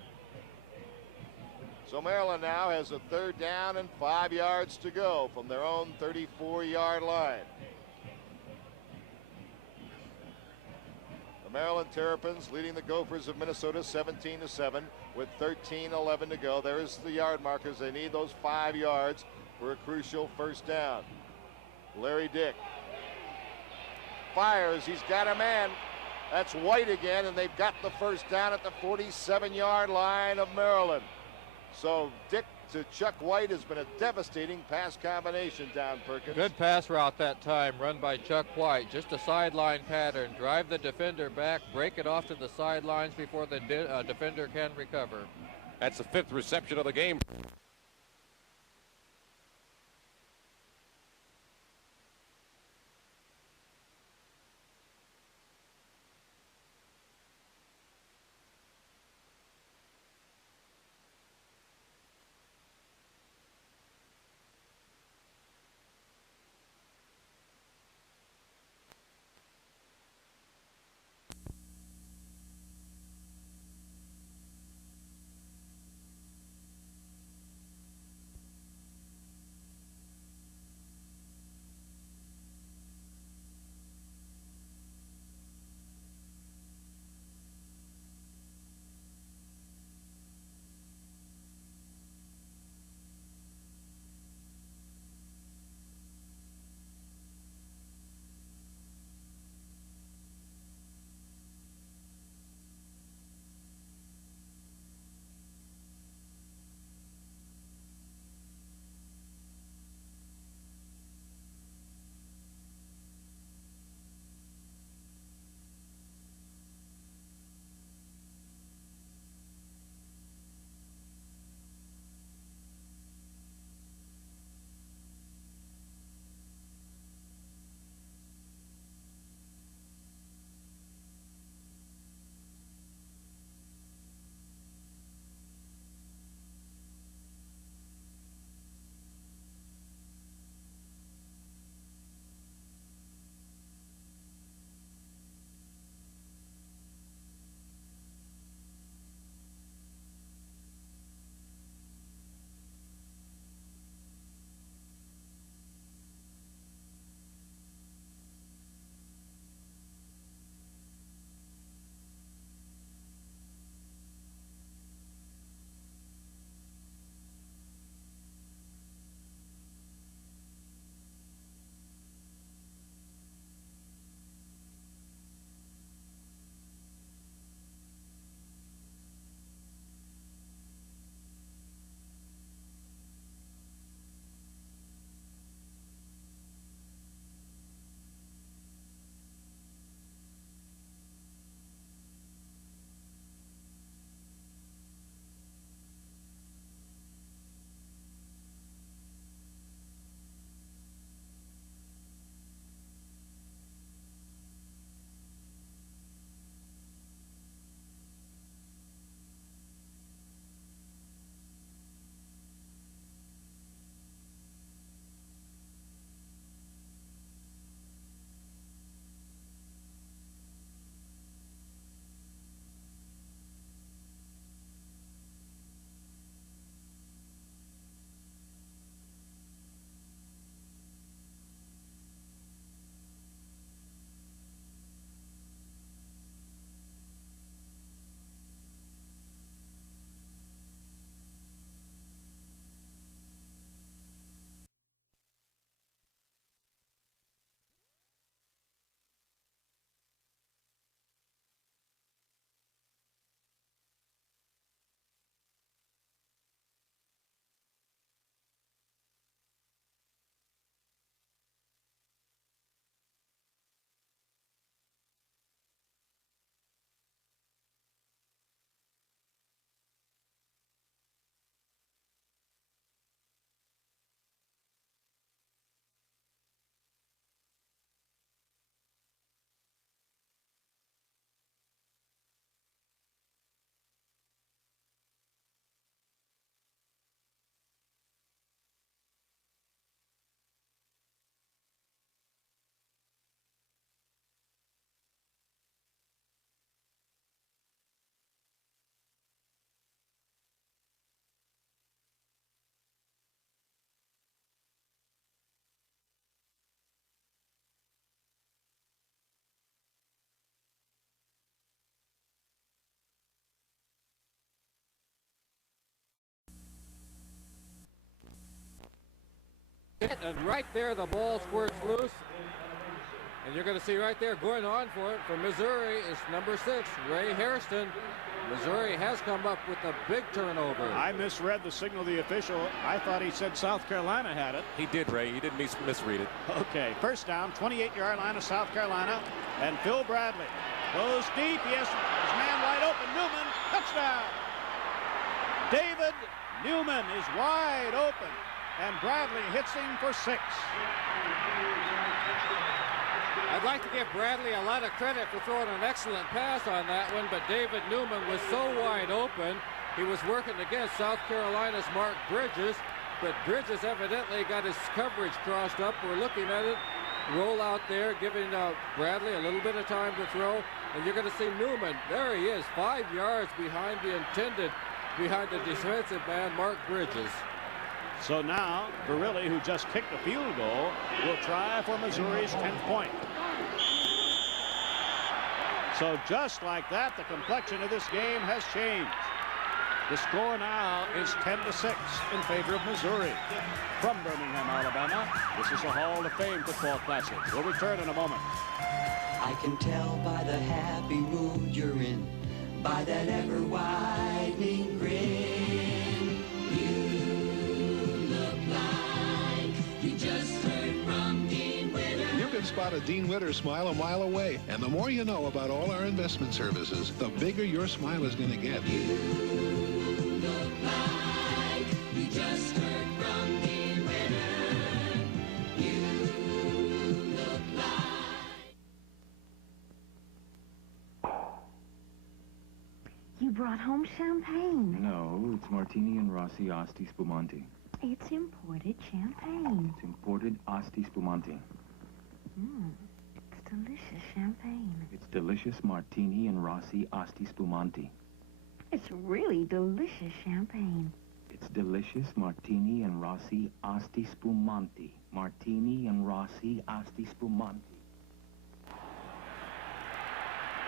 So Maryland now has a third down and 5 yards to go from their own 34-yard line. The Maryland Terrapins leading the Gophers of Minnesota 17-7 with 13:11 to go. There's the yard markers. They need those 5 yards for a crucial first down. Larry Dick fires. He's got a man. That's White again, and they've got the first down at the 47-yard line of Maryland. So Dick to Chuck White has been a devastating pass combination, Don Perkins. Good pass route that time, run by Chuck White. Just a sideline pattern. Drive the defender back, break it off to the sidelines before the defender can recover. That's the 5th reception of the game. And right there, the ball squirts loose. And you're going to see right there, going on for it for Missouri is number 6, Ray Hairston. Missouri has come up with a big turnover. I misread the signal of the official. I thought he said South Carolina had it. He did, Ray. You didn't misread it. Okay, first down, 28-yard line of South Carolina. And Phil Bradley goes deep. He has his man wide open. Newman, touchdown. David Newman is wide open. And Bradley hits him for 6. I'd like to give Bradley a lot of credit for throwing an excellent pass on that one, but David Newman was so wide open. He was working against South Carolina's Mark Bridges, but Bridges evidently got his coverage crossed up. We're looking at it. Roll out there, giving Bradley a little bit of time to throw, and you're going to see Newman. There he is, 5 yards behind the defensive man, Mark Bridges. So now, Barilli, who just kicked a field goal, will try for Missouri's 10th point. So just like that, the complexion of this game has changed. The score now is 10-6 in favor of Missouri. From Birmingham, Alabama, this is a Hall of Fame football classic. We'll return in a moment. I can tell by the happy mood you're in, by that ever-widening grin. You look like you just heard from Dean Witter. You can spot a Dean Witter smile a mile away. And the more you know about all our investment services, the bigger your smile is going to get. You look like you just heard from Dean Witter. You look like... You brought home champagne. No, it's Martini and Rossi Asti Spumante. It's imported champagne. It's imported Asti Spumante. It's delicious champagne. It's delicious Martini and Rossi Asti Spumante. It's really delicious champagne. It's delicious Martini and Rossi Asti Spumante. Martini and Rossi Asti Spumante.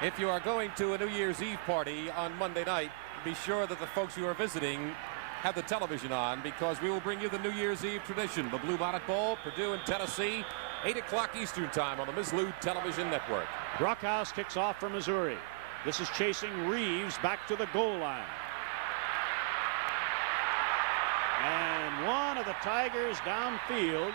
If you are going to a New Year's Eve party on Monday night, be sure that the folks you are visiting have the television on, because we will bring you the New Year's Eve tradition, the Blue Bonnet Bowl, Purdue and Tennessee, 8 o'clock Eastern Time on the Ms. Lou Television Network. Brockhouse kicks off for Missouri. This is chasing Reeves back to the goal line. And one of the Tigers downfield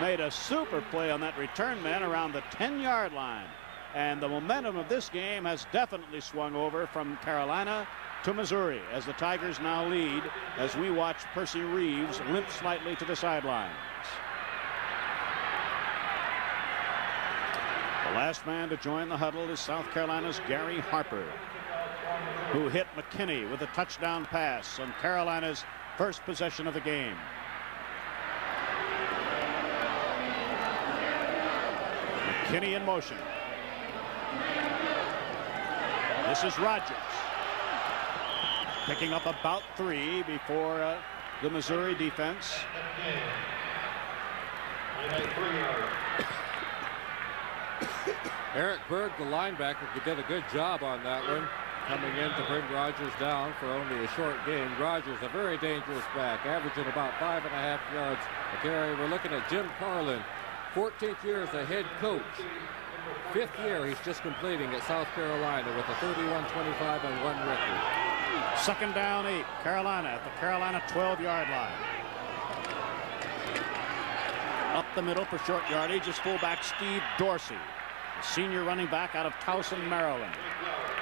made a super play on that return man around the 10-yard line. And the momentum of this game has definitely swung over from Carolina to Missouri, as the Tigers now lead, as we watch Percy Reeves limp slightly to the sidelines. The last man to join the huddle is South Carolina's Gary Harper, who hit McKinney with a touchdown pass on Carolina's first possession of the game. McKinney in motion. This is Rogers, picking up about 3 before the Missouri defense. Eric Berg, the linebacker, did a good job on that one, coming in to bring Rogers down for only a short gain. Rogers, a very dangerous back, averaging about 5.5 yards a carry. We're looking at Jim Carlin, 14th year as a head coach. 5th year he's just completing at South Carolina with a 31-25-1 record. Second down 8, Carolina at the Carolina 12-yard line. Up the middle for short yardage is fullback Steve Dorsey, a senior running back out of Towson, Maryland.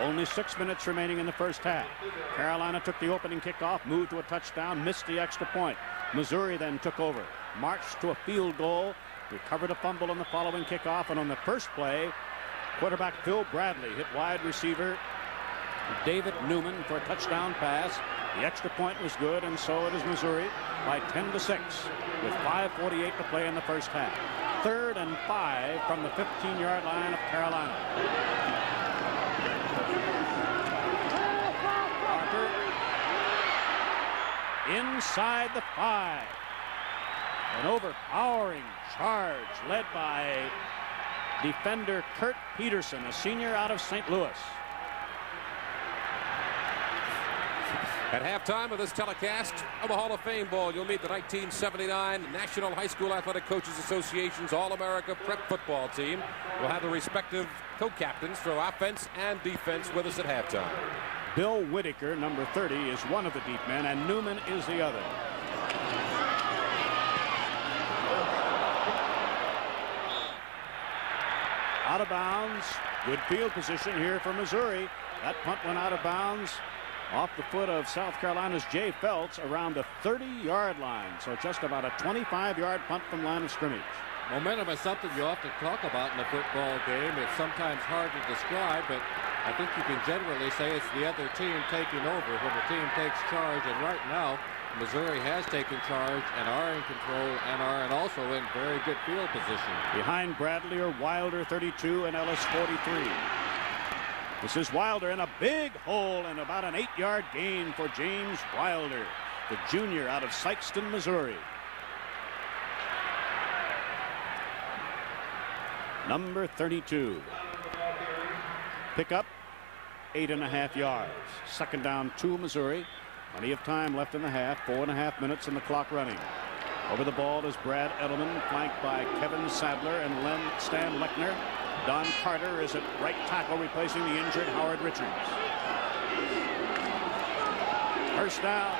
Only 6 minutes remaining in the first half. Carolina took the opening kickoff, moved to a touchdown, missed the extra point. Missouri then took over, marched to a field goal, recovered a fumble on the following kickoff, and on the first play, quarterback Phil Bradley hit wide receiver David Newman for a touchdown pass. The extra point was good, and so it is Missouri by 10-6 with 5:48 to play in the first half. 3rd and 5 from the 15-yard line of Carolina. Harper inside the 5. An overpowering charge led by defender Kurt Peterson, a senior out of St. Louis. At halftime of this telecast of the Hall of Fame Bowl, you'll meet the 1979 National High School Athletic Coaches Association's All-America Prep Football team. We'll have the respective co-captains for offense and defense with us at halftime. Bill Whitaker, number 30, is one of the deep men, and Newman is the other. Out of bounds. Good field position here for Missouri. That punt went out of bounds off the foot of South Carolina's Jay Felts around the 30-yard line. So just about a 25-yard punt from line of scrimmage. Momentum is something you often talk about in a football game. It's sometimes hard to describe, but I think you can generally say it's the other team taking over when the team takes charge. And right now, Missouri has taken charge and are in control and are also in very good field position. Behind Bradley are Wilder, 32, and Ellis, 43. This is Wilder in a big hole and about an 8-yard gain for James Wilder, the junior out of Sikeston, Missouri. Number 32. Pickup, 8.5 yards. Second down, 2 Missouri. Plenty of time left in the half. 4.5 minutes and the clock running. Over the ball is Brad Edelman, flanked by Kevin Sadler and Stan Lechner. Don Carter is at right tackle, replacing the injured Howard Richards. First down.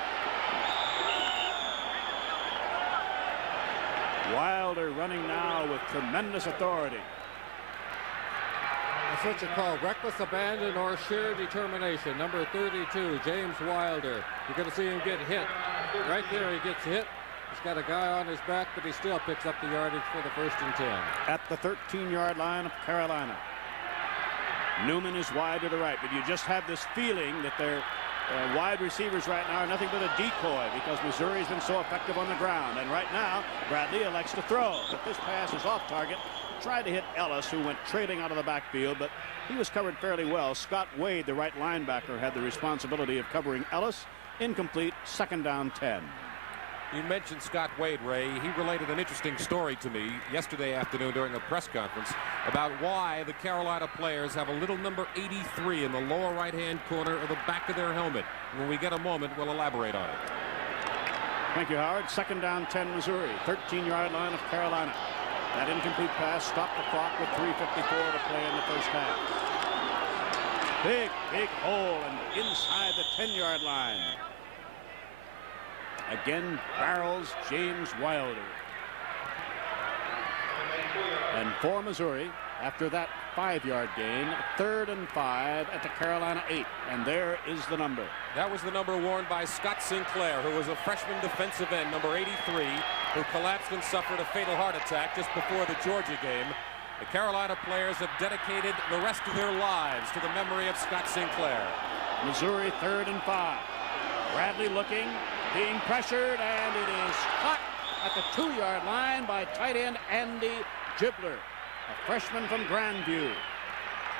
Wilder running now with tremendous authority. That's what you call reckless abandon or sheer determination. Number 32, James Wilder. You're going to see him get hit. Right there, he gets hit. He's got a guy on his back, but he still picks up the yardage for the 1st and 10. At the 13-yard line of Carolina. Newman is wide to the right, but you just have this feeling that their wide receivers right now are nothing but a decoy because Missouri's been so effective on the ground. And right now, Bradley elects to throw. But this pass is off target. Tried to hit Ellis, who went trailing out of the backfield, but he was covered fairly well. Scott Wade, the right linebacker, had the responsibility of covering Ellis. Incomplete, 2nd down, 10. You mentioned Scott Wade, Ray. He related an interesting story to me yesterday afternoon during a press conference about why the Carolina players have a little number 83 in the lower right-hand corner of the back of their helmet. When we get a moment, we'll elaborate on it. Thank you, Howard. 2nd down, 10 Missouri. 13-yard line of Carolina. That incomplete pass stopped the clock with 3:54 to play in the first half. Big hole and inside the 10-yard line. Again barrels James Wilder. And for Missouri, after that 5-yard gain, 3rd and 5 at the Carolina 8. And there is the number. That was the number worn by Scott Sinclair, who was a freshman defensive end, number 83, who collapsed and suffered a fatal heart attack just before the Georgia game. The Carolina players have dedicated the rest of their lives to the memory of Scott Sinclair. Missouri 3rd and 5. Bradley looking, being pressured, and it is caught at the 2-yard line by tight end Andy Gibler, a freshman from Grandview.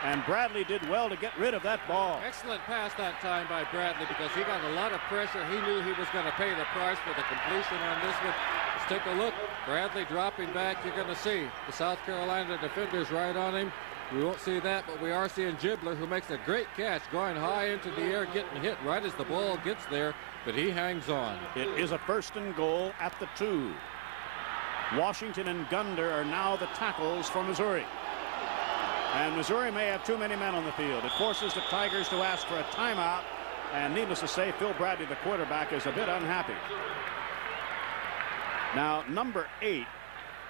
And Bradley did well to get rid of that ball. Excellent pass that time by Bradley because he got a lot of pressure. He knew he was going to pay the price for the completion on this one. Let's take a look. Bradley dropping back. You're going to see the South Carolina defenders right on him. We won't see that, but we are seeing Gibler, who makes a great catch, going high into the air, getting hit right as the ball gets there, but he hangs on. It is a 1st and goal at the 2. Washington and Gunder are now the tackles for Missouri. And Missouri may have too many men on the field. It forces the Tigers to ask for a timeout, and needless to say, Phil Bradley, the quarterback, is a bit unhappy. Now, number 8,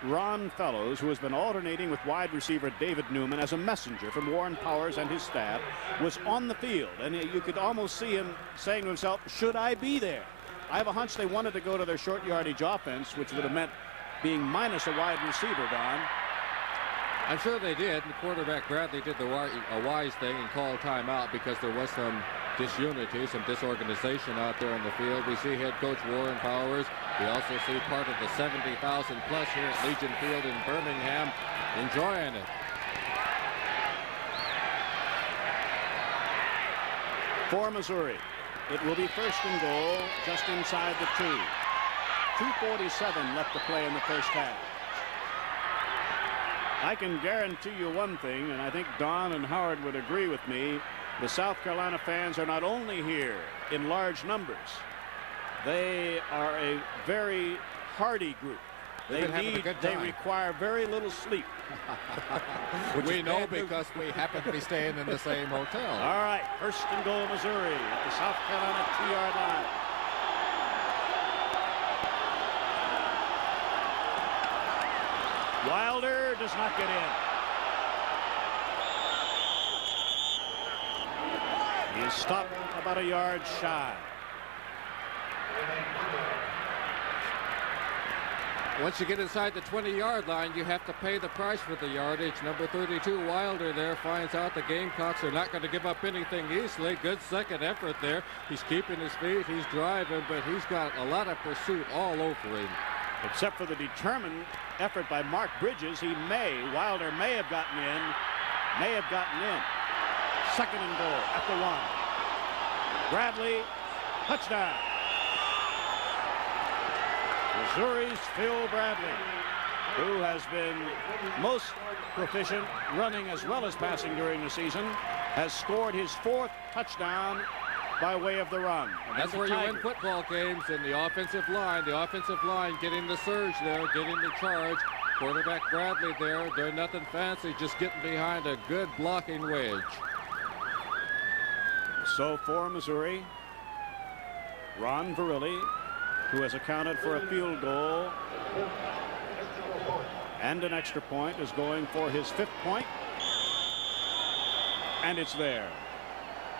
Ron Fellows, who has been alternating with wide receiver David Newman as a messenger from Warren Powers and his staff, was on the field, and you could almost see him saying to himself, should I be there? I have a hunch they wanted to go to their short yardage offense, which would have meant being minus a wide receiver, Don. I'm sure they did. The quarterback Bradley did a wise thing and called timeout because there was some disunity, some disorganization out there on the field. We see head coach Warren Powers. We also see part of the 70,000 plus here at Legion Field in Birmingham enjoying it. For Missouri, it will be 1st and goal just inside the 2. 2:47 left to play in the first half. I can guarantee you one thing, and I think Don and Howard would agree with me. The South Carolina fans are not only here in large numbers, they are a very hardy group. They require very little sleep. We know because we happen to be staying in the same hotel. All right, first and goal, Missouri at the South Carolina 2-yard line. Wilder does not get in. He is stopped about a yard shy. Once you get inside the 20-yard line, you have to pay the price for the yardage. Number 32, Wilder, there finds out the Gamecocks are not going to give up anything easily. Good second effort there. He's keeping his feet. He's driving, but he's got a lot of pursuit all over him. Except for the determined effort by Mark Bridges, Wilder may have gotten in. Second and goal at the 1. Bradley, touchdown. Missouri's Phil Bradley, who has been most proficient running as well as passing during the season, has scored his 4th touchdown by way of the run. And that's where you win football games, in the offensive line. The offensive line getting the surge there, getting the charge. Quarterback Bradley there, doing nothing fancy, just getting behind a good blocking wedge. So for Missouri, Ron Verrilli, who has accounted for a field goal and an extra point, is going for his 5th point. And it's there.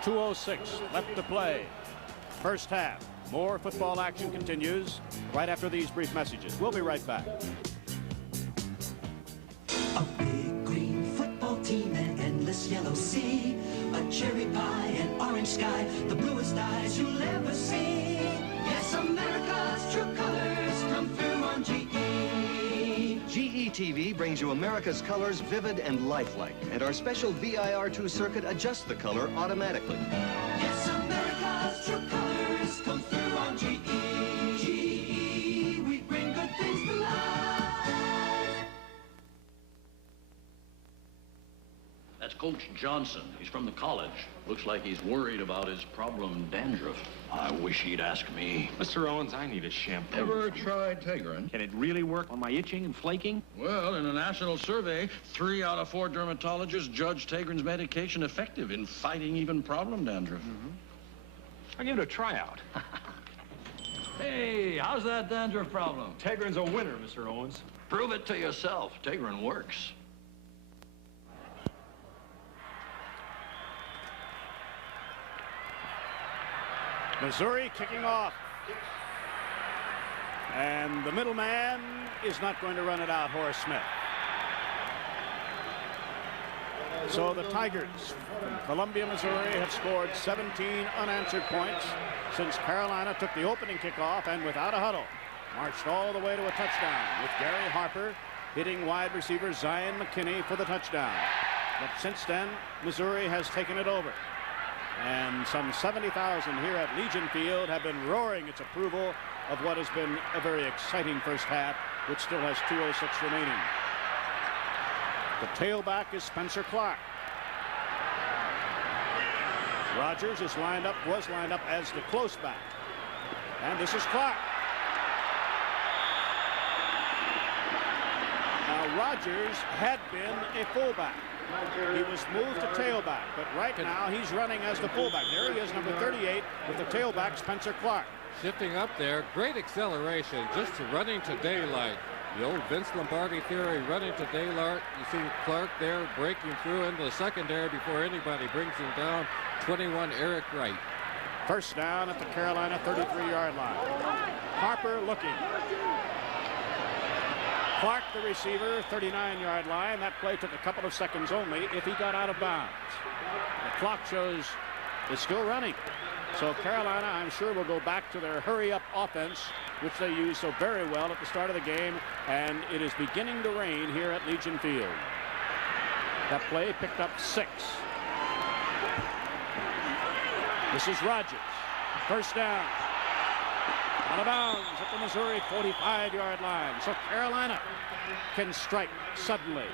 2:06 left to play. First half. More football action continues right after these brief messages. We'll be right back. A big green football team, an endless yellow sea, a cherry pie, an orange sky, the bluest eyes you'll ever see. Yes, America's true colors come through on GE. GE TV brings you America's colors vivid and lifelike, and our special VIR2 circuit adjusts the color automatically. Yes, America's true colors come through on GE. GE, we bring good things to life. That's Coach Johnson. He's from the college. Looks like he's worried about his problem dandruff. I wish he'd ask me. Mr. Owens, I need a shampoo. Ever tried Tegrin? Can it really work on my itching and flaking? Well, in a national survey, 3 out of 4 dermatologists judged Tegrin's medication effective in fighting even problem dandruff. I'll give it a tryout. Hey, how's that dandruff problem? Tegrin's a winner, Mr. Owens. Prove it to yourself. Tegrin works. Missouri kicking off. And the middleman is not going to run it out, Horace Smith. So the Tigers from Columbia, Missouri have scored 17 unanswered points since Carolina took the opening kickoff and without a huddle marched all the way to a touchdown with Gary Harper hitting wide receiver Zion McKinney for the touchdown. But since then, Missouri has taken it over. And some 70,000 here at Legion Field have been roaring its approval of what has been a very exciting first half, which still has 2:06 remaining. The tailback is Spencer Clark. Rogers was lined up as the close back. And this is Clark. Now Rogers had been a fullback. He was moved to tailback, but right now he's running as the fullback. There he is, number 38, with the tailback, Spencer Clark. Shifting up there, great acceleration, just running to daylight. The old Vince Lombardi theory, running to daylight. You see Clark there breaking through into the secondary before anybody brings him down. 21, Eric Wright. First down at the Carolina 33-yard line. Harper looking. Clark, the receiver, 39-yard line. That play took a couple of seconds only if he got out of bounds. The clock shows it's still running. So Carolina, I'm sure, will go back to their hurry-up offense, which they used so very well at the start of the game, and it is beginning to rain here at Legion Field. That play picked up 6. This is Rogers. First down. Out of bounds at the Missouri 45-yard line. So Carolina can strike suddenly.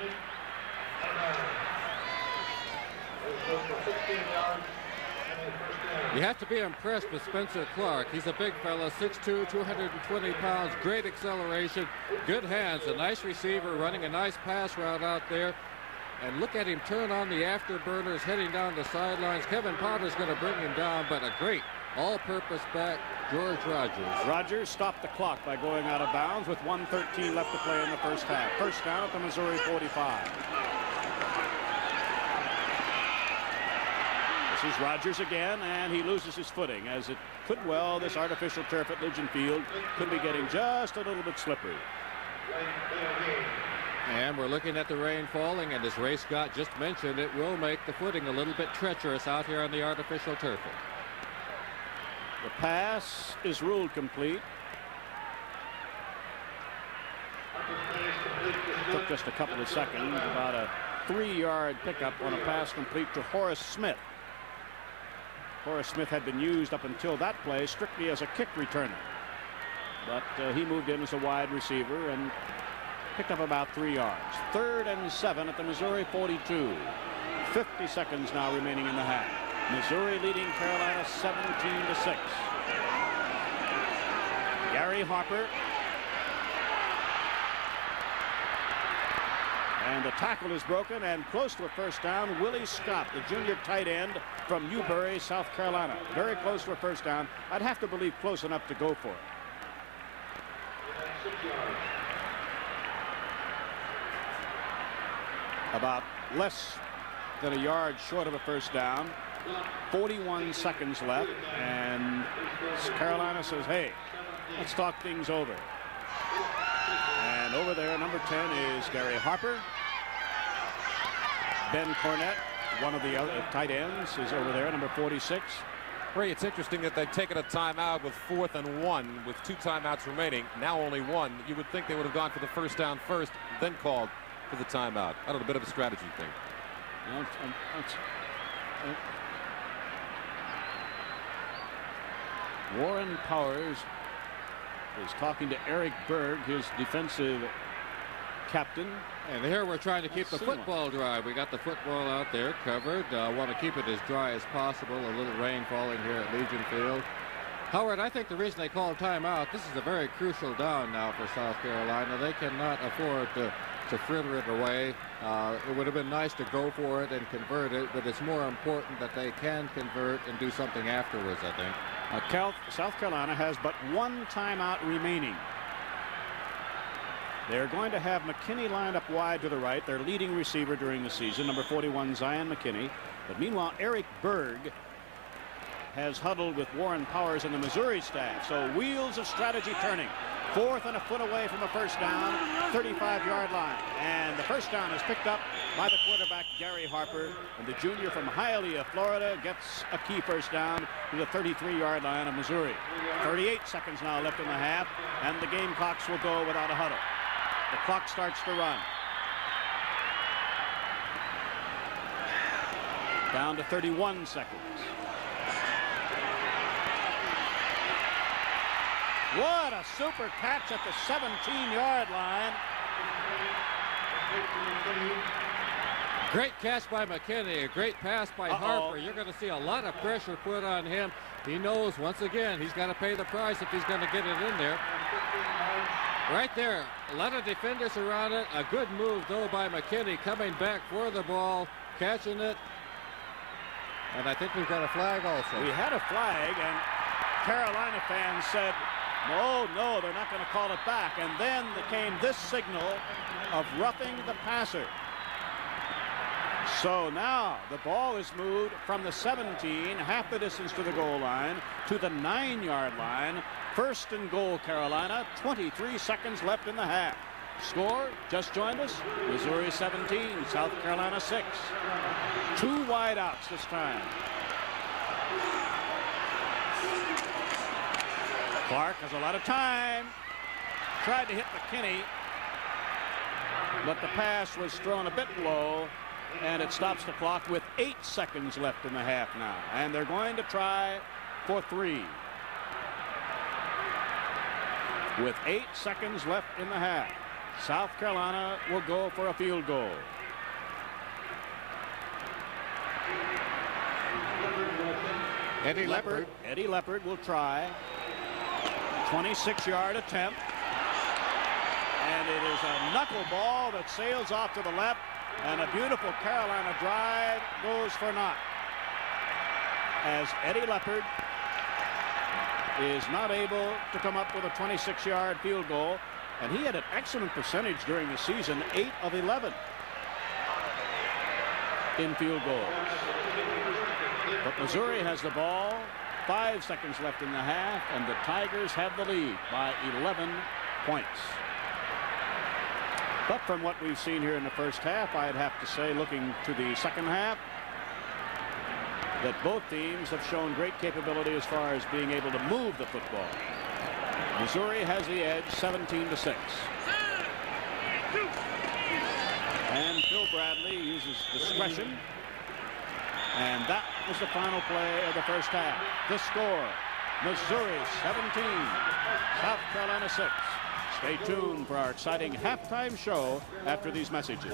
You have to be impressed with Spencer Clark. He's a big fella, 6'2", 220 pounds, great acceleration, good hands, a nice receiver, running a nice pass route out there. And look at him turn on the afterburners, heading down the sidelines. Kevin Potter's going to bring him down, but a great all-purpose back, George Rogers. Rogers stopped the clock by going out of bounds with 1:13 left to play in the first half. First down at the Missouri 45. This is Rogers again, and he loses his footing, as it could well, this artificial turf at Legion Field could be getting just a little bit slippery. And we're looking at the rain falling, and as Ray Scott just mentioned, it will make the footing a little bit treacherous out here on the artificial turf. The pass is ruled complete. Took just a couple of seconds, about a 3-yard pickup on a pass complete to Horace Smith. Horace Smith had been used up until that play strictly as a kick returner. But he moved in as a wide receiver and picked up about 3 yards. 3rd and 7 at the Missouri 42. 50 seconds now remaining in the half. Missouri leading Carolina 17-6. Gary Harper. And the tackle is broken, and close to a first down, Willie Scott, the junior tight end from Newberry, South Carolina. Very close to a first down. I'd have to believe close enough to go for it. About less than a yard short of a first down. 41 seconds left, and Carolina says, hey, let's talk things over. And over there, number 10 is Gary Harper. Ben Cornett, one of the other tight ends, is over there, number 46. Ray, it's interesting that they've taken a timeout with 4th and 1 with 2 timeouts remaining. Now only 1. You would think they would have gone for the first down first, then called for the timeout. I don't know, a bit of a strategy thing. Warren Powers is talking to Eric Berg, his defensive captain. And here we're trying to keep the football dry. We got the football out there covered. Want to keep it as dry as possible. A little rain falling here at Legion Field. Howard, I think the reason they called timeout, this is a very crucial down now for South Carolina. They cannot afford to fritter it away. It would have been nice to go for it and convert it, but it's more important that they can convert and do something afterwards, I think. South Carolina has but 1 timeout remaining. They're going to have McKinney lined up wide to the right, their leading receiver during the season, number 41, Zion McKinney. But meanwhile, Eric Berg has huddled with Warren Powers and the Missouri staff. So wheels of strategy turning. 4th and a foot away from a first down, 35-yard line. And the first down is picked up by the quarterback, Gary Harper. And the junior from Hialeah, Florida, gets a key first down to the 33-yard line of Missouri. 38 seconds now left in the half, and the Gamecocks will go without a huddle. The clock starts to run. Down to 31 seconds. What a super catch at the 17-yard line. Great catch by McKinney, a great pass by Harper. You're going to see a lot of pressure put on him. He knows, once again, he's got to pay the price if he's going to get it in there. Right there, a lot of defenders around it. A good move, though, by McKinney, coming back for the ball, catching it. And I think we've got a flag also. We had a flag, and Carolina fans said, no, they're not going to call it back. And then came this signal of roughing the passer. So now the ball is moved from the 17, half the distance to the goal line, to the 9-yard line. 1st and goal, Carolina. 23 seconds left in the half. Score, just joined us, Missouri 17, South Carolina 6. 2 wideouts this time. Clark has a lot of time. Tried to hit McKinney, but the pass was thrown a bit low, and it stops the clock with 8 seconds left in the half now. And they're going to try for 3. With 8 seconds left in the half, South Carolina will go for a field goal. Eddie Leopard will try. 26-yard attempt. And it is a knuckleball that sails off to the left. And a beautiful Carolina drive goes for naught. As Eddie Leopard is not able to come up with a 26-yard field goal. And he had an excellent percentage during the season, 8 of 11 in field goals. But Missouri has the ball, 5 seconds left in the half, and the Tigers have the lead by 11 points. But from what we've seen here in the first half, I'd have to say, looking to the second half, that both teams have shown great capability as far as being able to move the football. Missouri has the edge, 17-6. And Phil Bradley uses discretion. And that was the final play of the first half. The score, Missouri 17, South Carolina 6. Stay tuned for our exciting halftime show after these messages.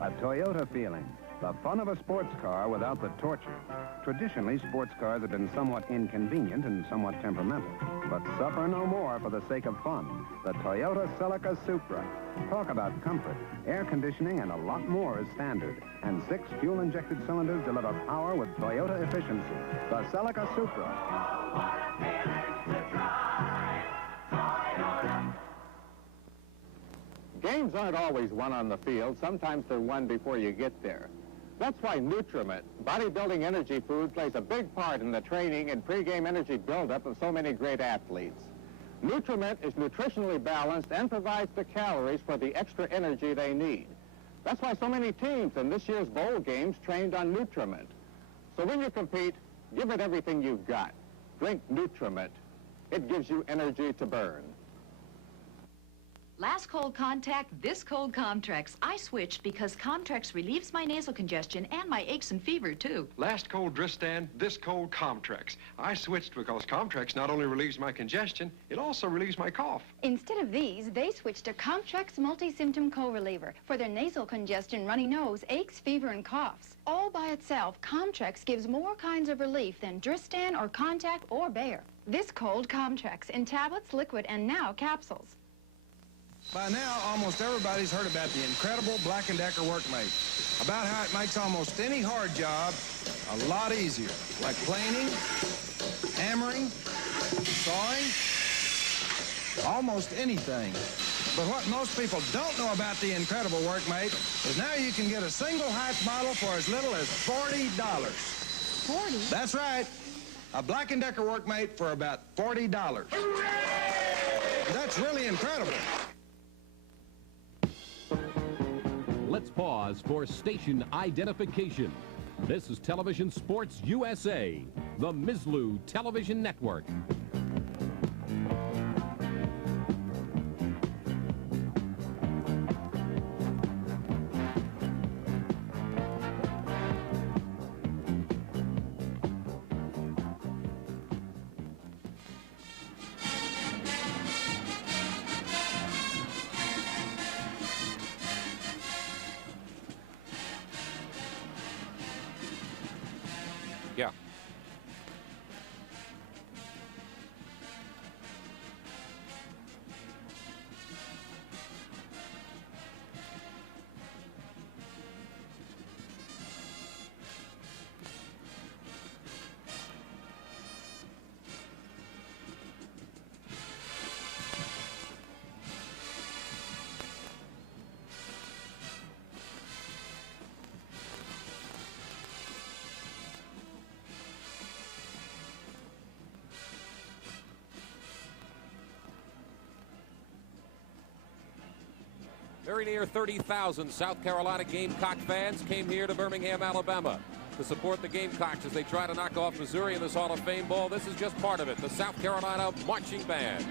A Toyota feeling. The fun of a sports car without the torture. Traditionally, sports cars have been somewhat inconvenient and somewhat temperamental. But suffer no more for the sake of fun. The Toyota Celica Supra. Talk about comfort. Air conditioning and a lot more is standard. And 6 fuel-injected cylinders deliver power with Toyota efficiency. The Celica Supra. Games aren't always won on the field. Sometimes they're won before you get there. That's why Nutriment, bodybuilding energy food, plays a big part in the training and pregame energy buildup of so many great athletes. Nutriment is nutritionally balanced and provides the calories for the extra energy they need. That's why so many teams in this year's bowl games trained on Nutriment. So when you compete, give it everything you've got. Drink Nutriment. It gives you energy to burn. Last cold contact, this cold Comtrex. I switched because Comtrex relieves my nasal congestion and my aches and fever, too. Last cold Dristan, this cold Comtrex. I switched because Comtrex not only relieves my congestion, it also relieves my cough. Instead of these, they switched to Comtrex Multi-Symptom Co-Reliever for their nasal congestion, runny nose, aches, fever, and coughs. All by itself, Comtrex gives more kinds of relief than Dristan or Contact or Bayer. This cold Comtrex in tablets, liquid, and now capsules. By now, almost everybody's heard about the incredible Black & Decker Workmate. About how it makes almost any hard job a lot easier, like planing, hammering, sawing, almost anything. But what most people don't know about the incredible Workmate is now you can get a single height model for as little as $40. 40? That's right. A Black & Decker Workmate for about $40. That's really incredible. Let's pause for station identification. This is Television Sports USA, the Mizlu Television Network. Yeah. Very near 30,000 South Carolina Gamecock fans came here to Birmingham, Alabama to support the Gamecocks as they try to knock off Missouri in this Hall of Fame Bowl. This is just part of it, the South Carolina Marching Band.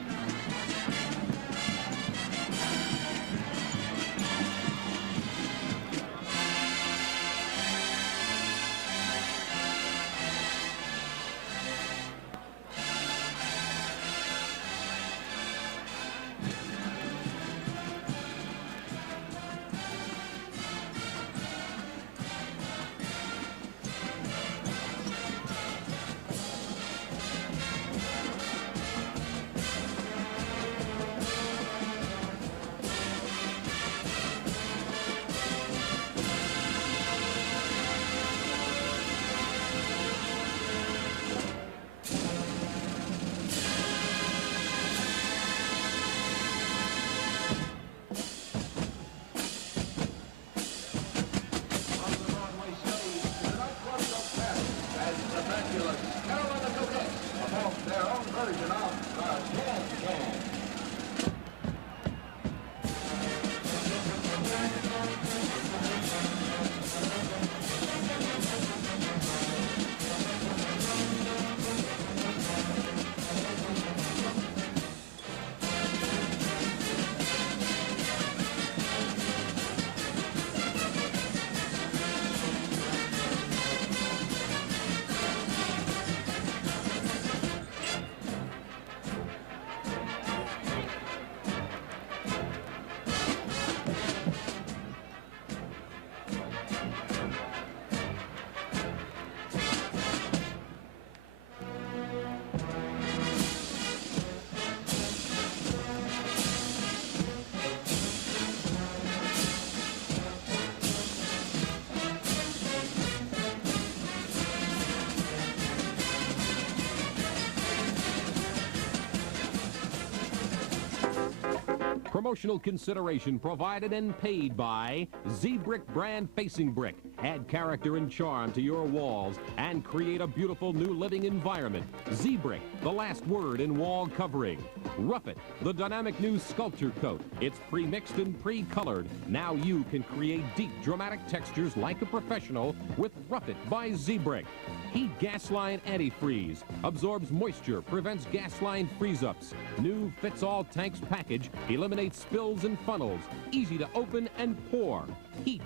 Promotional consideration provided and paid by Z-Brick brand facing brick. Add character and charm to your walls and create a beautiful new living environment. Z-Brick, the last word in wall covering. Rough It, the dynamic new sculpture coat. It's pre-mixed and pre-colored. Now you can create deep, dramatic textures like a professional with Rough It by Z-Brick. Heat gas line antifreeze. Absorbs moisture, prevents gas line freeze-ups. New fits-all tanks package eliminates spills and funnels. Easy to open and pour. Heat.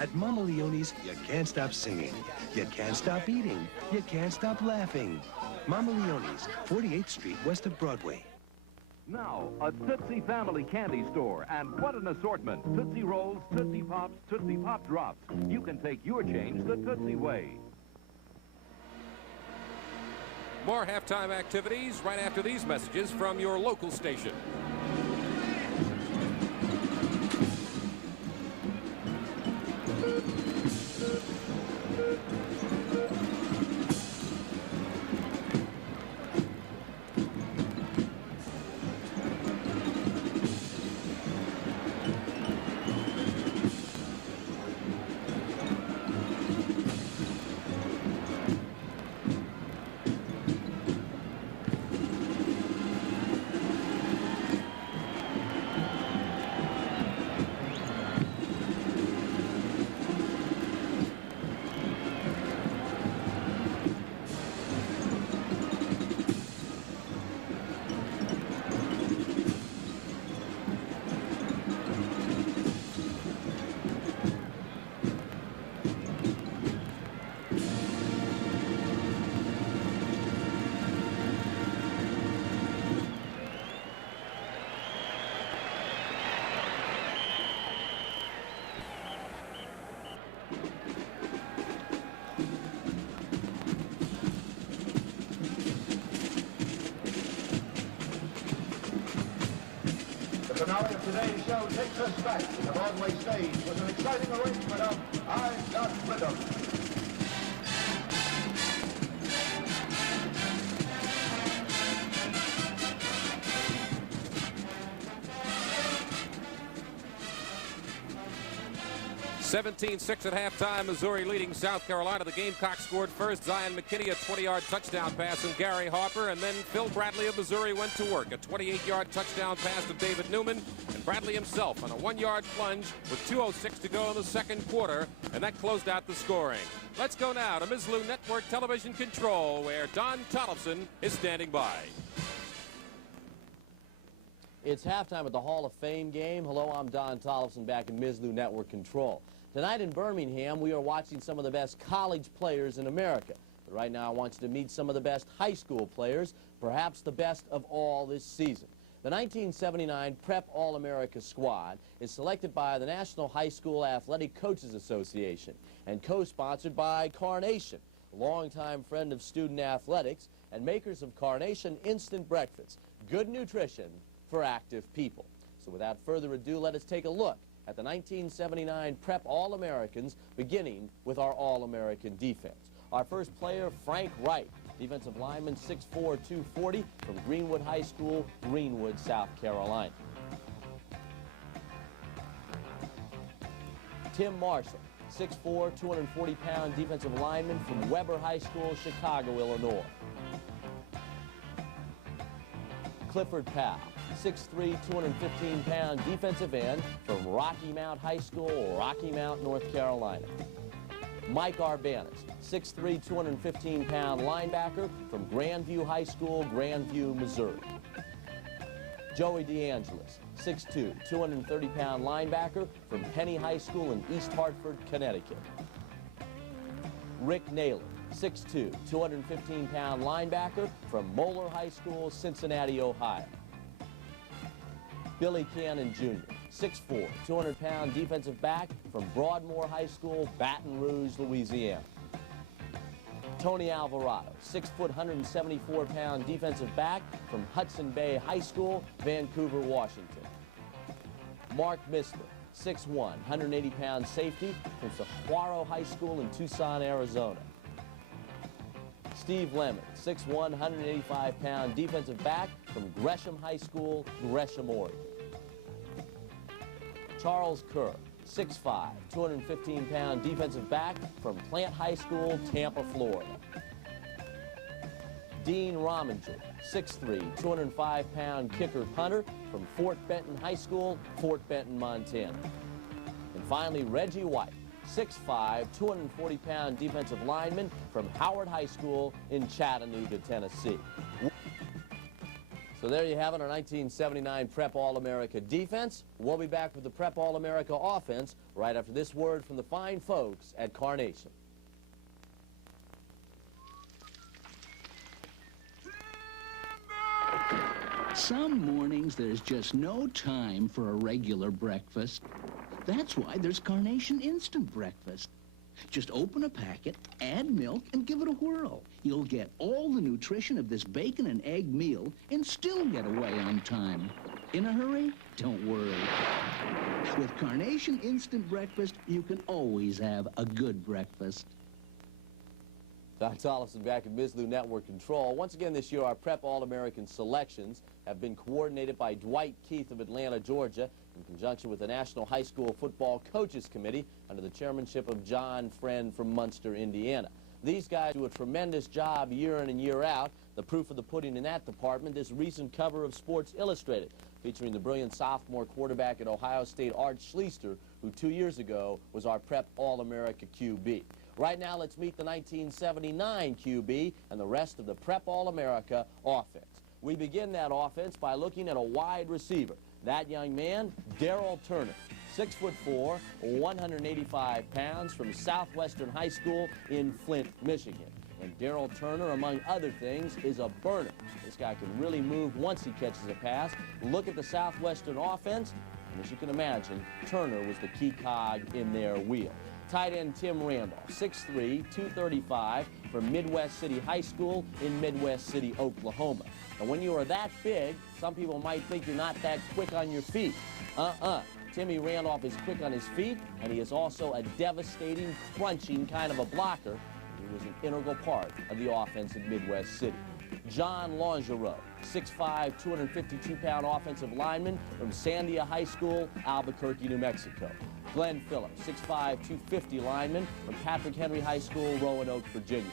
At Mama Leone's, you can't stop singing. You can't stop eating. You can't stop laughing. Mama Leone's, 48th Street, west of Broadway. Now, a Tootsie Family candy store, and what an assortment. Tootsie Rolls, Tootsie Pops, Tootsie Pop Drops. You can take your change the Tootsie way. More halftime activities right after these messages from your local station. The finale of today's show takes us back to the Broadway stage with an exciting arrangement of I've Got Rhythm. (17-6) at halftime. Missouri leading South Carolina. The Gamecocks scored first. Zion McKinney, a 20-yard touchdown pass from Gary Harper, and then Phil Bradley of Missouri went to work. A 28-yard touchdown pass to David Newman, and Bradley himself on a 1-yard plunge with 2:06 to go in the second quarter, and that closed out the scoring. Let's go now to Mizzlou Network Television Control, where Don Tollefson is standing by. It's halftime at the Hall of Fame game. Hello, I'm Don Tollefson back in Mizzlou Network Control. Tonight in Birmingham, we are watching some of the best college players in America. But right now, I want you to meet some of the best high school players, perhaps the best of all this season. The 1979 Prep All-America squad is selected by the National High School Athletic Coaches Association and co-sponsored by Carnation, a longtime friend of student athletics and makers of Carnation Instant Breakfast. Good nutrition for active people. So without further ado, let us take a look at the 1979 Prep All-Americans, beginning with our All-American defense. Our first player, Frank Wright, defensive lineman, 6'4", 240, from Greenwood High School, Greenwood, South Carolina. Tim Marshall, 6'4", 240-pound defensive lineman from Weber High School, Chicago, Illinois. Clifford Powell, 6'3", 215-pound defensive end from Rocky Mount High School, Rocky Mount, North Carolina. Mike Arbanis, 6'3", 215-pound linebacker from Grandview High School, Grandview, Missouri. Joey DeAngelis, 6'2", 230-pound linebacker from Penny High School in East Hartford, Connecticut. Rick Naylor, 6'2", 215-pound linebacker from Moeller High School, Cincinnati, Ohio. Billy Cannon Jr., 6'4", 200-pound defensive back from Broadmoor High School, Baton Rouge, Louisiana. Tony Alvarado, 6', 174-pound defensive back from Hudson Bay High School, Vancouver, Washington. Mark Mistler, 6'1", 180-pound safety from Saguaro High School in Tucson, Arizona. Steve Lemon, 6'1", 185-pound defensive back from Gresham High School, Gresham, Oregon. Charles Kerr, 6'5", 215-pound defensive back from Plant High School, Tampa, Florida. Dean Rominger, 6'3", 205-pound kicker punter from Fort Benton High School, Fort Benton, Montana. And finally, Reggie White, 6'5", 240-pound defensive lineman from Howard High School in Chattanooga, Tennessee. So there you have it, our 1979 Prep All-America defense. We'll be back with the Prep All-America offense right after this word from the fine folks at Carnation. Some mornings there's just no time for a regular breakfast. That's why there's Carnation Instant Breakfast. Just open a packet, add milk, and give it a whirl. You'll get all the nutrition of this bacon and egg meal and still get away on time. In a hurry? Don't worry. With Carnation Instant Breakfast, you can always have a good breakfast. Don Tollefson back at Ms. Lou Network Control. Once again this year, our Prep All-American selections have been coordinated by Dwight Keith of Atlanta, Georgia, in conjunction with the National High School Football Coaches Committee under the chairmanship of John Friend from Munster, Indiana. These guys do a tremendous job year in and year out. The proof of the pudding in that department, this recent cover of Sports Illustrated, featuring the brilliant sophomore quarterback at Ohio State, Art Schleister, who 2 years ago was our Prep All-America QB. Right now, let's meet the 1979 QB and the rest of the Prep All-America offense. We begin that offense by looking at a wide receiver. That young man, Darrell Turner, 6'4", 185 pounds, from Southwestern High School in Flint, Michigan. And Darrell Turner, among other things, is a burner. This guy can really move once he catches a pass. Look at the Southwestern offense, and as you can imagine, Turner was the key cog in their wheel. Tight end Tim Randolph, 6'3", 235, from Midwest City High School in Midwest City, Oklahoma. And when you are that big, some people might think you're not that quick on your feet. Timmy Randolph is quick on his feet, and he is also a devastating, crunching kind of a blocker. He was an integral part of the offense at Midwest City. John Longereau, 6'5", 252-pound offensive lineman from Sandia High School, Albuquerque, New Mexico. Glenn Phillips, 6'5", 250 lineman from Patrick Henry High School, Roanoke, Virginia.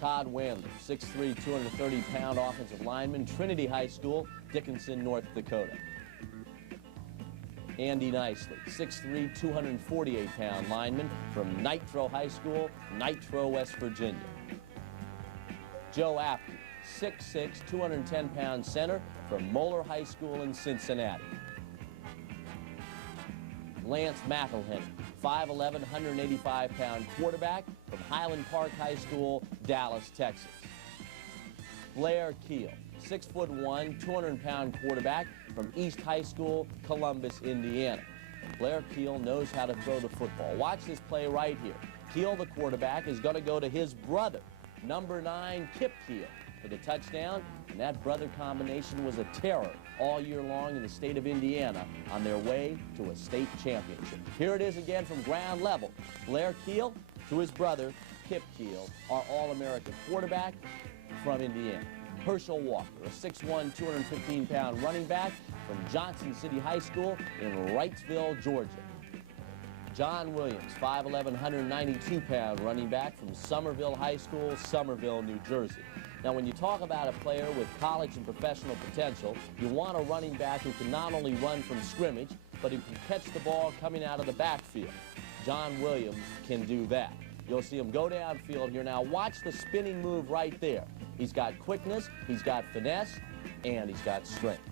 Todd Wandler, 6'3", 230-pound offensive lineman, Trinity High School, Dickinson, North Dakota. Andy Nicely, 6'3", 248-pound lineman from Nitro High School, Nitro, West Virginia. Joe Apke, 6'6", 210-pound center from Moeller High School in Cincinnati. Lance McElhenney, 5'11", 185-pound quarterback from Highland Park High School, Dallas, Texas. Blair Keel, 6'1", 200-pound quarterback from East High School, Columbus, Indiana. Blair Keel knows how to throw the football. Watch this play right here. Keel, the quarterback, is going to go to his brother, number 9, Kip Keel, for the touchdown, and that brother combination was a terror all year long in the state of Indiana on their way to a state championship. Here it is again from ground level. Blair Keel to his brother, Kip Keel, our All-American quarterback from Indiana. Herschel Walker, a 6'1", 215-pound running back from Johnson City High School in Wrightsville, Georgia. John Williams, 5'11", 192-pound running back from Somerville High School, Somerville, New Jersey. Now, when you talk about a player with college and professional potential, you want a running back who can not only run from scrimmage, but who can catch the ball coming out of the backfield. John Williams can do that. You'll see him go downfield here. Now, watch the spinning move right there. He's got quickness, he's got finesse, and he's got strength.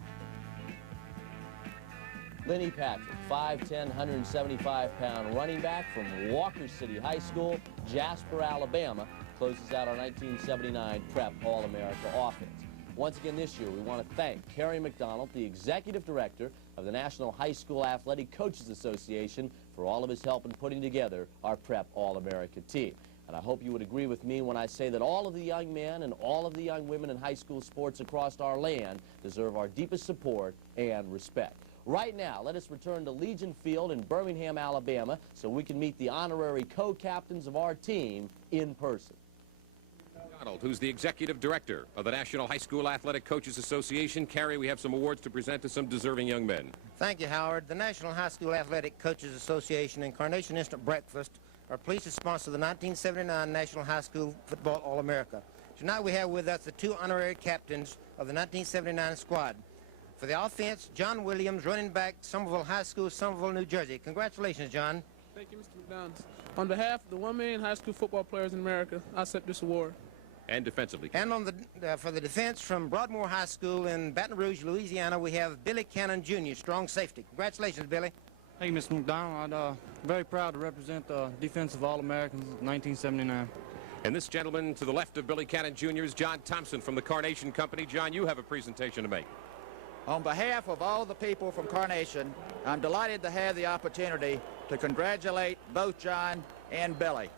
Lenny Patrick, 5'10", 175-pound running back from Walker City High School, Jasper, Alabama, closes out our 1979 Prep All-America offense. Once again this year, we want to thank Kerry McDonald, the Executive Director of the National High School Athletic Coaches Association, for all of his help in putting together our Prep All-America team. And I hope you would agree with me when I say that all of the young men and all of the young women in high school sports across our land deserve our deepest support and respect. Right now, let us return to Legion Field in Birmingham, Alabama, so we can meet the honorary co-captains of our team in person. Arnold, who's the executive director of the National High School Athletic Coaches Association. Carrie, we have some awards to present to some deserving young men. Thank you, Howard. The National High School Athletic Coaches Association and Carnation Instant Breakfast are pleased to sponsor the 1979 National High School Football All-America. Tonight we have with us the 2 honorary captains of the 1979 squad. For the offense, John Williams, running back, Somerville High School, Somerville, New Jersey. Congratulations, John. Thank you, Mr. McDonald. On behalf of the 1 million high school football players in America, I accept this award. And defensively. And on the for the defense from Broadmoor High School in Baton Rouge, Louisiana, we have Billy Cannon Jr., strong safety. Congratulations, Billy. Thank you, Mr. McDonald. I'm very proud to represent the defensive All-Americans of 1979. And this gentleman to the left of Billy Cannon Jr. is John Thompson from the Carnation Company. John, you have a presentation to make. On behalf of all the people from Carnation, I'm delighted to have the opportunity to congratulate both John and Billy.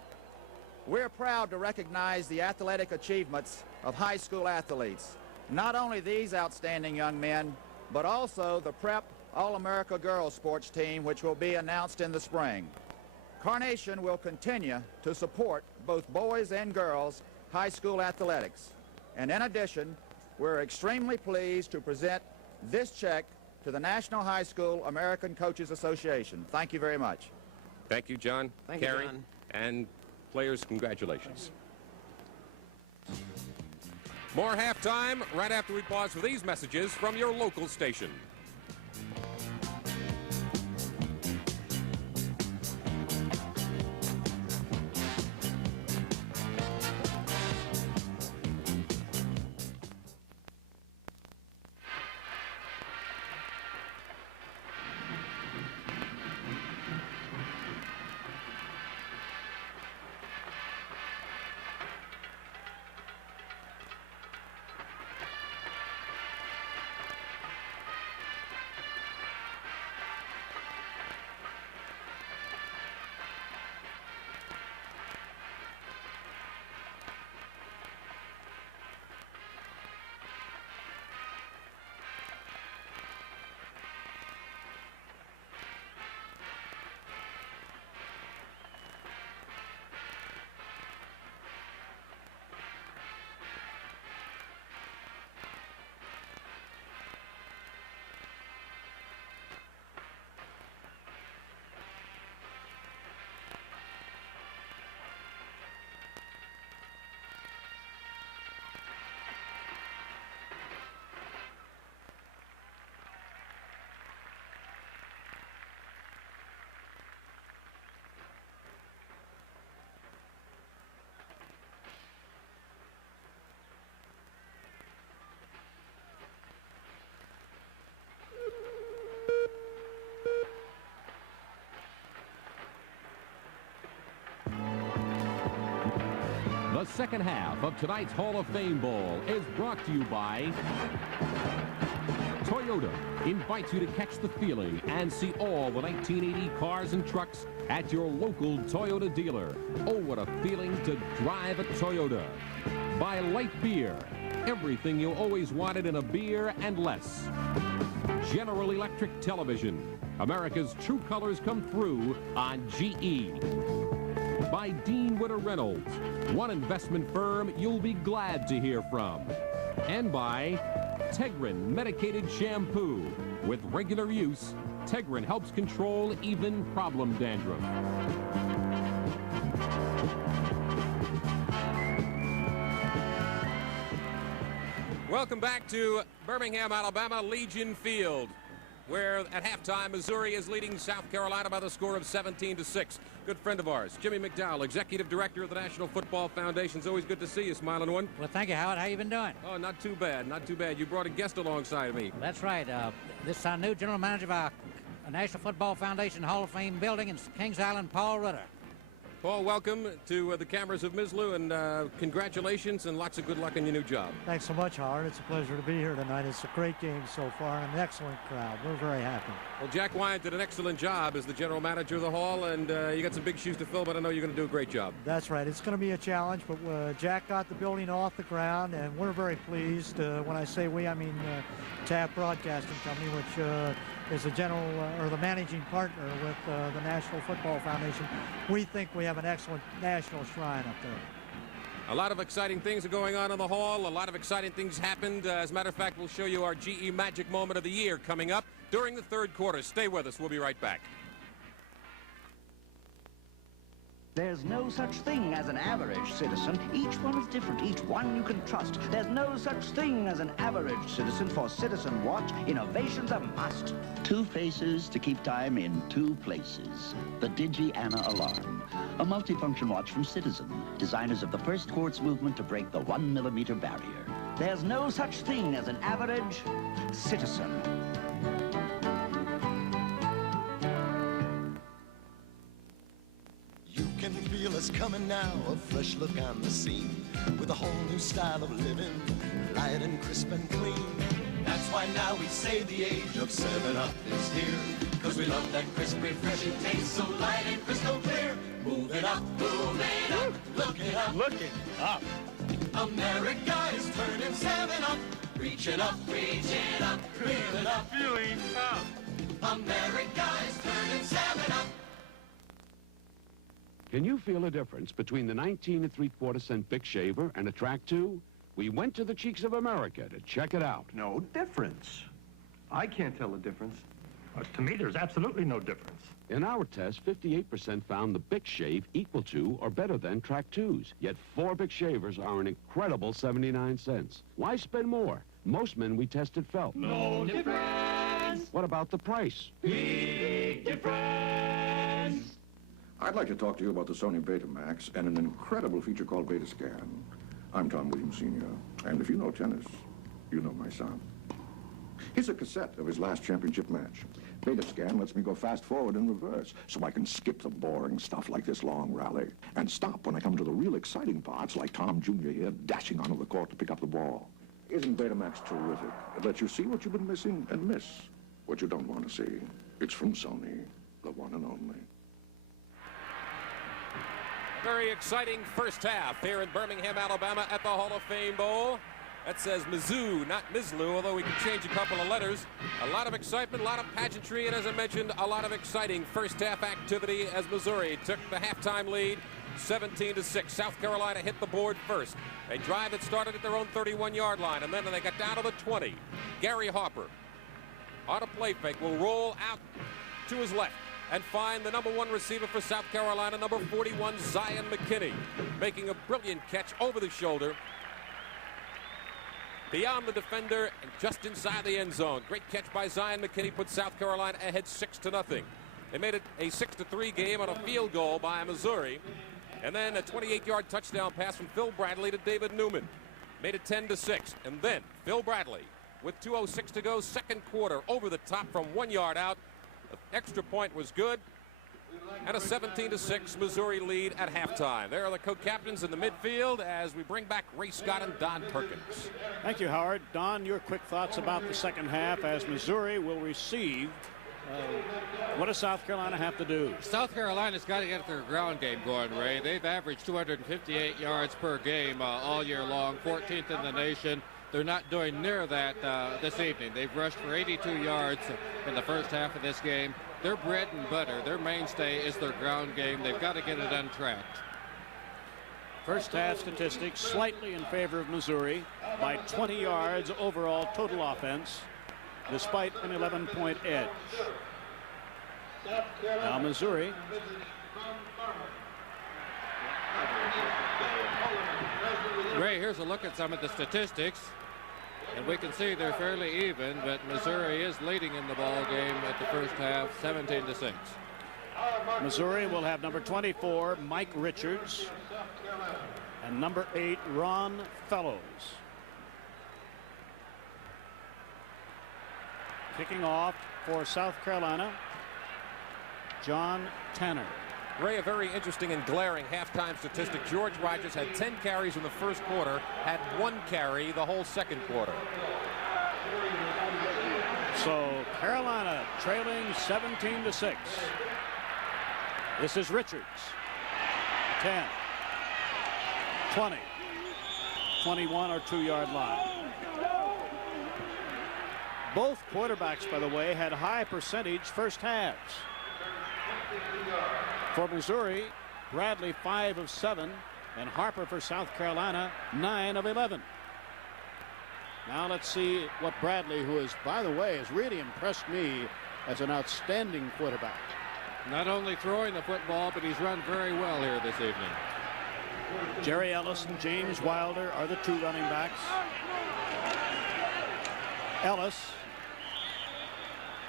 We're proud to recognize the athletic achievements of high school athletes. Not only these outstanding young men, but also the Prep All-America Girls Sports Team, which will be announced in the spring. Carnation will continue to support both boys and girls high school athletics. And in addition, we're extremely pleased to present this check to the National High School American Coaches Association. Thank you very much. Thank you, John. Thank you, Carrie, John. and players, congratulations. More halftime right after we pause for these messages from your local station. The second half of tonight's Hall of Fame Bowl is brought to you by Toyota. Invites you to catch the feeling and see all the 1980 cars and trucks at your local Toyota dealer. Oh, what a feeling to drive a Toyota. By Light Beer. Everything you always wanted in a beer and less. General Electric Television. America's true colors come through on GE. By Dean Witter Reynolds, one investment firm you'll be glad to hear from. And by Tegrin Medicated Shampoo. With regular use, Tegrin helps control even problem dandruff. Welcome back to Birmingham, Alabama, Legion Field, where at halftime Missouri is leading South Carolina by the score of 17-6. Good friend of ours, Jimmy McDowell, Executive Director of the National Football Foundation. It's always good to see you, smiling one. Well, thank you, Howard. How you been doing? Oh, not too bad, not too bad. You brought a guest alongside of me. That's right. This is our new general manager of our National Football Foundation Hall of Fame building in Kings Island, Paul Rutter. Paul, welcome to the cameras of Mislu, and congratulations and lots of good luck in your new job. Thanks so much, Howard. It's a pleasure to be here tonight. It's a great game so far and an excellent crowd. We're very happy. Well, Jack Wyant did an excellent job as the general manager of the Hall, and you got some big shoes to fill, but I know you're going to do a great job. That's right. It's going to be a challenge, but Jack got the building off the ground, and we're very pleased. When I say we, I mean TAP Broadcasting Company, which is the general or the managing partner with the National Football Foundation. We think we have an excellent national shrine up there. A lot of exciting things are going on in the hall. A lot of exciting things happened. As a matter of fact, we'll show you our GE Magic Moment of the Year coming up during the third quarter. Stay with us. We'll be right back. There's no such thing as an average citizen. Each one is different. Each one you can trust. There's no such thing as an average citizen. For Citizen Watch, innovation's a must. 2 faces to keep time in 2 places. The Digi-Ana Alarm. A multifunction watch from Citizen, designers of the first quartz movement to break the 1mm barrier. There's no such thing as an average citizen. You can feel us coming now, a fresh look on the scene, with a whole new style of living, light and crisp and clean. That's why now we say the age of 7-Up is here, because we love that crisp, refreshing taste, so light and crystal clear. Move it up, move it up, look it up. Look it up. America is turning 7-Up, reach it up, feel it up, feeling up. America is turning 7-Up. Can you feel a difference between the 19 3/4-cent Bic Shaver and a Track 2? We went to the Cheeks of America to check it out. No difference. I can't tell the difference. To me, there's absolutely no difference. In our test, 58% found the Bic Shave equal to or better than Track 2s. Yet 4 Bic Shavers are an incredible 79 cents. Why spend more? Most men we tested felt. No difference. What about the price? Big difference. I'd like to talk to you about the Sony Betamax and an incredible feature called Betascan. I'm Tom Williams Sr., and if you know tennis, you know my son. Here's a cassette of his last championship match. Betascan lets me go fast forward and reverse, so I can skip the boring stuff like this long rally, and stop when I come to the real exciting parts, like Tom Jr. here dashing onto the court to pick up the ball. Isn't Betamax terrific? It lets you see what you've been missing and miss what you don't want to see. It's from Sony, the one and only. Very exciting first half here in Birmingham, Alabama at the Hall of Fame Bowl. That says Mizzou, not Mizzlou, although we can change a couple of letters. A lot of excitement, a lot of pageantry, and as I mentioned, a lot of exciting first half activity as Missouri took the halftime lead, 17-6. South Carolina hit the board first. A drive that started at their own 31-yard line, and then they got down to the 20. Gary Harper, on a play fake, will roll out to his left and find the #1 receiver for South Carolina, number 41, Zion McKinney, making a brilliant catch over the shoulder, beyond the defender and just inside the end zone. Great catch by Zion McKinney, put South Carolina ahead 6-0. They made it a 6-3 game on a field goal by Missouri, and then a 28-yard touchdown pass from Phil Bradley to David Newman. Made it 10-6, and then Phil Bradley, with 2:06 to go, second quarter, over the top from 1 yard out. The extra point was good, and a 17-6 Missouri lead at halftime. There are the co-captains in the midfield as we bring back Ray Scott and Don Perkins. Thank you, Howard. Don, your quick thoughts about the second half as Missouri will receive. What does South Carolina have to do? South Carolina's got to get their ground game going, Ray. They've averaged 258 yards per game all year long, 14th in the nation. They're not doing near that this evening. They've rushed for 82 yards in the first half of this game. Their bread and butter, their mainstay is their ground game. They've got to get it untracked. First half statistics slightly in favor of Missouri by 20 yards overall total offense, despite an 11-point edge. Now Missouri Ray, here's a look at some of the statistics, and we can see they're fairly even, but Missouri is leading in the ball game at the first half, 17-6. Missouri will have number 24, Mike Richards, and number 8, Ron Fellows. Kicking off for South Carolina, John Tanner. Ray, a very interesting and glaring halftime statistic. George Rogers had 10 carries in the first quarter, had 1 carry the whole second quarter. So Carolina trailing 17-6. This is Richards. 10, 20, 21 or 2-yard line. Both quarterbacks, by the way, had high percentage first halves. For Missouri, Bradley 5 of 7, And Harper for South Carolina, 9 of 11. Now let's see what Bradley, who is, by the way, has really impressed me as an outstanding quarterback. Not only throwing the football, but he's run very well here this evening. Jerry Ellis and James Wilder are the 2 running backs. Ellis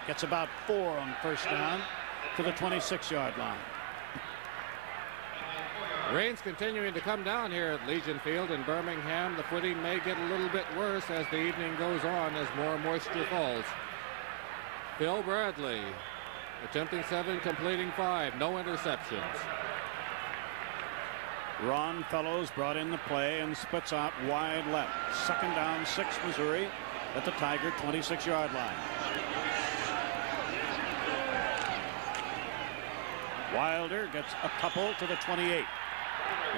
gets about 4 on first down to the 26-yard line. Rain's continuing to come down here at Legion Field in Birmingham. The footing may get a little bit worse as the evening goes on as more moisture falls. Phil Bradley attempting 7, completing 5, no interceptions. Ron Fellows brought in the play and splits out wide left. 2nd down, 6 Missouri at the Tiger 26-yard line. Wilder gets a couple to the 28.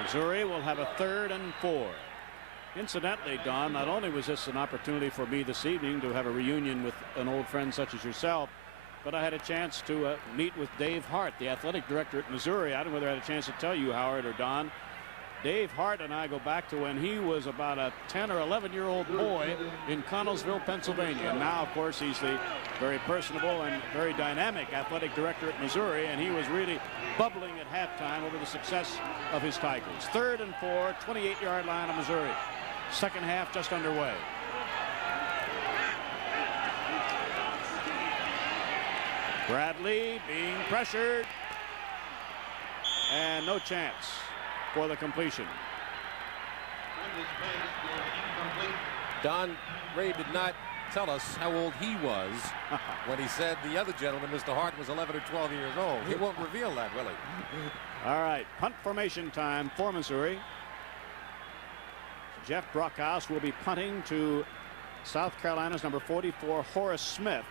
Missouri will have a 3rd and 4. Incidentally, Don, not only was this an opportunity for me this evening to have a reunion with an old friend such as yourself, but I had a chance to meet with Dave Hart, the athletic director at Missouri. I don't know whether I had a chance to tell you, Howard or Don. Dave Hart and I go back to when he was about a 10 or 11-year-old boy in Connellsville, Pennsylvania. And now, of course, he's the very personable and very dynamic athletic director at Missouri, and he was really bubbling at halftime over the success of his Tigers. 3rd and 4, 28-yard line of Missouri. Second half just underway. Bradley being pressured, and no chance for the completion. Don, Ray did not tell us how old he was when he said the other gentleman, Mr. Hart, was 11 or 12 years old. He won't reveal that, will he? All right, punt formation time for Missouri. Jeff Brockhouse will be punting to South Carolina's number 44, Horace Smith.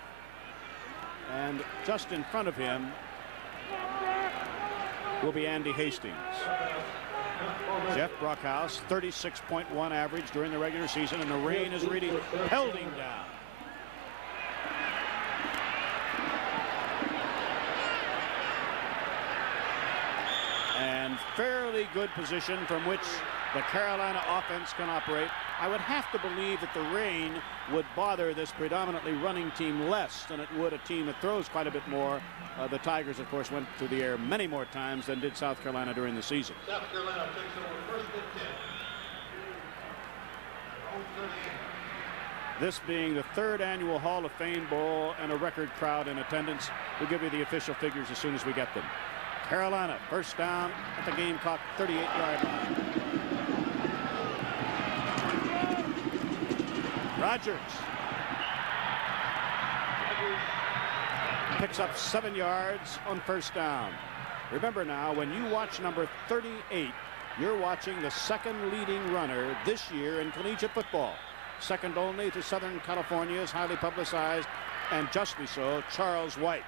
And just in front of him will be Andy Hastings. Jeff Brockhouse, 36.1 average during the regular season, and the rain is really pelting down. And fairly good position from which the Carolina offense can operate. I would have to believe that the rain would bother this predominantly running team less than it would a team that throws quite a bit more. The Tigers, of course, went through the air many more times than did South Carolina during the season. South Carolina takes over 1st and 10. This being the 3rd annual Hall of Fame Bowl and a record crowd in attendance. We'll give you the official figures as soon as we get them. Carolina, first down at the Gamecock 38-yard line. Rogers picks up 7 yards on first down. Remember now, when you watch number 38, you're watching the 2nd leading runner this year in collegiate football. Second only to Southern California's highly publicized, and justly so, Charles White.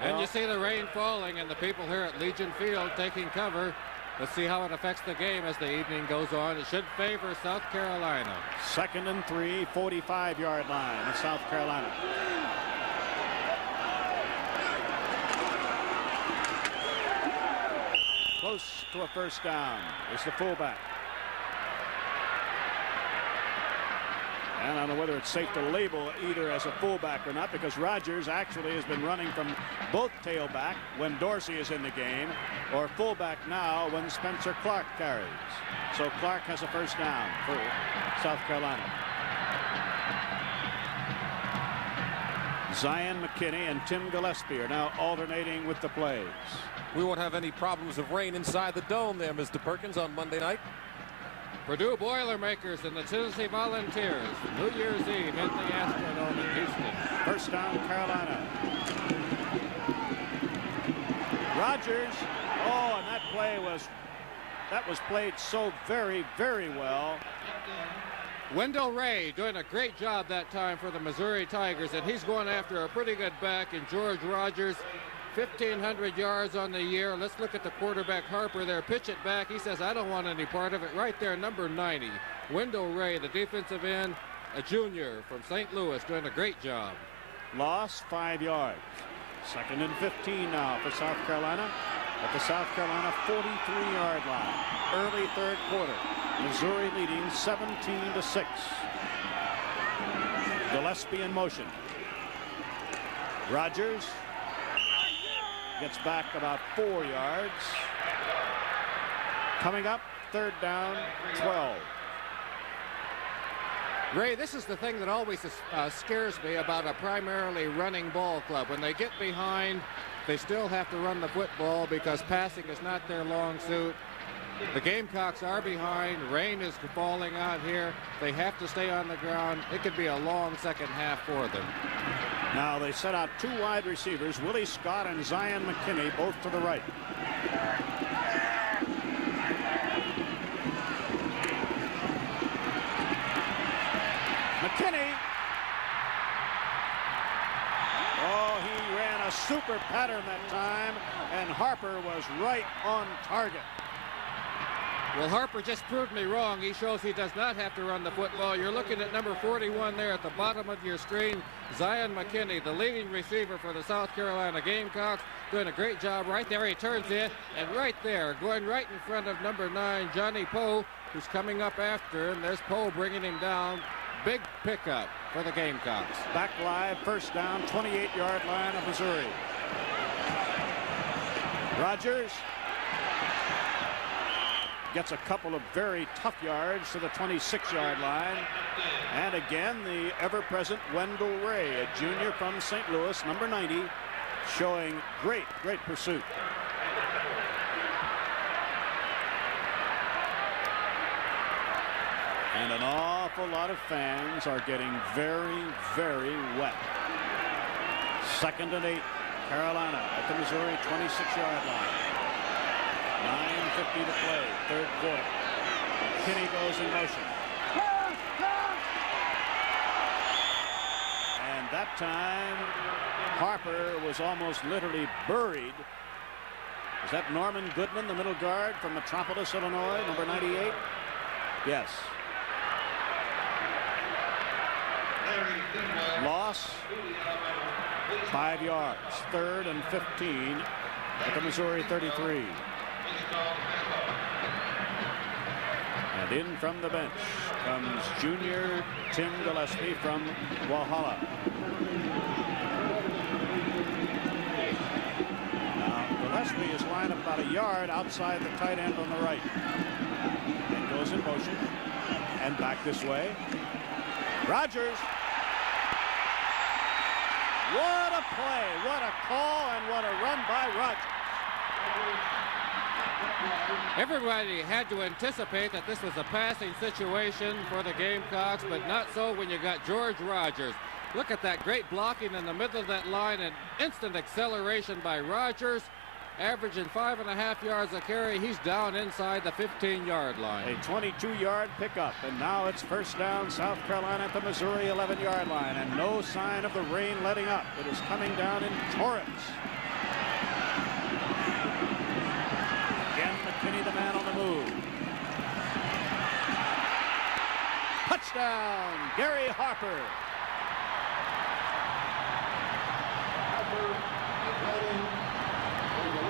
And you see the rain falling and the people here at Legion Field taking cover. Let's see how it affects the game as the evening goes on. It should favor South Carolina. 2nd and 3, 45-yard line of South Carolina. Close to a first down is the fullback. And I don't know whether it's safe to label either as a fullback or not, because Rogers actually has been running from both tailback when Dorsey is in the game, or fullback now when Spencer Clark carries. So Clark has a first down for South Carolina. Zion McKinney and Tim Gillespie are now alternating with the plays. We won't have any problems of rain inside the dome there, Mr. Perkins, on Monday night. Purdue Boilermakers and the Tennessee Volunteers, New Year's Eve at the Astrodome in Houston. First down, Carolina. Rogers, oh, and that was played so very, very well. Wendell Ray doing a great job that time for the Missouri Tigers, and he's going after a pretty good back in George Rogers. 1,500 yards on the year. Let's look at the quarterback Harper there. Pitch it back. He says, I don't want any part of it. Right there, number 90. Wendell Ray, the defensive end, a junior from St. Louis, doing a great job. Loss 5 yards. 2nd and 15 now for South Carolina at the South Carolina 43-yard line. Early third quarter. Missouri leading 17-6. Gillespie in motion. Rogers gets back about 4 yards. Coming up, 3rd down, 12. Ray, this is the thing that always scares me about a primarily running ball club. When they get behind, they still have to run the football because passing is not their long suit. The Gamecocks are behind. Rain is falling out here. They have to stay on the ground. It could be a long second half for them. Now they set out 2 wide receivers, Willie Scott and Zion McKinney, both to the right. McKinney. Oh, he ran a super pattern that time, and Harper was right on target. Well, Harper just proved me wrong. He shows he does not have to run the football. You're looking at number 41 there at the bottom of your screen. Zion McKinney, the leading receiver for the South Carolina Gamecocks, doing a great job right there. He turns in, and right there, going right in front of number 9, Johnny Poe, who's coming up after him. There's Poe bringing him down. Big pickup for the Gamecocks. Back live, 1st down, 28-yard line of Missouri. Rogers gets a couple of very tough yards to the 26-yard line. And again, the ever-present Wendell Ray, a junior from St. Louis, number 90, showing great pursuit. And an awful lot of fans are getting very wet. 2nd and 8, Carolina at the Missouri 26-yard line. 9:50 to play, 3rd quarter. Kinney goes in motion. And that time, Harper was almost literally buried. Is that Norman Goodman, the middle guard from Metropolis, Illinois, number 98? Yes. Loss, 5 yards, 3rd and 15 at the Missouri 33. And in from the bench comes junior Tim Gillespie from Walhalla. Now, Gillespie is lined up about a yard outside the tight end on the right. And goes in motion and back this way. Rogers. What a play, what a call, and what a run by Rogers. Everybody had to anticipate that this was a passing situation for the Gamecocks, but not so when you got George Rogers. Look at that great blocking in the middle of that line and instant acceleration by Rogers. Averaging 5.5 yards a carry. He's down inside the 15-yard line. A 22-yard pickup, and now it's 1st down, South Carolina at the Missouri 11-yard line, and no sign of the rain letting up. It is coming down in torrents. Again, McKinney, the man on the move. Touchdown, Gary Harper.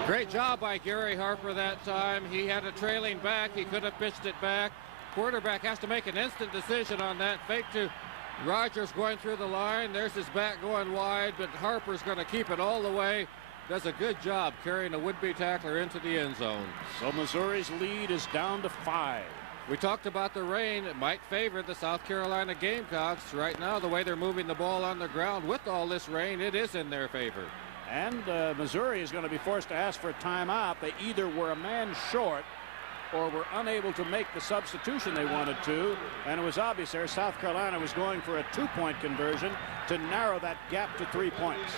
Great job by Gary Harper that time. He had a trailing back. He could have pitched it back. Quarterback has to make an instant decision on that. Fake to Rogers going through the line. There's his back going wide, but Harper's going to keep it all the way. Does a good job carrying a would-be tackler into the end zone. So Missouri's lead is down to 5. We talked about the rain. It might favor the South Carolina Gamecocks. Right now, the way they're moving the ball on the ground with all this rain, it is in their favor. And Missouri is going to be forced to ask for a timeout. They either were a man short or were unable to make the substitution they wanted to. And it was obvious there South Carolina was going for a 2-point conversion to narrow that gap to 3 points.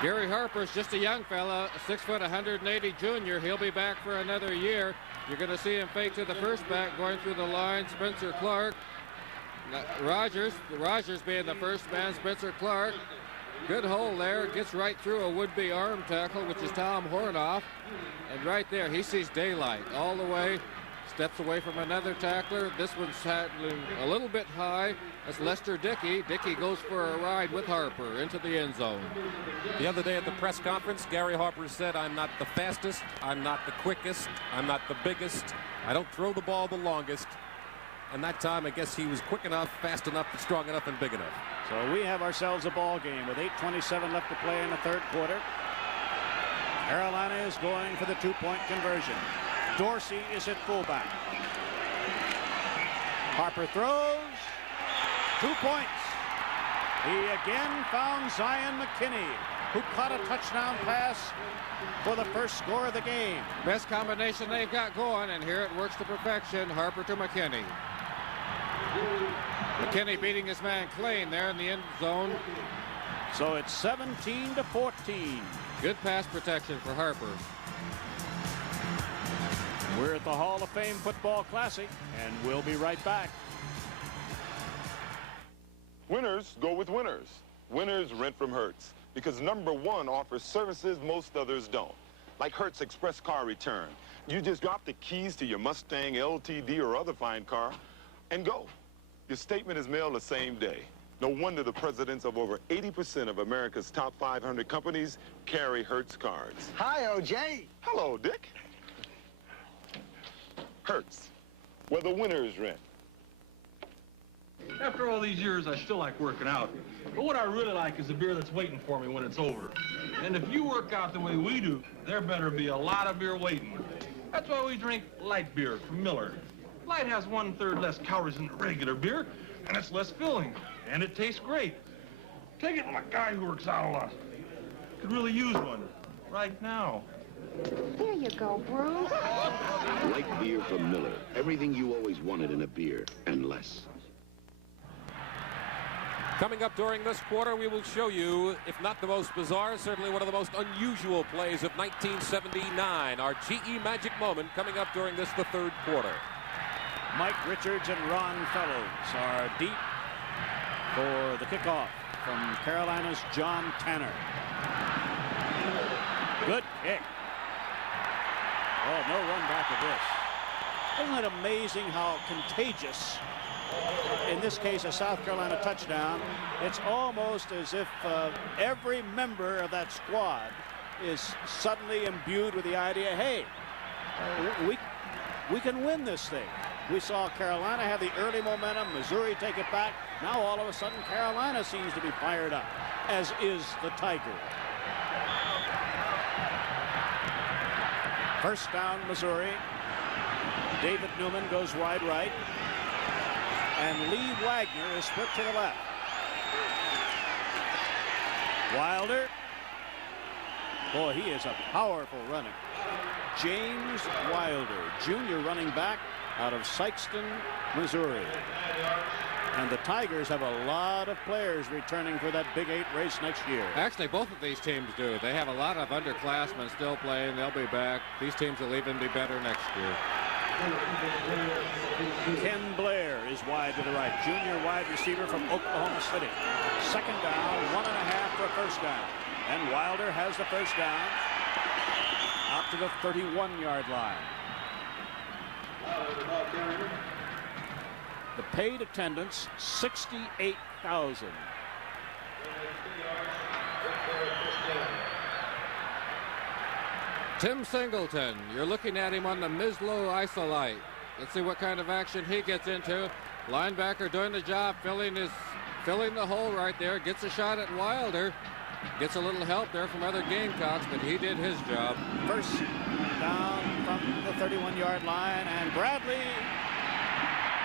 Gary Harper's just a young fella, 6 foot 180 junior. He'll be back for another year. You're going to see him fake to the first back going through the line. Spencer Clark. Rogers being the first man. Spencer Clark, good hole there, gets right through a would-be arm tackle, which is Tom Hornoff, and right there he sees daylight all the way. steps away from another tackler. This one's handling a little bit high. That's Lester Dickey. Dickey goes for a ride with Harper into the end zone. The other day at the press conference, Gary Harper said, I'm not the fastest, I'm not the quickest, I'm not the biggest, I don't throw the ball the longest. And that time, I guess he was quick enough, fast enough, strong enough, and big enough. So we have ourselves a ball game with 8:27 left to play in the third quarter. Carolina is going for the two-point conversion. Dorsey is at fullback. Harper throws. 2 points. He again found Zion McKinney, who caught a touchdown pass for the first score of the game. Best combination they've got going, and here it works to perfection. Harper to McKinney. McKinney beating his man Klein there in the end zone. So it's 17-14. Good pass protection for Harper. We're at the Hall of Fame Football Classic, and we'll be right back. Winners go with winners. Winners rent from Hertz, because #1 offers services most others don't, like Hertz Express Car Return. You just drop the keys to your Mustang, LTD, or other fine car and go. Your statement is mailed the same day. No wonder the presidents of over 80% of America's top 500 companies carry Hertz cards. Hi, OJ. Hello, Dick. Hertz, where the winners rent. After all these years, I still like working out. But what I really like is the beer that's waiting for me when it's over. And if you work out the way we do, there better be a lot of beer waiting. That's why we drink light beer from Miller. Light has 1/3 less calories than regular beer, and it's less filling. And it tastes great. Take it from a guy who works out a lot. Could really use one right now. There you go, Bruce. Light beer from Miller. Everything you always wanted in a beer, and less. Coming up during this quarter, we will show you, if not the most bizarre, certainly one of the most unusual plays of 1979. Our GE Magic moment coming up during this, the third quarter. Mike Richards and Ron Fellows are deep for the kickoff from Carolina's John Tanner. Good kick. Oh, no run back of this. Isn't it amazing how contagious, in this case a South Carolina touchdown, it's almost as if every member of that squad is suddenly imbued with the idea, hey, we can win this thing. We saw Carolina have the early momentum, Missouri take it back. Now all of a sudden Carolina seems to be fired up, as is the Tiger. First down, Missouri. David Newman goes wide right. And Lee Wagner is split to the left. Wilder. Boy, he is a powerful runner. James Wilder, junior running back out of Sikeston, Missouri. And the Tigers have a lot of players returning for that Big 8 race next year. Actually, both of these teams do. They have a lot of underclassmen still playing. They'll be back. These teams will even be better next year. Ken Blair is wide to the right. Junior wide receiver from Oklahoma City. Second down, 1.5 for a first down. And Wilder has the first down out to the 31-yard line. The paid attendance, 68,000. Tim Singleton, you're looking at him on the Mislow Isolite. Let's see what kind of action he gets into. Linebacker doing the job, filling the hole right there. Gets a shot at Wilder. Gets a little help there from other Gamecocks, but he did his job. First down from the 31-yard line, and Bradley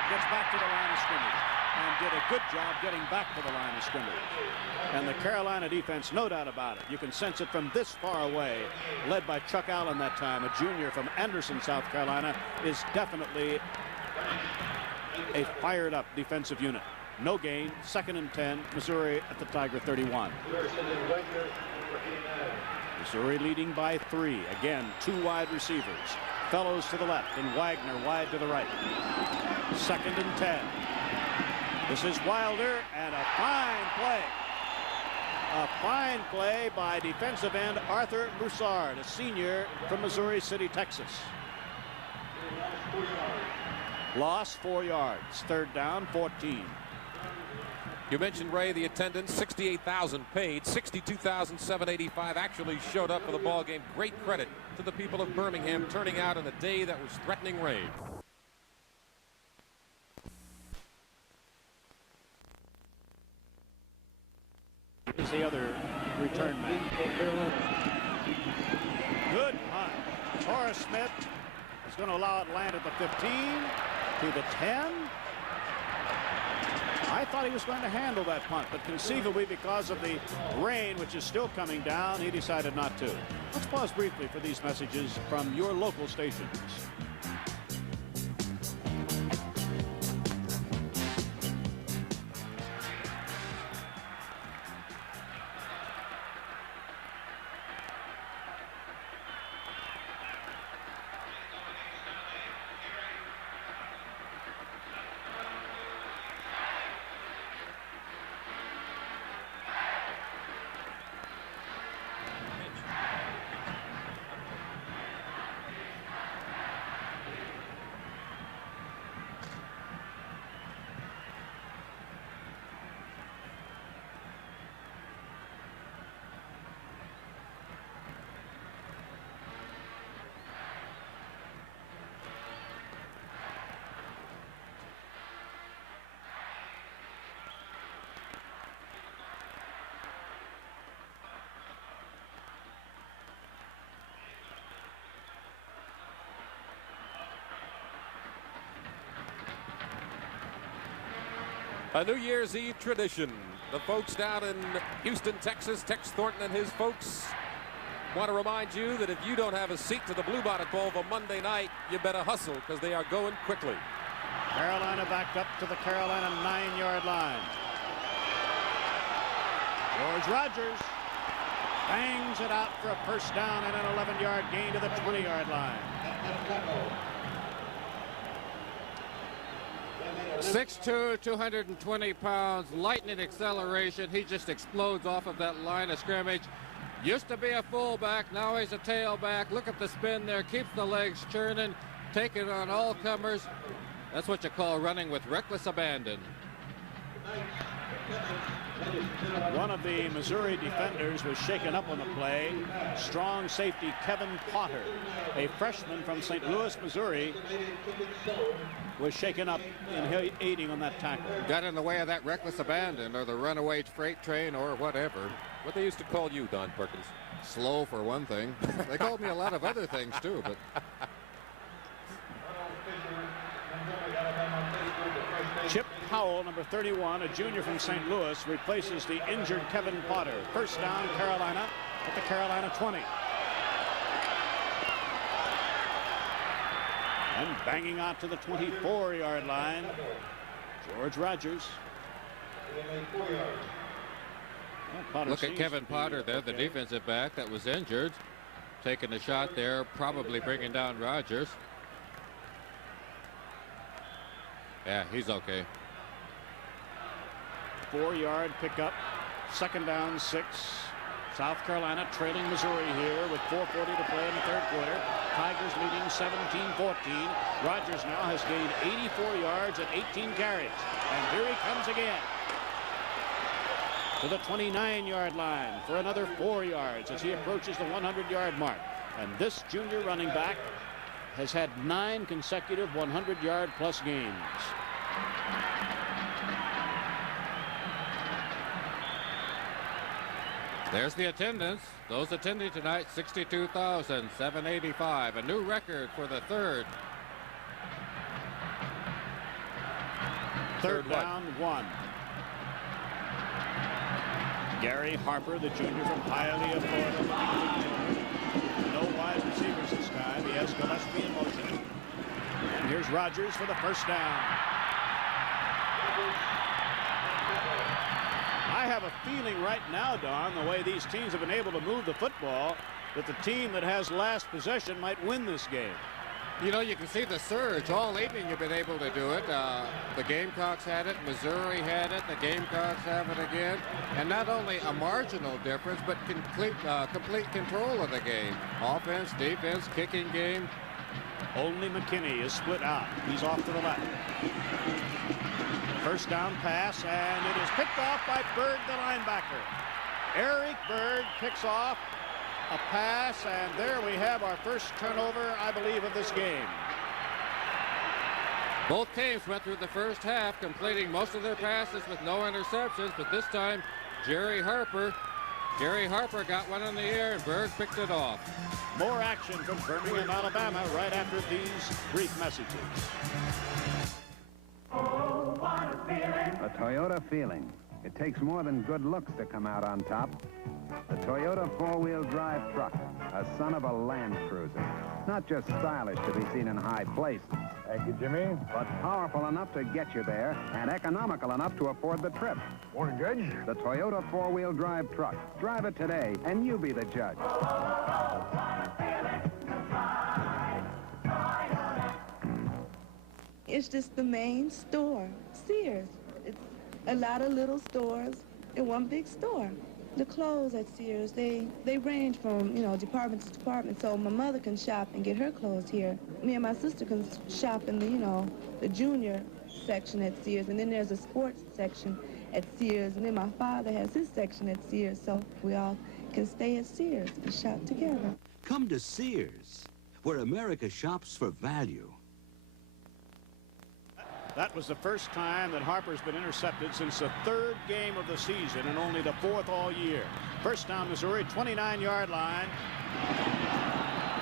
gets back to the line of scrimmage and did a good job getting back to the line of scrimmage. And the Carolina defense, no doubt about it. You can sense it from this far away, led by Chuck Allen that time, a junior from Anderson, South Carolina, is definitely a fired-up defensive unit. No gain, 2nd and 10, Missouri at the Tiger 31. Missouri leading by 3. Again, 2 wide receivers. Fellows to the left and Wagner wide to the right. 2nd and 10. This is Wilder, and a fine play. A fine play by defensive end Arthur Broussard, a senior from Missouri City, Texas. Loss 4 yards. Third down, 14. You mentioned, Ray, the attendance, 68,000 paid, 62,785 actually showed up for the ball game. Great credit to the people of Birmingham turning out on a day that was threatening rain. Is the other return man. Good punt. Horace Smith is going to allow it to land at the 15 to the 10. I thought he was going to handle that punt, but conceivably because of the rain, which is still coming down, he decided not to. Let's pause briefly for these messages from your local stations. A New Year's Eve tradition. The folks down in Houston, Texas, Tex Thornton and his folks want to remind you that if you don't have a seat to the Bluebonnet Bowl for Monday night, you better hustle because they are going quickly. Carolina backed up to the Carolina 9-yard line. George Rogers bangs it out for a first down and an 11-yard gain to the 20-yard line. 6'2", 220 pounds, lightning acceleration. He just explodes off of that line of scrimmage. Used to be a fullback, now he's a tailback. Look at the spin there, keeps the legs churning, taking on all comers. That's what you call running with reckless abandon. One of the Missouri defenders was shaken up on the play. Strong safety Kevin Potter, a freshman from St. Louis, Missouri, was shaken up in aiding on that tackle. Got in the way of that reckless abandon or the runaway freight train or whatever. What they used to call you, Don Perkins? Slow, for one thing. They called me a lot of other things too, but Chip Howell, number 31, a junior from St. Louis, replaces the injured Kevin Potter. First down, Carolina at the Carolina 20. And banging out to the 24-yard line, George Rogers. Well, look at Kevin Potter there, the defensive back that was injured. Taking a shot there, probably bringing down Rogers. Yeah, he's okay. 4-yard pickup. Second down, 6. South Carolina trailing Missouri here with 4:40 to play in the third quarter. Tigers leading 17-14. Rogers now has gained 84 yards and 18 carries. And here he comes again to the 29-yard line for another 4 yards as he approaches the 100-yard mark. And this junior running back has had 9 consecutive 100-yard plus games. There's the attendance. Those attending tonight, 62,785. A new record for the third. Third down, 1. Gary Harper, the junior from Hialeah, Florida. No wide receivers this time. He has Gillespie in motion. And here's Rogers for the first down. I have a feeling right now, Don, the way these teams have been able to move the football, that the team that has last possession might win this game. You know, you can see the surge. All evening you've been able to do it. The Gamecocks had it. Missouri had it. The Gamecocks have it again. And not only a marginal difference, but complete control of the game. Offense, defense, kicking game. Only McKinney is split out. He's off to the left. First down pass, and it is picked off by Berg, the linebacker. Eric Berg picks off a pass, and there we have our first turnover, I believe, of this game. Both teams went through the first half, completing most of their passes with no interceptions, but this time, Jerry Harper got one in the air, and Berg picked it off. More action from Birmingham, Alabama, right after these brief messages. A Toyota feeling. It takes more than good looks to come out on top. The Toyota four-wheel drive truck, a son of a Land Cruiser. Not just stylish to be seen in high places. Thank you, Jimmy. But powerful enough to get you there and economical enough to afford the trip. Morning, Judge. The Toyota four-wheel drive truck. Drive it today, and you be the judge. It's just the main store, Sears. It's a lot of little stores in one big store. The clothes at Sears, they range from, department to department, so my mother can shop and get her clothes here. Me and my sister can shop in the junior section at Sears, and then there's a sports section at Sears, and then my father has his section at Sears, so we all can stay at Sears and shop together. Come to Sears, where America shops for value. That was the first time that Harper's been intercepted since the third game of the season and only the fourth all year. First down, Missouri, 29-yard line.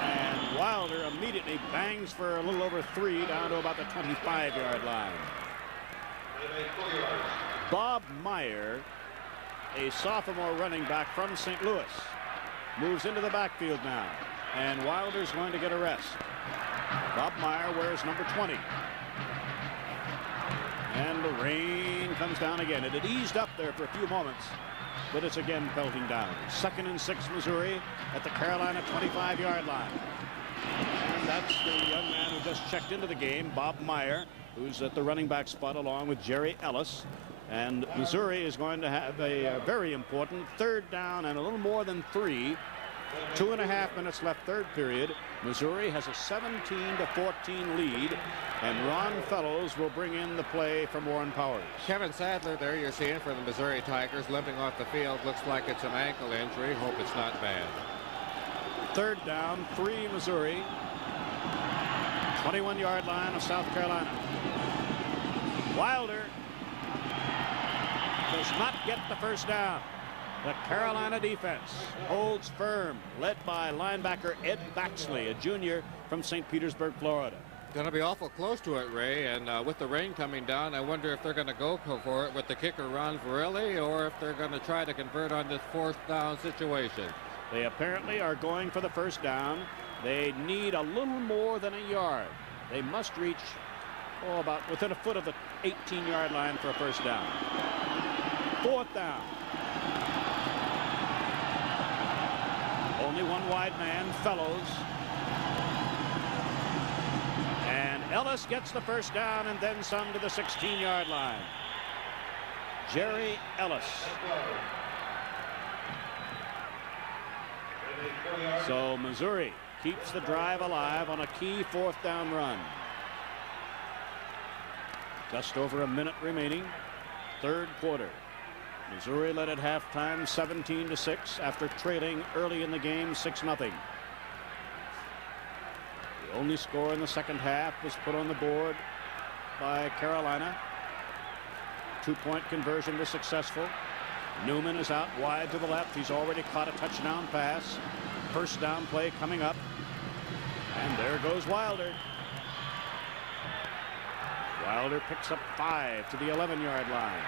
And Wilder immediately bangs for a little over 3 down to about the 25-yard line. Bob Meyer, a sophomore running back from St. Louis, moves into the backfield now. And Wilder's going to get a rest. Bob Meyer wears number 20. And the rain comes down again. It had eased up there for a few moments, but it's again pelting down. 2nd and 6, Missouri at the Carolina 25-yard line. And that's the young man who just checked into the game, Bob Meyer, who's at the running back spot along with Jerry Ellis. And Missouri is going to have a very important 3rd down and a little more than 3. 2.5 minutes left, third period. Missouri has a 17-14 lead, and Ron Fellows will bring in the play from Warren Powers. Kevin Sadler there you're seeing for the Missouri Tigers, limping off the field. Looks like it's an ankle injury. Hope it's not bad. 3rd down, 3 Missouri. 21-yard line of South Carolina. Wilder does not get the first down. The Carolina defense holds firm, led by linebacker Ed Baxley, a junior from St. Petersburg, Florida. Going to be awful close to it, Ray, and with the rain coming down, I wonder if they're going to go for it with the kicker Ron Verrilli, or if they're going to try to convert on this 4th down situation. They apparently are going for the first down. They need a little more than a yard. They must reach, about within a foot of the 18-yard line for a first down. 4th down. Only one wide man, Fellows. And Ellis gets the first down and then some to the 16-yard line. Jerry Ellis. So Missouri keeps the drive alive on a key 4th down run. Just over a minute remaining, 3rd quarter. Missouri led at halftime 17-6 after trailing early in the game 6-0. The only score in the second half was put on the board by Carolina. 2-point conversion was successful. Newman is out wide to the left. He's already caught a touchdown pass. First down play coming up. And there goes Wilder. Wilder picks up 5 to the 11-yard line.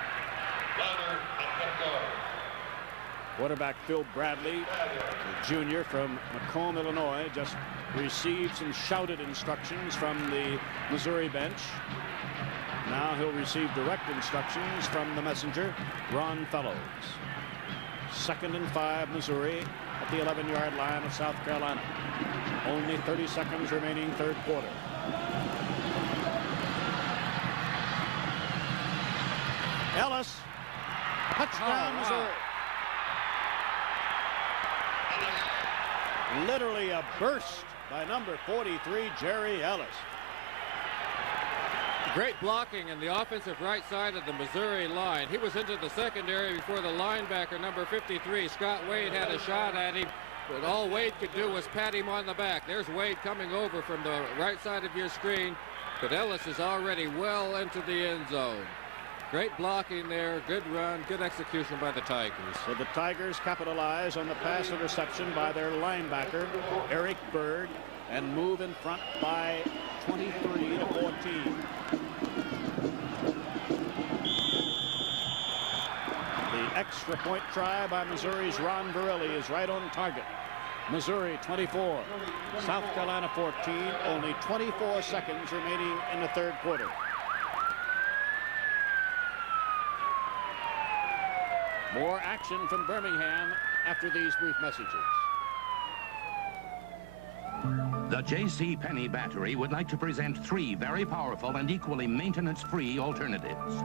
Quarterback Phil Bradley, the junior from Macomb, Illinois, just received some shouted instructions from the Missouri bench. Now he'll receive direct instructions from the messenger, Ron Fellows. 2nd and 5, Missouri at the 11-yard line of South Carolina. Only 30 seconds remaining, 3rd quarter. Ellis. Touchdown, Missouri. Literally a burst by number 43, Jerry Ellis. Great blocking in the offensive right side of the Missouri line. He was into the secondary before the linebacker, number 53, Scott Wade, had a shot at him. But all Wade could do was pat him on the back. There's Wade coming over from the right side of your screen. But Ellis is already well into the end zone. Great blocking there, good run, good execution by the Tigers. So the Tigers capitalize on the pass interception by their linebacker, Eric Berg, and move in front by 23 to 14. The extra point try by Missouri's Ron Borelli is right on target. Missouri 24, South Carolina 14, only 24 seconds remaining in the third quarter. More action from Birmingham after these brief messages. The J.C. Penney Battery would like to present 3 very powerful and equally maintenance-free alternatives.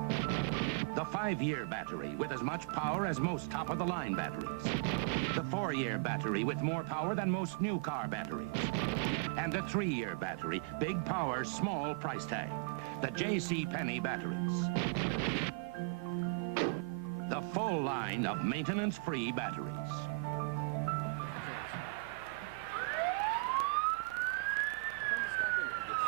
The 5-year battery with as much power as most top-of-the-line batteries. The 4-year battery with more power than most new car batteries. And the 3-year battery, big power, small price tag. The J.C. Penney batteries. The full line of maintenance-free batteries.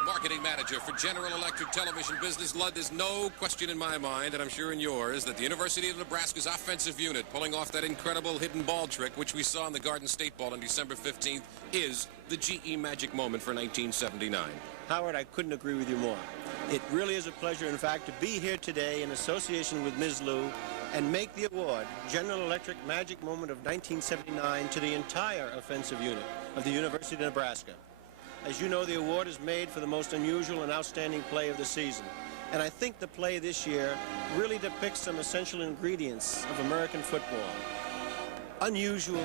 Marketing manager for General Electric television business, Lud, there's no question in my mind, and I'm sure in yours, that the University of Nebraska's offensive unit pulling off that incredible hidden ball trick, which we saw in the Garden State Bowl on December 15th, is the GE magic moment for 1979. Howard, I couldn't agree with you more. It really is a pleasure, in fact, to be here today in association with Ms. Lou and make the award, General Electric Magic Moment of 1979, to the entire offensive unit of the University of Nebraska. As you know, the award is made for the most unusual and outstanding play of the season. And I think the play this year really depicts some essential ingredients of American football. Unusual,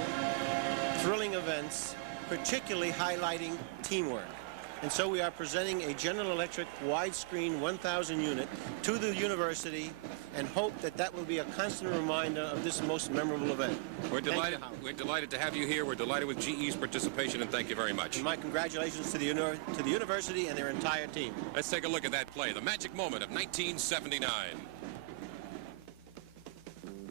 thrilling events, particularly highlighting teamwork. And so we are presenting a General Electric widescreen 1,000 unit to the university and hope that that will be a constant reminder of this most memorable event. We're delighted to have you here. We're delighted with GE's participation, and thank you very much. And my congratulations to the university and their entire team. Let's take a look at that play, the magic moment of 1979.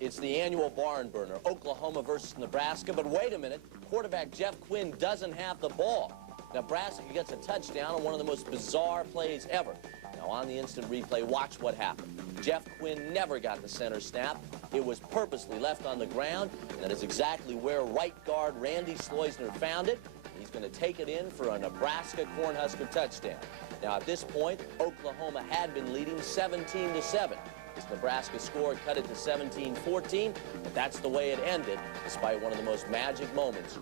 It's the annual barn burner, Oklahoma versus Nebraska. But wait a minute, quarterback Jeff Quinn doesn't have the ball. Nebraska gets a touchdown on one of the most bizarre plays ever. Now on the instant replay, watch what happened. Jeff Quinn never got the center snap. It was purposely left on the ground, and that is exactly where right guard Randy Sloisner found it. He's going to take it in for a Nebraska Cornhusker touchdown. Now at this point, Oklahoma had been leading 17-7. As Nebraska score cut it to 17-14, but that's the way it ended, despite one of the most magic moments.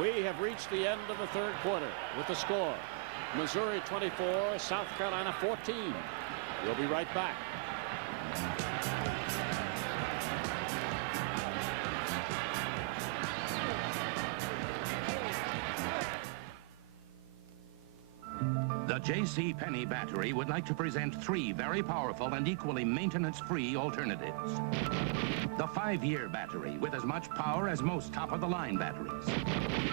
We have reached the end of the third quarter with the score. Missouri 24, South Carolina 14. We'll be right back. The J.C. Penney Battery would like to present 3 very powerful and equally maintenance-free alternatives. The 5-year battery with as much power as most top-of-the-line batteries.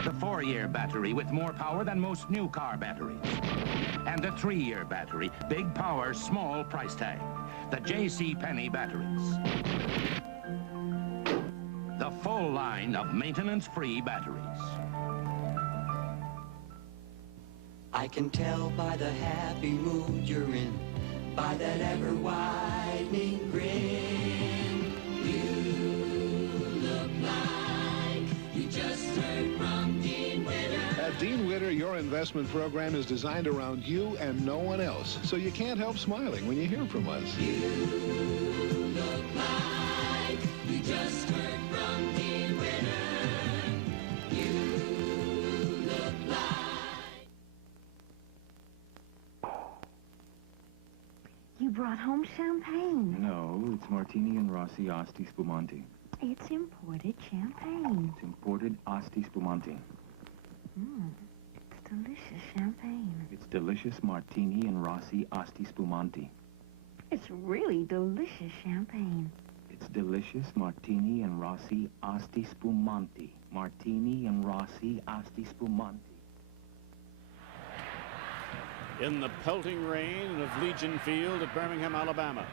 The 4-year battery with more power than most new car batteries. And the 3-year battery, big power, small price tag. The J.C. Penney batteries. The full line of maintenance-free batteries. I can tell by the happy mood you're in, by that ever-widening grin. You look like you just heard from Dean Witter. At Dean Witter, your investment program is designed around you and no one else, so you can't help smiling when you hear from us. You look like you just heard from Dean Witter. You brought home champagne. No, it's Martini and Rossi Asti Spumante. It's imported champagne. It's imported Asti Spumante. It's delicious champagne. It's delicious Martini and Rossi Asti Spumante. It's really delicious champagne. It's delicious Martini and Rossi Asti Spumante. Martini and Rossi Asti Spumante. In the pelting rain of Legion Field at Birmingham, Alabama.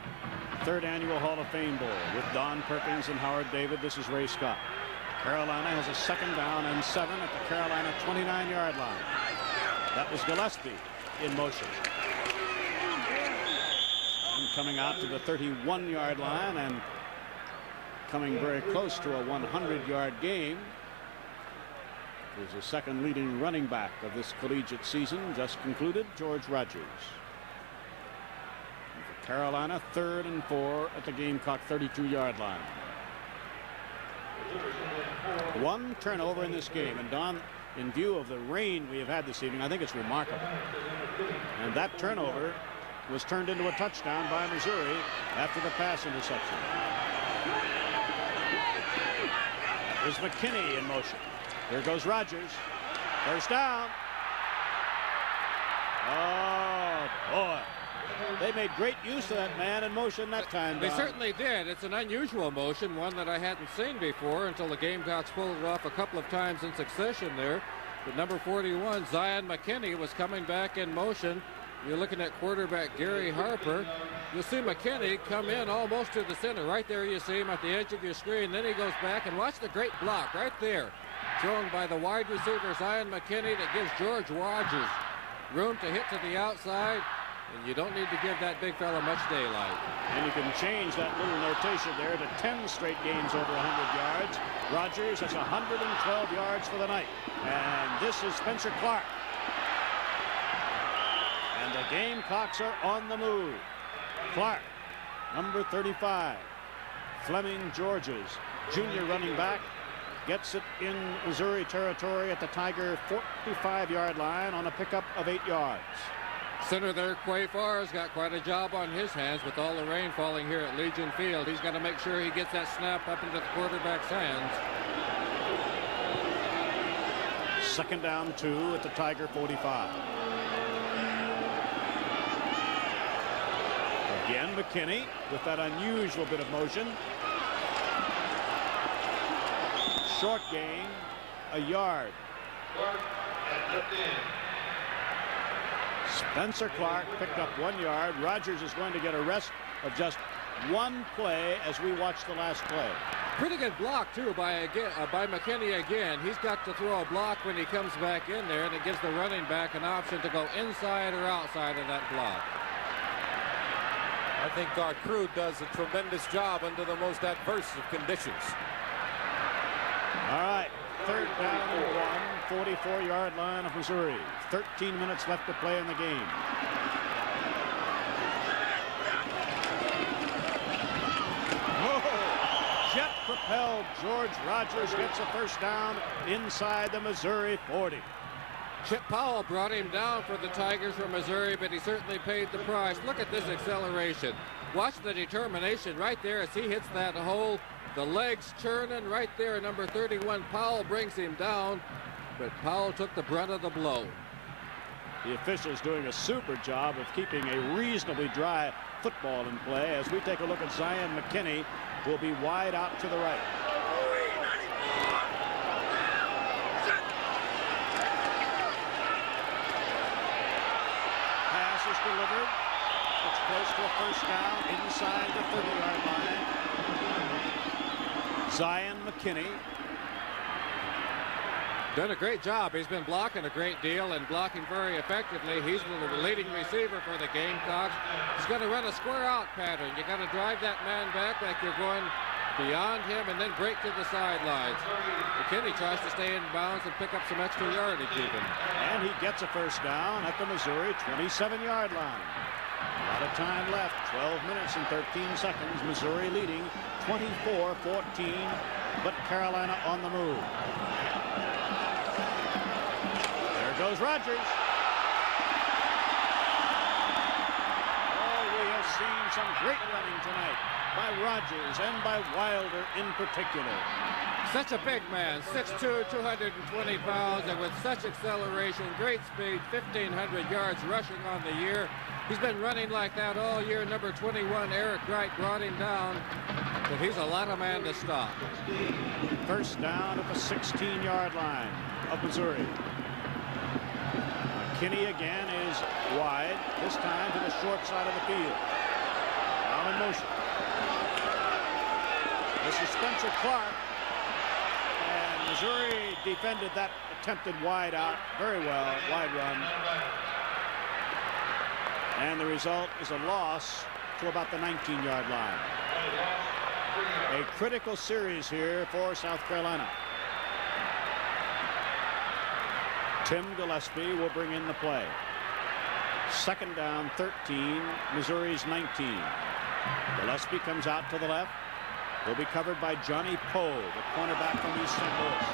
Third annual Hall of Fame Bowl with Don Perkins and Howard David. This is Ray Scott. Carolina has a 2nd down and 7 at the Carolina 29-yard line. That was Gillespie in motion. And coming out to the 31-yard line and coming very close to a 100-yard game is the second leading running back of this collegiate season, just concluded, George Rogers. And for Carolina, 3rd and 4 at the Gamecock 32-yard line. One turnover in this game, and Don, in view of the rain we have had this evening, I think it's remarkable. And that turnover was turned into a touchdown by Missouri after the pass interception. That was McKinney in motion. Here goes Rogers. First down. Oh, boy. They made great use of that man in motion that time. They certainly did. It's an unusual motion, one that I hadn't seen before until the Gamecocks pulled it off a couple of times in succession there. But number 41, Zion McKinney, was coming back in motion. You're looking at quarterback Gary Harper. You'll see McKinney come in almost to the center. Right there you see him at the edge of your screen. Then he goes back, and watch the great block right there. Thrown by the wide receiver Zion McKinney that gives George Rogers room to hit to the outside. And you don't need to give that big fella much daylight. And you can change that little notation there to 10 straight games over 100 yards. Rogers has 112 yards for the night. And this is Spencer Clark. And the Gamecocks are on the move. Clark, number 35. Fleming Georges, junior running back, gets it in Missouri territory at the Tiger 45-yard line on a pickup of 8 yards. Center there, Quay Farr's got quite a job on his hands with all the rain falling here at Legion Field. He's got to make sure he gets that snap up into the quarterback's hands. 2nd down 2 at the Tiger 45. Again, McKinney with that unusual bit of motion. Short gain, a yard. Spencer Clark picked up 1 yard. Rogers is going to get a rest of just 1 play as we watch the last play. Pretty good block, too, by McKinney again. He's got to throw a block when he comes back in there, and it gives the running back an option to go inside or outside of that block. I think our crew does a tremendous job under the most adverse of conditions. All right, 3rd down and 1, 44-yard line of Missouri. 13 minutes left to play in the game. Oh, jet-propelled George Rogers gets a 1st down inside the Missouri 40. Chip Powell brought him down for the Tigers from Missouri, but he certainly paid the price. Look at this acceleration. Watch the determination right there as he hits that hole. The legs churning right there. Number 31, Powell, brings him down, but Powell took the brunt of the blow. The officials doing a super job of keeping a reasonably dry football in play as we take a look at Zion McKinney, who will be wide out to the right. Pass is delivered. It's close to a 1st down inside the 30-yard line. Zion McKinney. Done a great job. He's been blocking a great deal and blocking very effectively. He's the leading receiver for the Gamecocks. He's going to run a square out pattern. You got to drive that man back like you're going beyond him and then break to the sidelines. McKinney tries to stay in bounds and pick up some extra yardage even. And he gets a 1st down at the Missouri 27-yard line. A lot of time left, 12 minutes and 13 seconds. Missouri leading 24-14, but Carolina on the move. There goes Rogers. Oh, we have seen some great running tonight by Rogers and by Wilder in particular. Such a big man, 6'2", 220 pounds, and with such acceleration, great speed, 1,500 yards rushing on the year. He's been running like that all year. Number 21, Eric Wright, brought him down, but he's a lot of man to stop. First down at the 16-yard line of Missouri. McKinney again is wide, this time to the short side of the field. Now in motion. This is Spencer Clark. And Missouri defended that attempted wide out very well, wide run. And the result is a loss to about the 19-yard line. A critical series here for South Carolina. Tim Gillespie will bring in the play. Second down, 13, Missouri's 19. Gillespie comes out to the left. Will be covered by Johnny Poe, the cornerback from East St. Louis.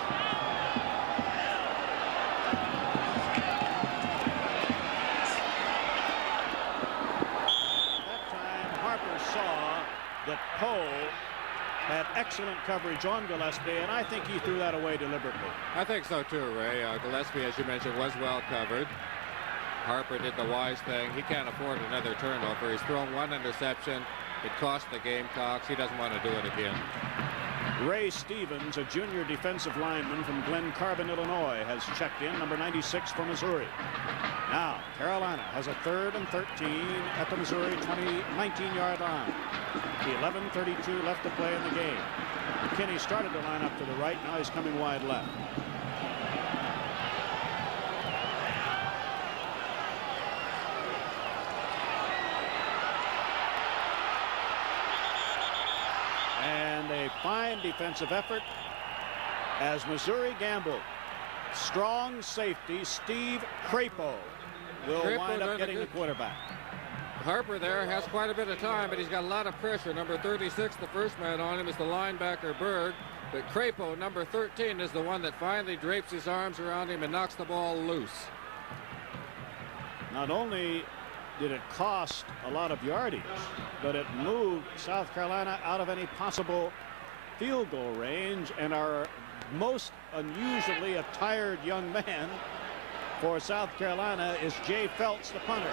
That time, Harper saw that Poe had excellent coverage on Gillespie, and I think he threw that away deliberately. I think so too, Ray. Gillespie, as you mentioned, was well covered. Harper did the wise thing. He can't afford another turnover. He's thrown one interception. It cost the Gamecocks. He doesn't want to do it again. Ray Stevens, a junior defensive lineman from Glen Carbon, Illinois, has checked in, number 96 for Missouri. Now, Carolina has a 3rd and 13 at the Missouri 19-yard line. 11:32 left to play in the game. McKinney started to line up to the right. Now he's coming wide left. And a fine defensive effort as Missouri gambled. Strong safety Steve Crapo will wind up getting the quarterback. Harper there has quite a bit of time, but he's got a lot of pressure. Number 36, the first man on him, is the linebacker Berg. But Crapo, number 13, is the one that finally drapes his arms around him and knocks the ball loose. Not only did it cost a lot of yardage, but it moved South Carolina out of any possible field goal range, and our most unusually attired young man for South Carolina is Jay Felts, the punter.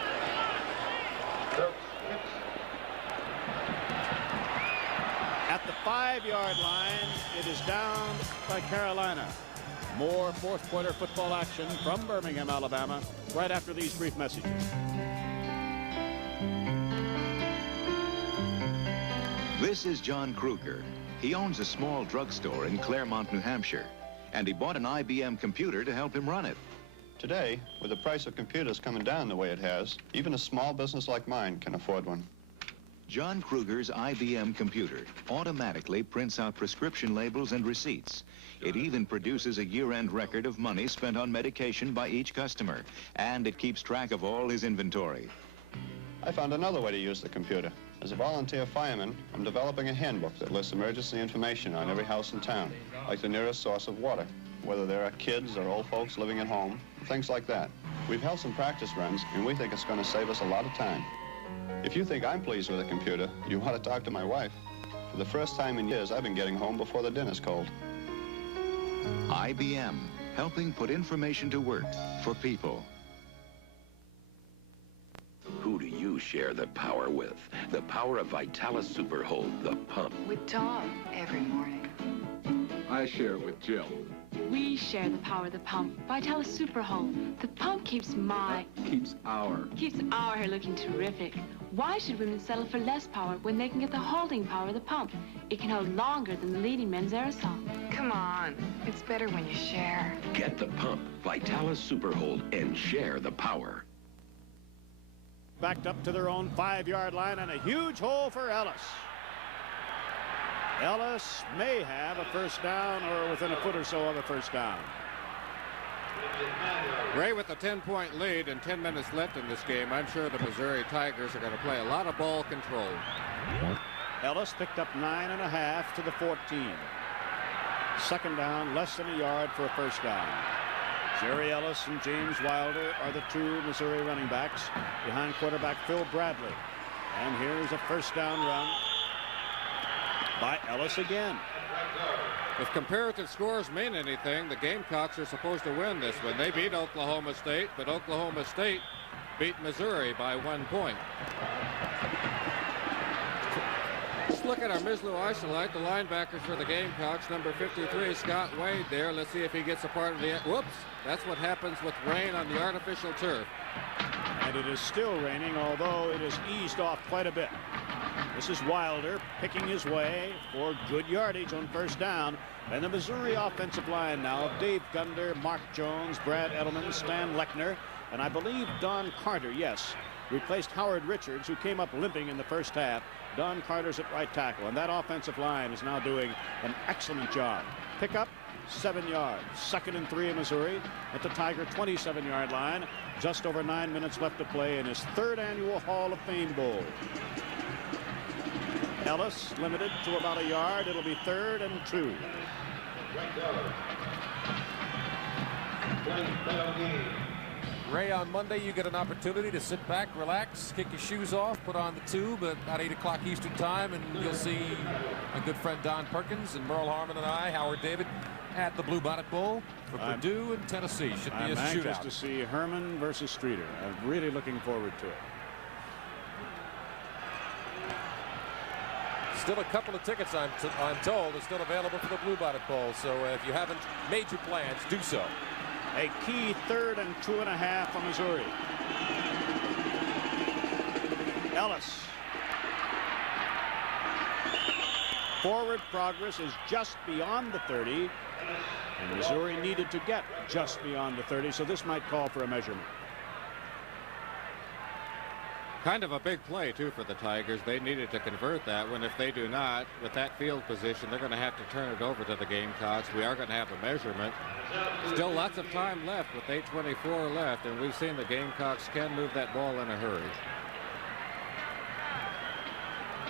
At the 5-yard line, it is down by Carolina. More fourth quarter football action from Birmingham, Alabama, right after these brief messages. This is John Kruger. He owns a small drugstore in Claremont, New Hampshire, and he bought an IBM computer to help him run it. Today, with the price of computers coming down the way it has, even a small business like mine can afford one. John Kruger's IBM computer automatically prints out prescription labels and receipts. It even produces a year-end record of money spent on medication by each customer, and it keeps track of all his inventory. I found another way to use the computer. As a volunteer fireman, I'm developing a handbook that lists emergency information on every house in town, like the nearest source of water, whether there are kids or old folks living at home, things like that. We've held some practice runs, and we think it's going to save us a lot of time. If you think I'm pleased with the computer, you want to talk to my wife. For the first time in years, I've been getting home before the dinner's cold. IBM, helping put information to work for people. Who do you share the power with? The power of Vitalis Superhold, the pump. With Tom, every morning. I share it with Jill. We share the power of the pump. Vitalis Superhold. The pump keeps our hair looking terrific. Why should women settle for less power when they can get the holding power of the pump? It can hold longer than the leading men's aerosol. Come on. It's better when you share. Get the pump, Vitalis Superhold, and share the power. Backed up to their own 5-yard line, and a huge hole for Ellis. Ellis may have a first down or within a foot or so of a first down. Ray, with a 10-point lead and 10 minutes left in this game, I'm sure the Missouri Tigers are going to play a lot of ball control. Ellis picked up 9.5 to the 14. Second down, less than a yard for a first down. Jerry Ellis and James Wilder are the two Missouri running backs behind quarterback Phil Bradley. And here's a first down run by Ellis again. If comparative scores mean anything, the Gamecocks are supposed to win this one. They beat Oklahoma State, but Oklahoma State beat Missouri by 1 point. Let's look at our Mislu Isolite, the linebacker for the Gamecocks, number 53, Scott Wade there. Let's see if he gets a part of the... Whoops! That's what happens with rain on the artificial turf. And it is still raining, although it has eased off quite a bit. This is Wilder picking his way for good yardage on first down. And the Missouri offensive line now of Dave Gunder, Mark Jones, Brad Edelman, Stan Lechner, and I believe Don Carter, yes, replaced Howard Richards, who came up limping in the first half. Don Carter's at right tackle, and that offensive line is now doing an excellent job. Pickup, 7 yards. 2nd and 3 in Missouri at the Tiger 27-yard line. Just over 9 minutes left to play in his 3rd annual Hall of Fame Bowl. Ellis limited to about a yard. It'll be 3rd and 2. Ray, on Monday you get an opportunity to sit back, relax, kick your shoes off, put on the tube at about 8 o'clock Eastern time, and you'll see my good friend Don Perkins and Merle Harmon and I, Howard David, at the Bluebonnet Bowl for Purdue and Tennessee. Should be a shootout. I'm anxious to see Herman versus Streeter. I'm really looking forward to it. Still a couple of tickets, I'm told, are still available for the Bluebonnet Bowl. So if you haven't made your plans, do so. A key 3rd and 2.5 for Missouri. Ellis. Forward progress is just beyond the 30. And Missouri needed to get just beyond the 30, so this might call for a measurement. Kind of a big play, too, for the Tigers. They needed to convert that one. If they do not, with that field position, they're going to have to turn it over to the Gamecocks. We are going to have a measurement. Still lots of time left with 8:24 left, and we've seen the Gamecocks can move that ball in a hurry.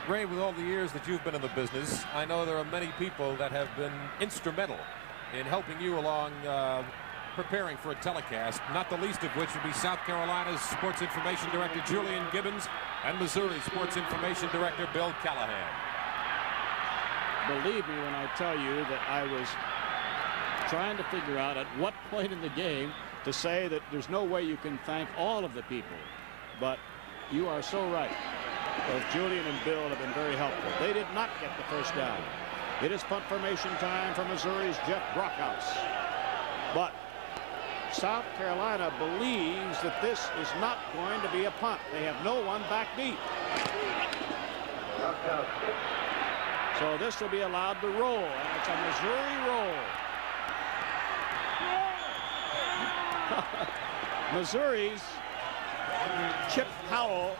Ray, with all the years that you've been in the business, I know there are many people that have been instrumental in helping you along preparing for a telecast, not the least of which would be South Carolina's Sports Information Director Julian Gibbons and Missouri Sports Information Director Bill Callahan. Believe me when I tell you that I was trying to figure out at what point in the game to say that there's no way you can thank all of the people. But you are so right. Both Julian and Bill have been very helpful. They did not get the first down. It is punt formation time for Missouri's Jeff Brockhouse. But South Carolina believes that this is not going to be a punt. They have no one back deep. So this will be allowed to roll, and it's a Missouri roll. Missouri's Chip Howell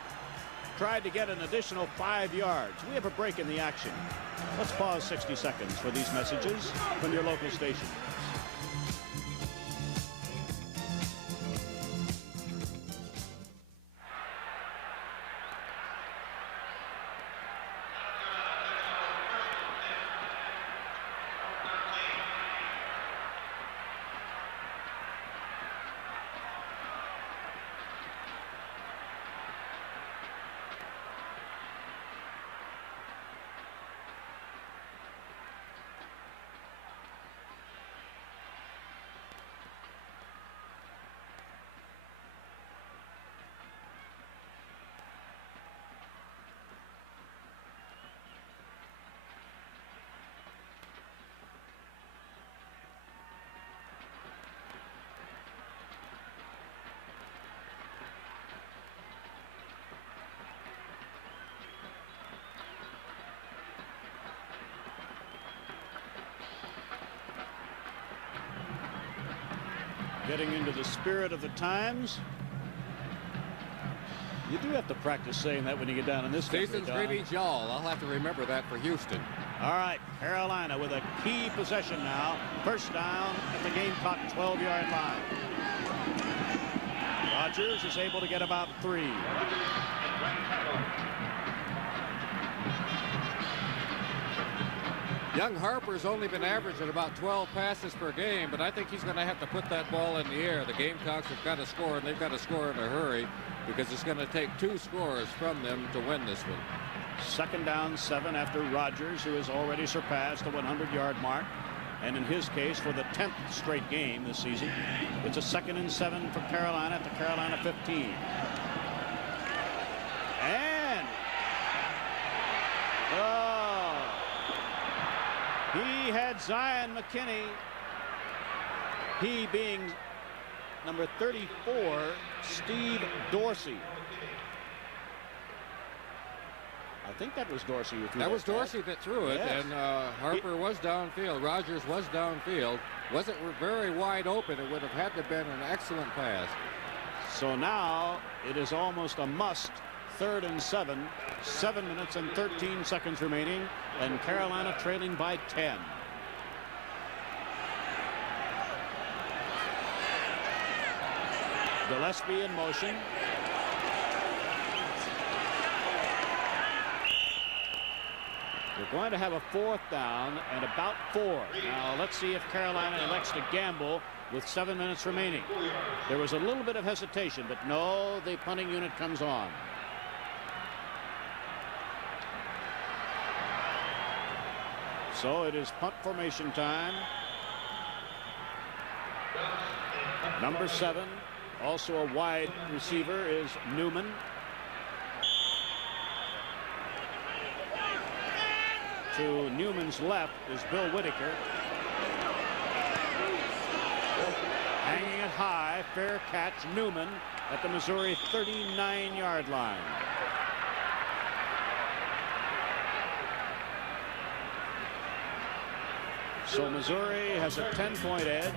tried to get an additional 5 yards. We have a break in the action. Let's pause 60 seconds for these messages from your local station. Getting into the spirit of the times. You do have to practice saying that when you get down in this Season's greedy jaw. I'll have to remember that for Houston. All right, Carolina with a key possession now. First down at the Gamecock 12-yard line. Rogers is able to get about 3. Young Harper's only been averaging about 12 passes per game, but I think he's going to have to put that ball in the air. The Gamecocks have got to score, and they've got to score in a hurry because it's going to take 2 scores from them to win this one. 2nd down 7 after Rogers, who has already surpassed the 100-yard mark. And in his case, for the 10th straight game this season, it's a 2nd and 7 for Carolina at the Carolina 15. And he had Zion McKinney, he being number 34, Steve Dorsey. I think that was Dorsey who threw that. Was Dorsey that threw it, yes. And Harper was downfield. Rogers was downfield. Wasn't very wide open. It would have had to have been an excellent pass. So now it is almost a must. 3rd and 7. 7 minutes and 13 seconds remaining, and Carolina trailing by 10. Gillespie in motion. We're going to have a 4th down and about 4. Now let's see if Carolina elects to gamble with 7 minutes remaining. There was a little bit of hesitation, but no, the punting unit comes on. So it is punt formation time. Number 7, also a wide receiver, is Newman. To Newman's left is Bill Whitaker. Hanging it high, fair catch, Newman at the Missouri 39-yard line. So Missouri has a 10-point edge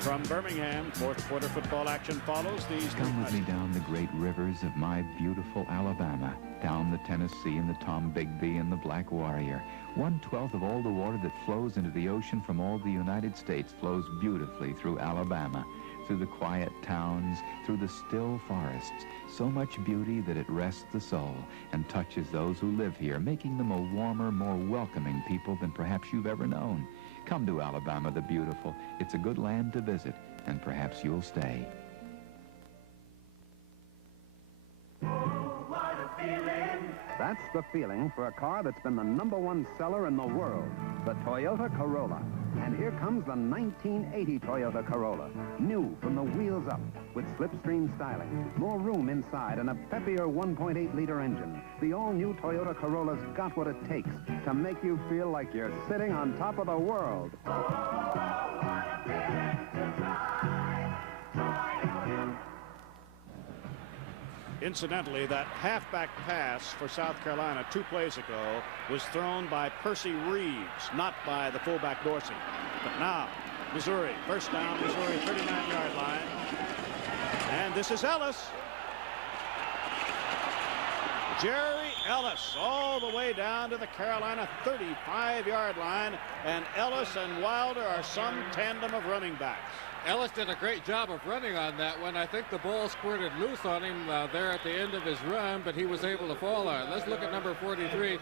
from Birmingham. 4th quarter football action follows. These come with me down the great rivers of my beautiful Alabama, down the Tennessee and the Tom Bigby and the Black Warrior. 1/12 of all the water that flows into the ocean from all the United States flows beautifully through Alabama, through the quiet towns, through the still forests. So much beauty that it rests the soul and touches those who live here, making them a warmer, more welcoming people than perhaps you've ever known. Come to Alabama the Beautiful. It's a good land to visit, and perhaps you'll stay. That's the feeling for a car that's been the #1 seller in the world, the Toyota Corolla. And here comes the 1980 Toyota Corolla, new from the wheels up, with slipstream styling, more room inside, and a peppier 1.8-liter engine. The all-new Toyota Corolla's got what it takes to make you feel like you're sitting on top of the world. Incidentally, that halfback pass for South Carolina 2 plays ago was thrown by Percy Reeves, not by the fullback Dorsey. But now, Missouri, 1st down, Missouri 39-yard line. And this is Ellis. Jerry Ellis all the way down to the Carolina 35-yard line. And Ellis and Wilder are some tandem of running backs. Ellis did a great job of running on that one. I think the ball squirted loose on him there at the end of his run, but he was able to fall on it. Let's look at number 43,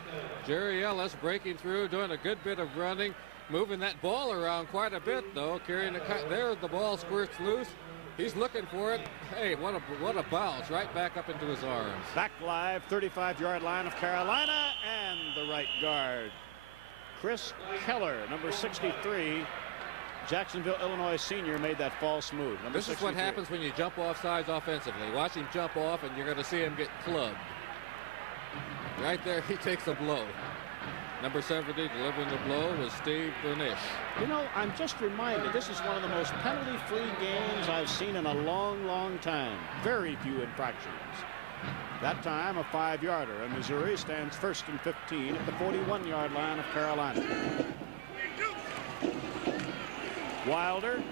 Jerry Ellis, breaking through, doing a good bit of running, moving that ball around quite a bit, though, carrying the cut. There, the ball squirts loose. He's looking for it. Hey, what a bounce right back up into his arms. Back live, 35-yard line of Carolina, and the right guard, Chris Keller, number 63. Jacksonville, Illinois senior, made that fall smooth. This is what happens when you jump off sides offensively. Watch him jump off, and you're going to see him get clubbed. Right there, he takes a blow. Number 70 delivering the blow was Steve Bernish. You know, I'm just reminded, this is one of the most penalty-free games I've seen in a long, long time. Very few infractions. That time, a 5-yarder, and Missouri stands 1st and 15 at the 41-yard line of Carolina. Wilder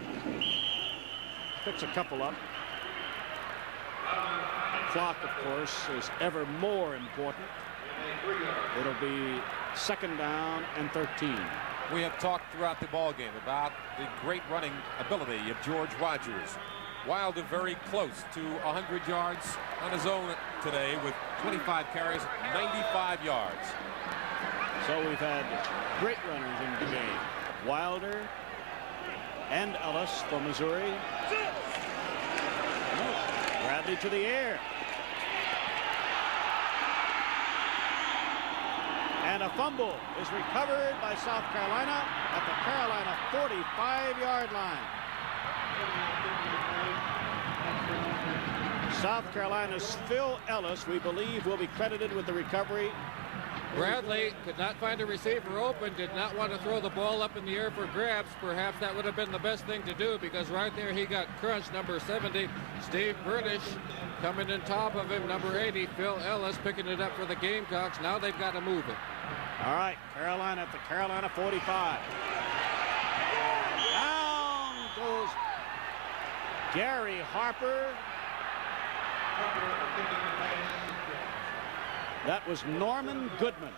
picks a couple up. Clock, of course, is ever more important. It'll be 2nd down and 13. We have talked throughout the ball game about the great running ability of George Rogers. Wilder very close to 100 yards on his own today with 25 carries, 95 yards. So we've had great runners in the game. Wilder and Ellis for Missouri. Bradley to the air. And a fumble is recovered by South Carolina at the Carolina 45-yard line. South Carolina's Phil Ellis, we believe, will be credited with the recovery. Bradley could not find a receiver open, did not want to throw the ball up in the air for grabs. Perhaps that would have been the best thing to do, because right there he got crunched. Number 70, Steve British, coming in top of him. Number 80, Phil Ellis, picking it up for the Gamecocks. Now they've got to move it. All right, Carolina at the Carolina 45. And down goes Gary Harper. That was Norman Goodman.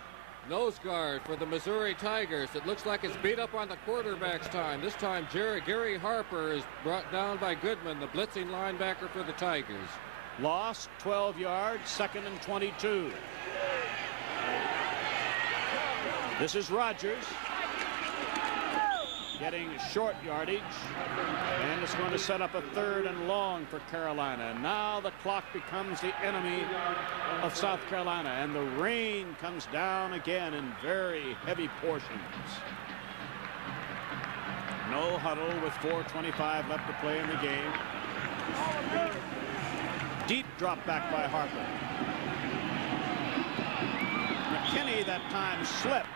Nose guard for the Missouri Tigers. It looks like it's beat up on the quarterback's time. This time Gary Harper is brought down by Goodman, the blitzing linebacker for the Tigers. Lost 12 yards, 2nd and 22. This is Rogers getting short yardage, and it's going to set up a 3rd and long for Carolina. Now the clock becomes the enemy of South Carolina, and the rain comes down again in very heavy portions. No huddle with 4:25 left to play in the game. Deep drop back by Harper. McKinney that time slipped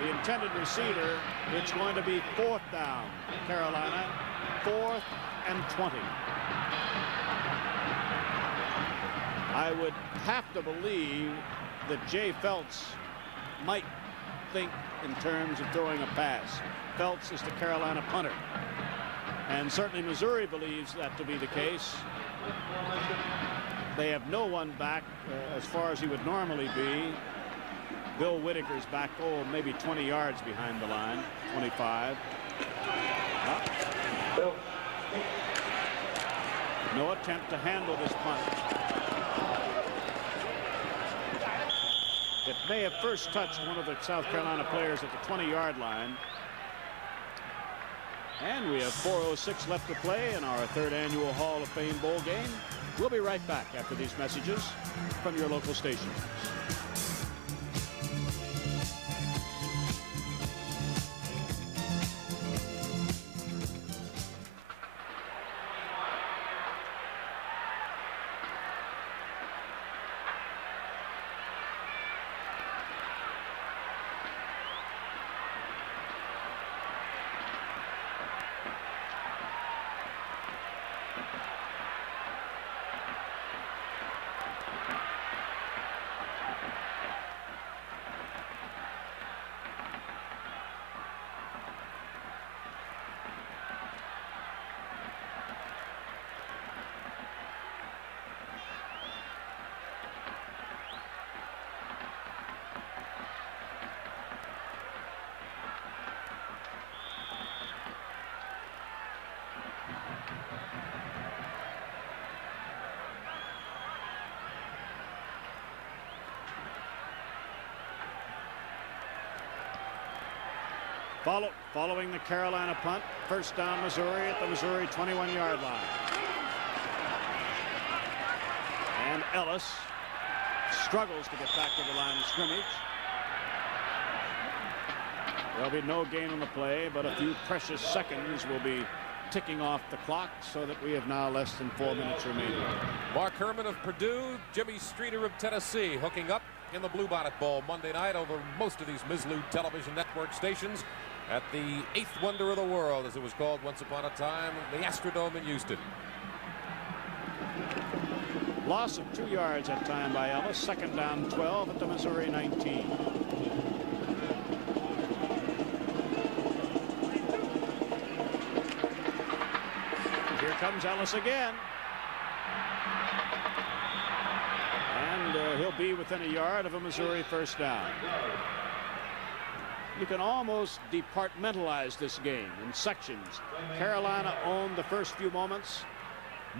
the intended receiver. It's going to be 4th down, Carolina, 4th and 20. I would have to believe that Jay Felts might think in terms of throwing a pass. Felts is the Carolina punter, and certainly Missouri believes that to be the case. They have no one back as far as he would normally be. Bill Whitaker's back, maybe 20 yards behind the line, 25. No attempt to handle this punt. It may have first touched one of the South Carolina players at the 20-yard line. And we have 4:06 left to play in our 3rd annual Hall of Fame bowl game. We'll be right back after these messages from your local stations. Following the Carolina punt, 1st down Missouri at the Missouri 21-yard line. And Ellis struggles to get back to the line of scrimmage. There'll be no gain on the play, but a few precious seconds will be ticking off the clock, so that we have now less than 4 minutes remaining. Mark Herman of Purdue, Jimmy Streeter of Tennessee hooking up in the Bluebonnet Bowl Monday night over most of these Mislew television network stations at the 8th wonder of the world, as it was called once upon a time, the Astrodome in Houston. Loss of 2 yards that time by Ellis. 2nd down 12 at the Missouri 19. Here comes Ellis again. And he'll be within a yard of a Missouri 1st down. You can almost departmentalize this game in sections. Carolina owned the first few moments,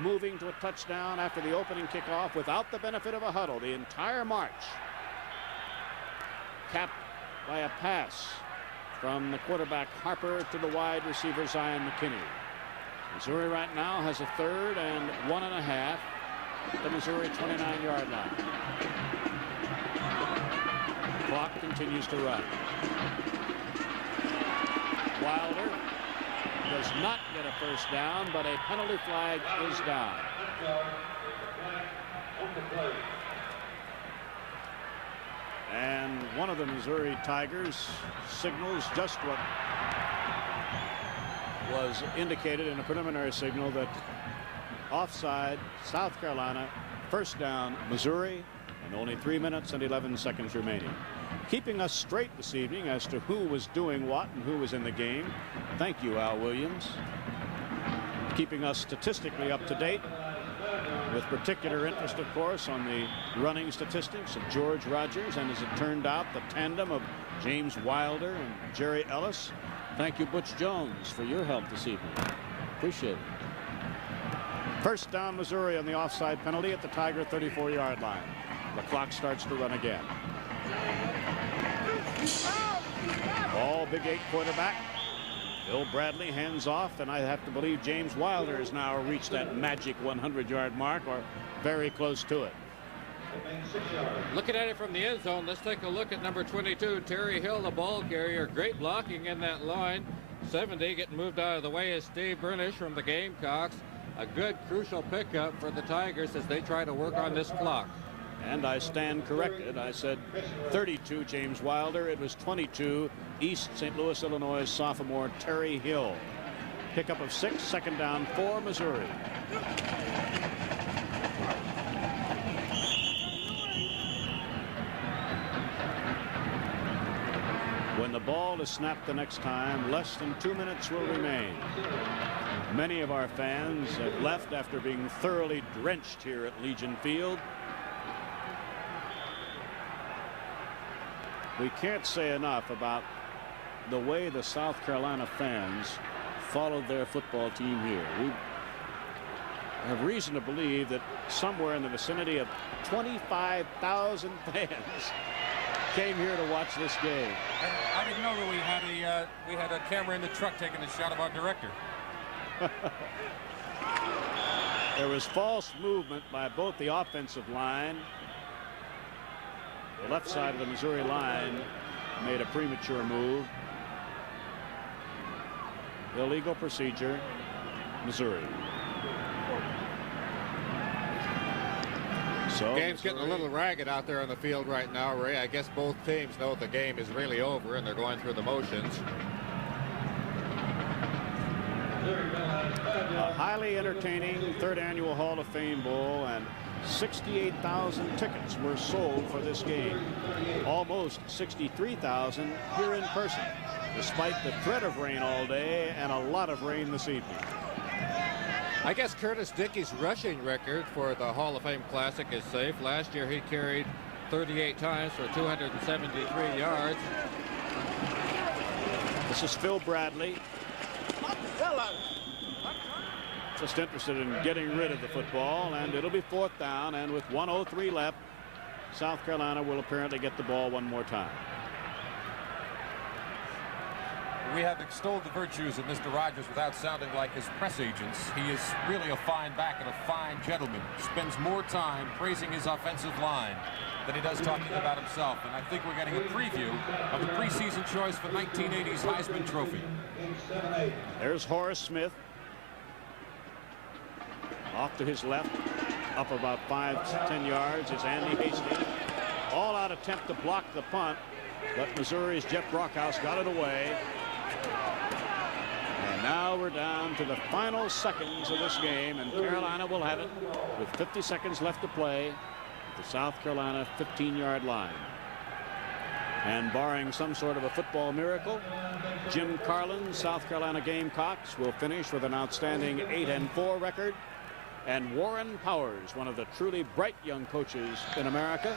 moving to a touchdown after the opening kickoff without the benefit of a huddle. The entire march capped by a pass from the quarterback Harper to the wide receiver Zion McKinney. Missouri right now has a third and 1.5 at the Missouri 29-yard line. The clock continues to run. Wilder does not get a first down, but a penalty flag is down. And one of the Missouri Tigers signals just what was indicated in a preliminary signal, that offside, South Carolina, first down, Missouri, and only 3 minutes and 11 seconds remaining. Keeping us straight this evening as to who was doing what and who was in the game. Thank you, Al Williams. Keeping us statistically up to date, with particular interest, of course, on the running statistics of George Rogers, and as it turned out, the tandem of James Wilder and Jerry Ellis. Thank you, Butch Jones, for your help this evening. Appreciate it. First down, Missouri on the offside penalty at the Tiger 34-yard line. The clock starts to run again. Ball, Big 8 quarterback. Bill Bradley hands off, and I have to believe James Wilder has now reached that magic 100-yard mark, or very close to it. Looking at it from the end zone, let's take a look at number 22, Terry Hill, the ball carrier. Great blocking in that line. 70 getting moved out of the way is Steve Burnish from the Gamecocks. A good, crucial pickup for the Tigers as they try to work on this clock. And I stand corrected. I said 32, James Wilder. It was 22, East St. Louis, Illinois sophomore Terry Hill. Pickup of 6, second down for Missouri. When the ball is snapped the next time, less than 2 minutes will remain. Many of our fans have left after being thoroughly drenched here at Legion Field. We can't say enough about the way the South Carolina fans followed their football team here. We have reason to believe that somewhere in the vicinity of 25,000 fans came here to watch this game. I didn't know that we had a camera in the truck taking a shot of our director. There was false movement by both the offensive line. The left side of the Missouri line made a premature move. Illegal procedure, Missouri. So Game's getting a little ragged out there on the field right now, Ray. I guess both teams know the game is really over and they're going through the motions. A highly entertaining third annual Hall of Fame Bowl, and 68,000 tickets were sold for this game. Almost 63,000 here in person, despite the threat of rain all day and a lot of rain this evening. I guess Curtis Dickey's rushing record for the Hall of Fame Classic is safe. Last year he carried 38 times for 273 yards. This is Phil Bradley. Just interested in getting rid of the football, and it'll be fourth down, and with 1:03 left, South Carolina will apparently get the ball one more time. We have extolled the virtues of Mr. Rogers without sounding like his press agents. He is really a fine back and a fine gentleman. Spends more time praising his offensive line than he does talking about himself. And I think we're getting a preview of the preseason choice for 1980's Heisman Trophy. There's Horace Smith. Off to his left, up about 5 to 10 yards is Andy Hastings. All-out attempt to block the punt, but Missouri's Jeff Brockhouse got it away. And now we're down to the final seconds of this game, and Carolina will have it with 50 seconds left to play at the South Carolina 15-yard line. And barring some sort of a football miracle, Jim Carlin's South Carolina Gamecocks will finish with an outstanding 8-4 record. And Warren Powers, one of the truly bright young coaches in America,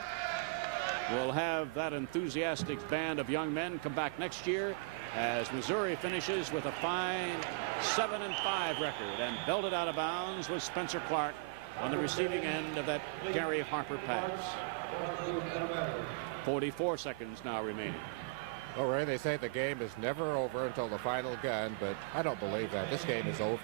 will have that enthusiastic band of young men come back next year as Missouri finishes with a fine 7-5 record and belted out of bounds with Spencer Clark on the receiving end of that Gary Harper pass. 44 seconds now remaining. Well, Ray, they say the game is never over until the final gun, but I don't believe that. This game is over.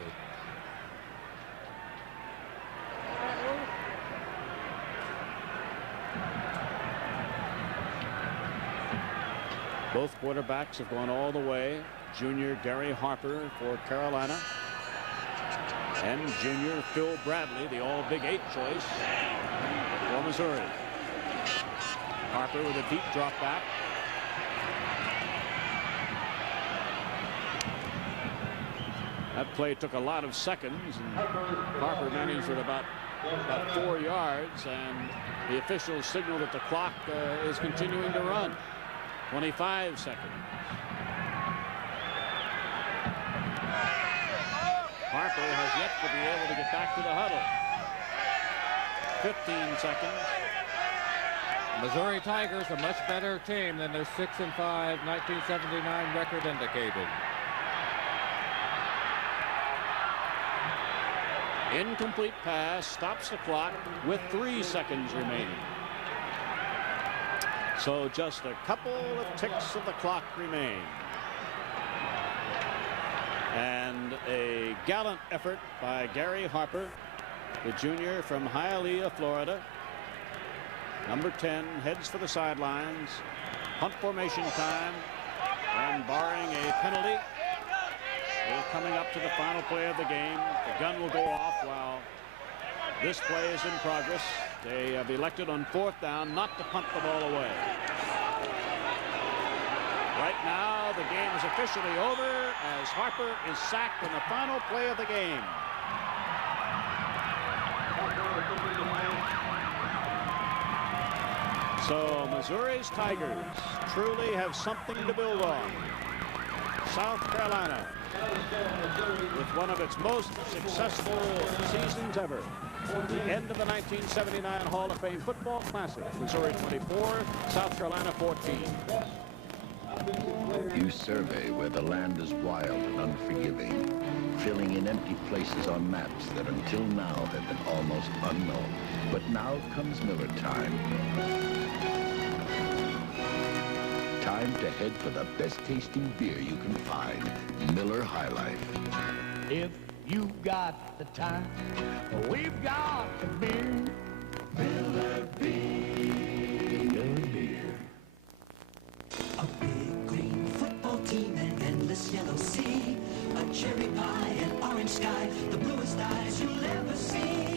Both quarterbacks have gone all the way. Junior Gary Harper for Carolina and junior Phil Bradley, the all Big 8 choice for Missouri. Harper with a deep drop back. That play took a lot of seconds, and Harper managed it about 4 yards, and the officials signal that the clock is continuing to run. 25 seconds. Harper has yet to be able to get back to the huddle. 15 seconds. Missouri Tigers a much better team than their 6-5 1979 record indicated. Incomplete pass stops the clock with 3 seconds remaining. So just a couple of ticks of the clock remain. And a gallant effort by Gary Harper, the junior from Hialeah, Florida. Number 10 heads for the sidelines. Punt formation time. And barring a penalty, we're coming up to the final play of the game. The gun will go off while this play is in progress. They have elected on 4th down not to punt the ball away. Right now, the game is officially over as Harper is sacked in the final play of the game. So Missouri's Tigers truly have something to build on. South Carolina with one of its most successful seasons ever. The end of the 1979 Hall of Fame Football Classic. Missouri 24, South Carolina 14. You survey where the land is wild and unforgiving, filling in empty places on maps that until now have been almost unknown. But now comes Miller time. Time to head for the best tasting beer you can find, Miller High Life. If you got the time, we've got the beer. Miller Beer. Miller Beer. A big green football team, an endless yellow sea, a cherry pie, an orange sky, the bluest eyes you'll ever see.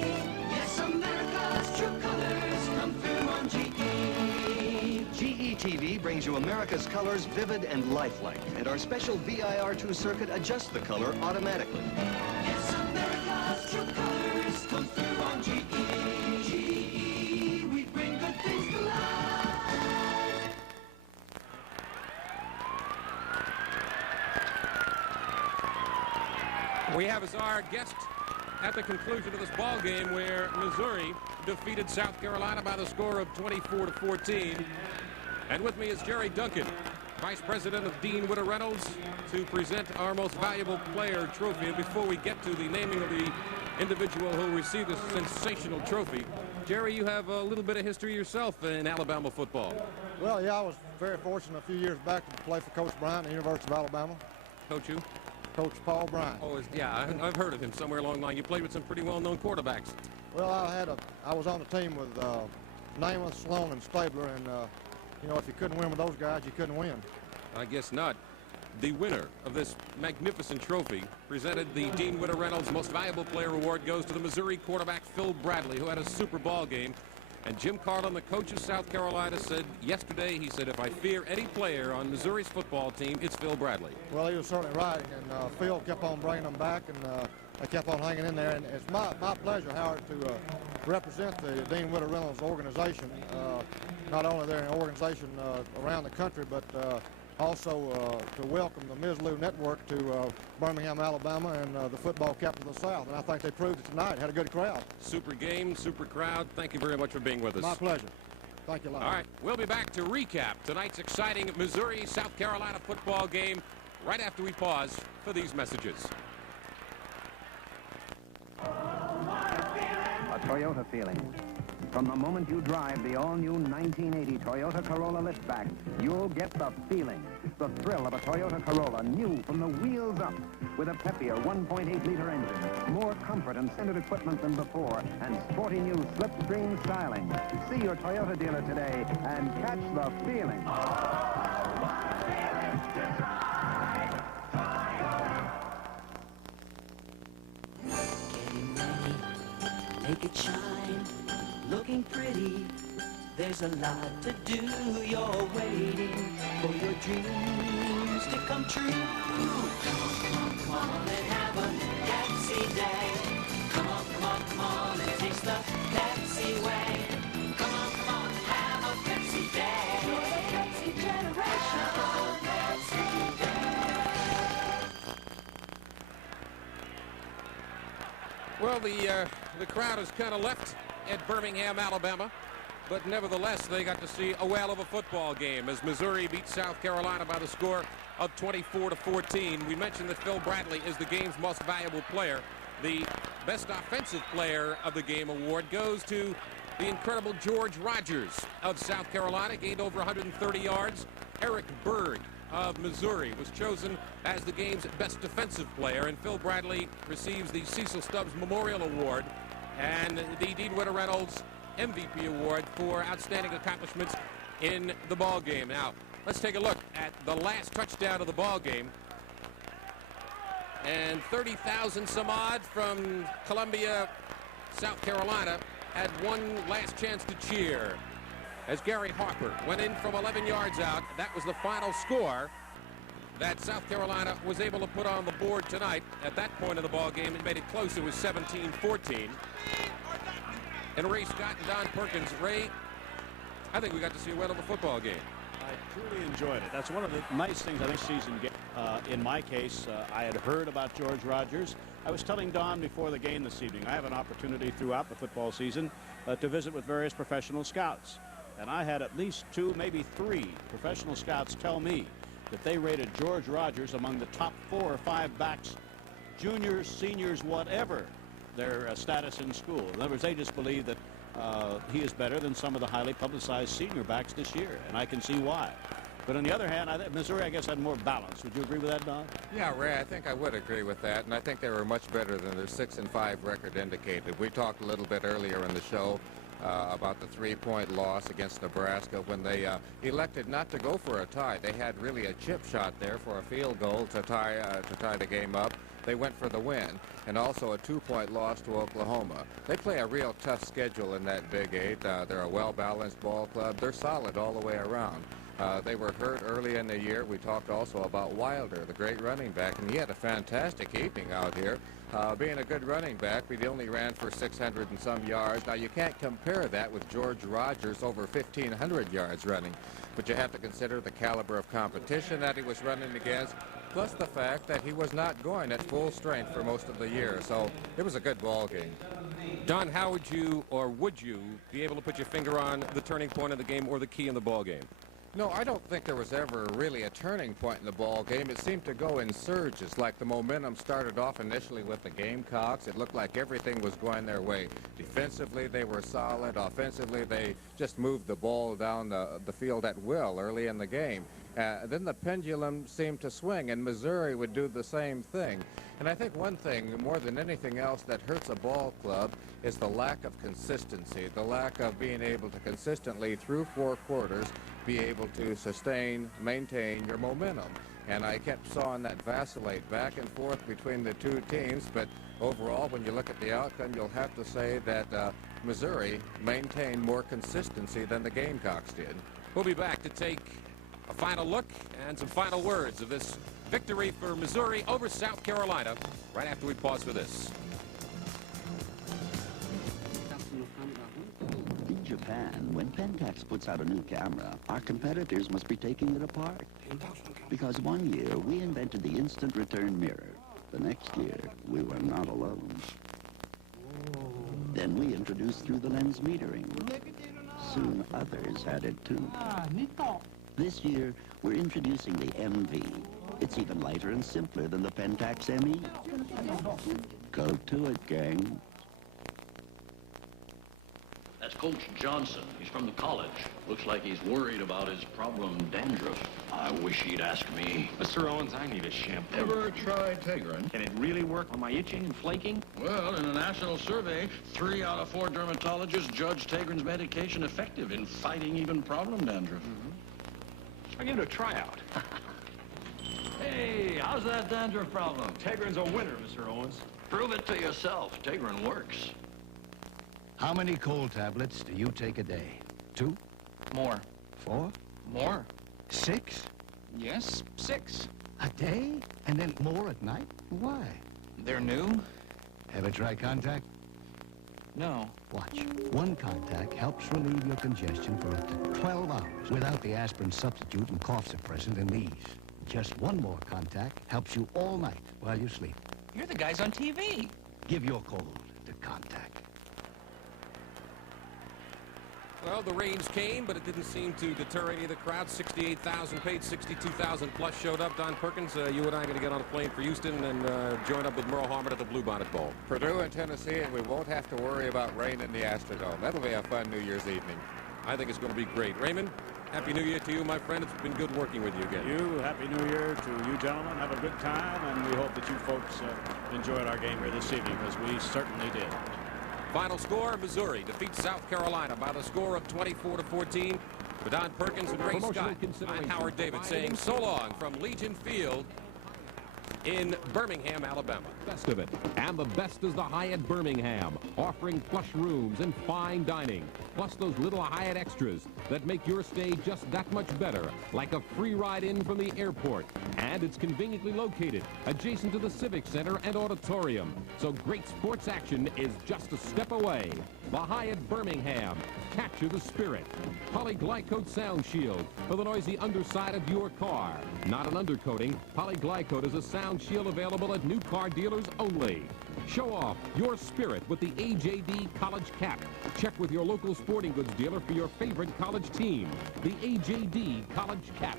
Yes, America's true colors come through on GE. GE TV brings you America's colors vivid and lifelike, and our special VIR2 circuit adjusts the color automatically. Yes, America's true colors come through on GE. GE, we bring good things to life. We have as our guest at the conclusion of this ball game where Missouri defeated South Carolina by the score of 24-14. And with me is Jerry Duncan, Vice President of Dean Witter Reynolds, to present our most valuable player trophy. And before we get to the naming of the individual who received this sensational trophy, Jerry, you have a little bit of history yourself in Alabama football. Well, yeah, I was very fortunate a few years back to play for Coach Bryant at the University of Alabama. Coach who? Coach Paul Bryant. Oh, yeah, I've heard of him somewhere along the line. You played with some pretty well-known quarterbacks. Well, I was on the team with Namath, Sloan, and Stabler, and you know, if you couldn't win with those guys, you couldn't win. I guess not. The winner of this magnificent trophy, presented the Dean Witter Reynolds Most Valuable Player Award, goes to the Missouri quarterback Phil Bradley, who had a super ball game. And Jim Carlin, the coach of South Carolina, said yesterday, he said, if I fear any player on Missouri's football team, it's Phil Bradley. Well, he was certainly right, and Phil kept on bringing them back, and they kept on hanging in there. And it's my pleasure, Howard, to represent the Dean Witter Reynolds organization, not only their organization around the country, but also to welcome the Ms. Lou Network to Birmingham, Alabama, and the football capital of the South. And I think they proved it tonight. Had a good crowd. Super game, super crowd. Thank you very much for being with us. My pleasure. Thank you a lot. All right, we'll be back to recap tonight's exciting Missouri-South Carolina football game right after we pause for these messages. A Toyota feeling. From the moment you drive the all-new 1980 Toyota Corolla liftback, you'll get the feeling, the thrill of a Toyota Corolla, new from the wheels up, with a peppier 1.8-liter engine, more comfort and centered equipment than before, and sporty new slipstream styling. See your Toyota dealer today and catch the feeling. Getting ready, make it shine, looking pretty. There's a lot to do. You're waiting for your dreams to come true. Come on and have a Pepsi day. Come on and taste the Pepsi way. Come on, have a Pepsi day. The Pepsi generation. Pepsi day. Well, the crowd has kind of left at Birmingham, Alabama. But nevertheless, they got to see a whale of a football game as Missouri beat South Carolina by the score of 24-14. We mentioned that Phil Bradley is the game's most valuable player. The best offensive player of the game award goes to the incredible George Rogers of South Carolina, gained over 130 yards. Eric Bird of Missouri was chosen as the game's best defensive player, and Phil Bradley receives the Cecil Stubbs Memorial Award and the Dean Witter Reynolds MVP award for outstanding accomplishments in the ball game. Now, let's take a look at the last touchdown of the ball game. And 30,000 some odd from Columbia, South Carolina, had one last chance to cheer as Gary Harper went in from 11 yards out. That was the final score that South Carolina was able to put on the board tonight. At that point of the ball game, it made it close. It was 17-14. And Ray Scott and Don Perkins. Ray, I think we got to see a whale of a football game. I truly enjoyed it. That's one of the nice things I think season game. In my case, I had heard about George Rogers. I was telling Don before the game this evening, I have an opportunity throughout the football season to visit with various professional scouts. And I had at least 2, maybe 3 professional scouts tell me that they rated George Rogers among the top 4 or 5 backs, juniors, seniors, whatever their status in school. In other words, they just believe that he is better than some of the highly publicized senior backs this year, and I can see why. But on the other hand, Missouri, I guess, had more balance. Would you agree with that, Don? Yeah, Ray, I think I would agree with that, and I think they were much better than their 6-5 record indicated. We talked a little bit earlier in the show about the 3-point loss against Nebraska when they elected not to go for a tie. They had really a chip shot there for a field goal to tie the game up. They went for the win, and also a 2-point loss to Oklahoma. They play a real tough schedule in that Big 8. They're a well-balanced ball club. They're solid all the way around. They were hurt early in the year. We talked also about Wilder, the great running back, and he had a fantastic evening out here. Being a good running back, he only ran for 600 and some yards. Now, you can't compare that with George Rogers over 1,500 yards running, but you have to consider the caliber of competition that he was running against, plus the fact that he was not going at full strength for most of the year. So it was a good ball game. Don, how would you, or would you, be able to put your finger on the turning point of the game or the key in the ball game? No, I don't think there was ever really a turning point in the ball game. It seemed to go in surges, like the momentum started off initially with the Gamecocks. It looked like everything was going their way. Defensively, they were solid. Offensively, they just moved the ball down the field at will early in the game. Then the pendulum seemed to swing, and Missouri would do the same thing. And I think one thing, more than anything else, that hurts a ball club is the lack of consistency, the lack of being able to consistently, through 4 quarters, be able to sustain, maintain your momentum. And I kept sawing that vacillate back and forth between the two teams, but overall, when you look at the outcome, you'll have to say that Missouri maintained more consistency than the Gamecocks did. We'll be back to take a final look and some final words of this victory for Missouri over South Carolina right after we pause for this. In Japan, when Pentax puts out a new camera, our competitors must be taking it apart. Because one year, we invented the instant return mirror. The next year, we were not alone. Then we introduced through the lens metering. Soon others had it too. This year, we're introducing the MV. It's even lighter and simpler than the Pentax ME. Go to it, gang. That's Coach Johnson. He's from the college. Looks like he's worried about his problem dandruff. I wish he'd ask me. Mr. Owens, I need a shampoo. Ever tried Tegrin? Can it really work on my itching and flaking? Well, in a national survey, 3 out of 4 dermatologists judged Tegrin's medication effective in fighting even problem dandruff. I'll give it a tryout. Hey, how's that dandruff problem? Tegrin's a winner, Mr. Owens. Prove it to yourself. Tegrin works. How many cold tablets do you take a day? 2? More. 4? More. 6? Yes, 6. A day? And then more at night? Why? They're new? Ever try Contact? No. Watch. One Contact helps relieve your congestion for up to 12 hours without the aspirin substitute and cough suppressant in these. Just one more Contact helps you all night while you sleep. You're the guys on TV. Give your cold to Contact. Well, the rains came, but it didn't seem to deter any of the crowd. 68,000 paid, 62,000 plus showed up. Don Perkins, you and I are going to get on a plane for Houston and join up with Merle Harmon at the Bluebonnet Bowl. Purdue and Tennessee, and we won't have to worry about rain in the Astrodome. That'll be a fun New Year's evening. I think it's going to be great. Raymond, Happy New Year to you, my friend. It's been good working with you again. Happy New Year to you gentlemen. Have a good time, and we hope that you folks enjoyed our game here this evening, because we certainly did. Final score, Missouri defeats South Carolina by the score of 24-14. For Don Perkins and Ray Scott, I'm Howard David saying so long from Legion Field in Birmingham, Alabama. Best of it. And the best is the Hyatt Birmingham, offering plush rooms and fine dining, plus those little Hyatt extras that make your stay just that much better, like a free ride in from the airport. And it's conveniently located adjacent to the Civic Center and Auditorium, so great sports action is just a step away. The Hyatt Birmingham. Capture the spirit. Polyglycoat Sound Shield for the noisy underside of your car. Not an undercoating. Polyglycoat is a sound shield available at new car dealers only. Show off your spirit with the AJD College Cap. Check with your local sporting goods dealer for your favorite college team. The AJD College Cap.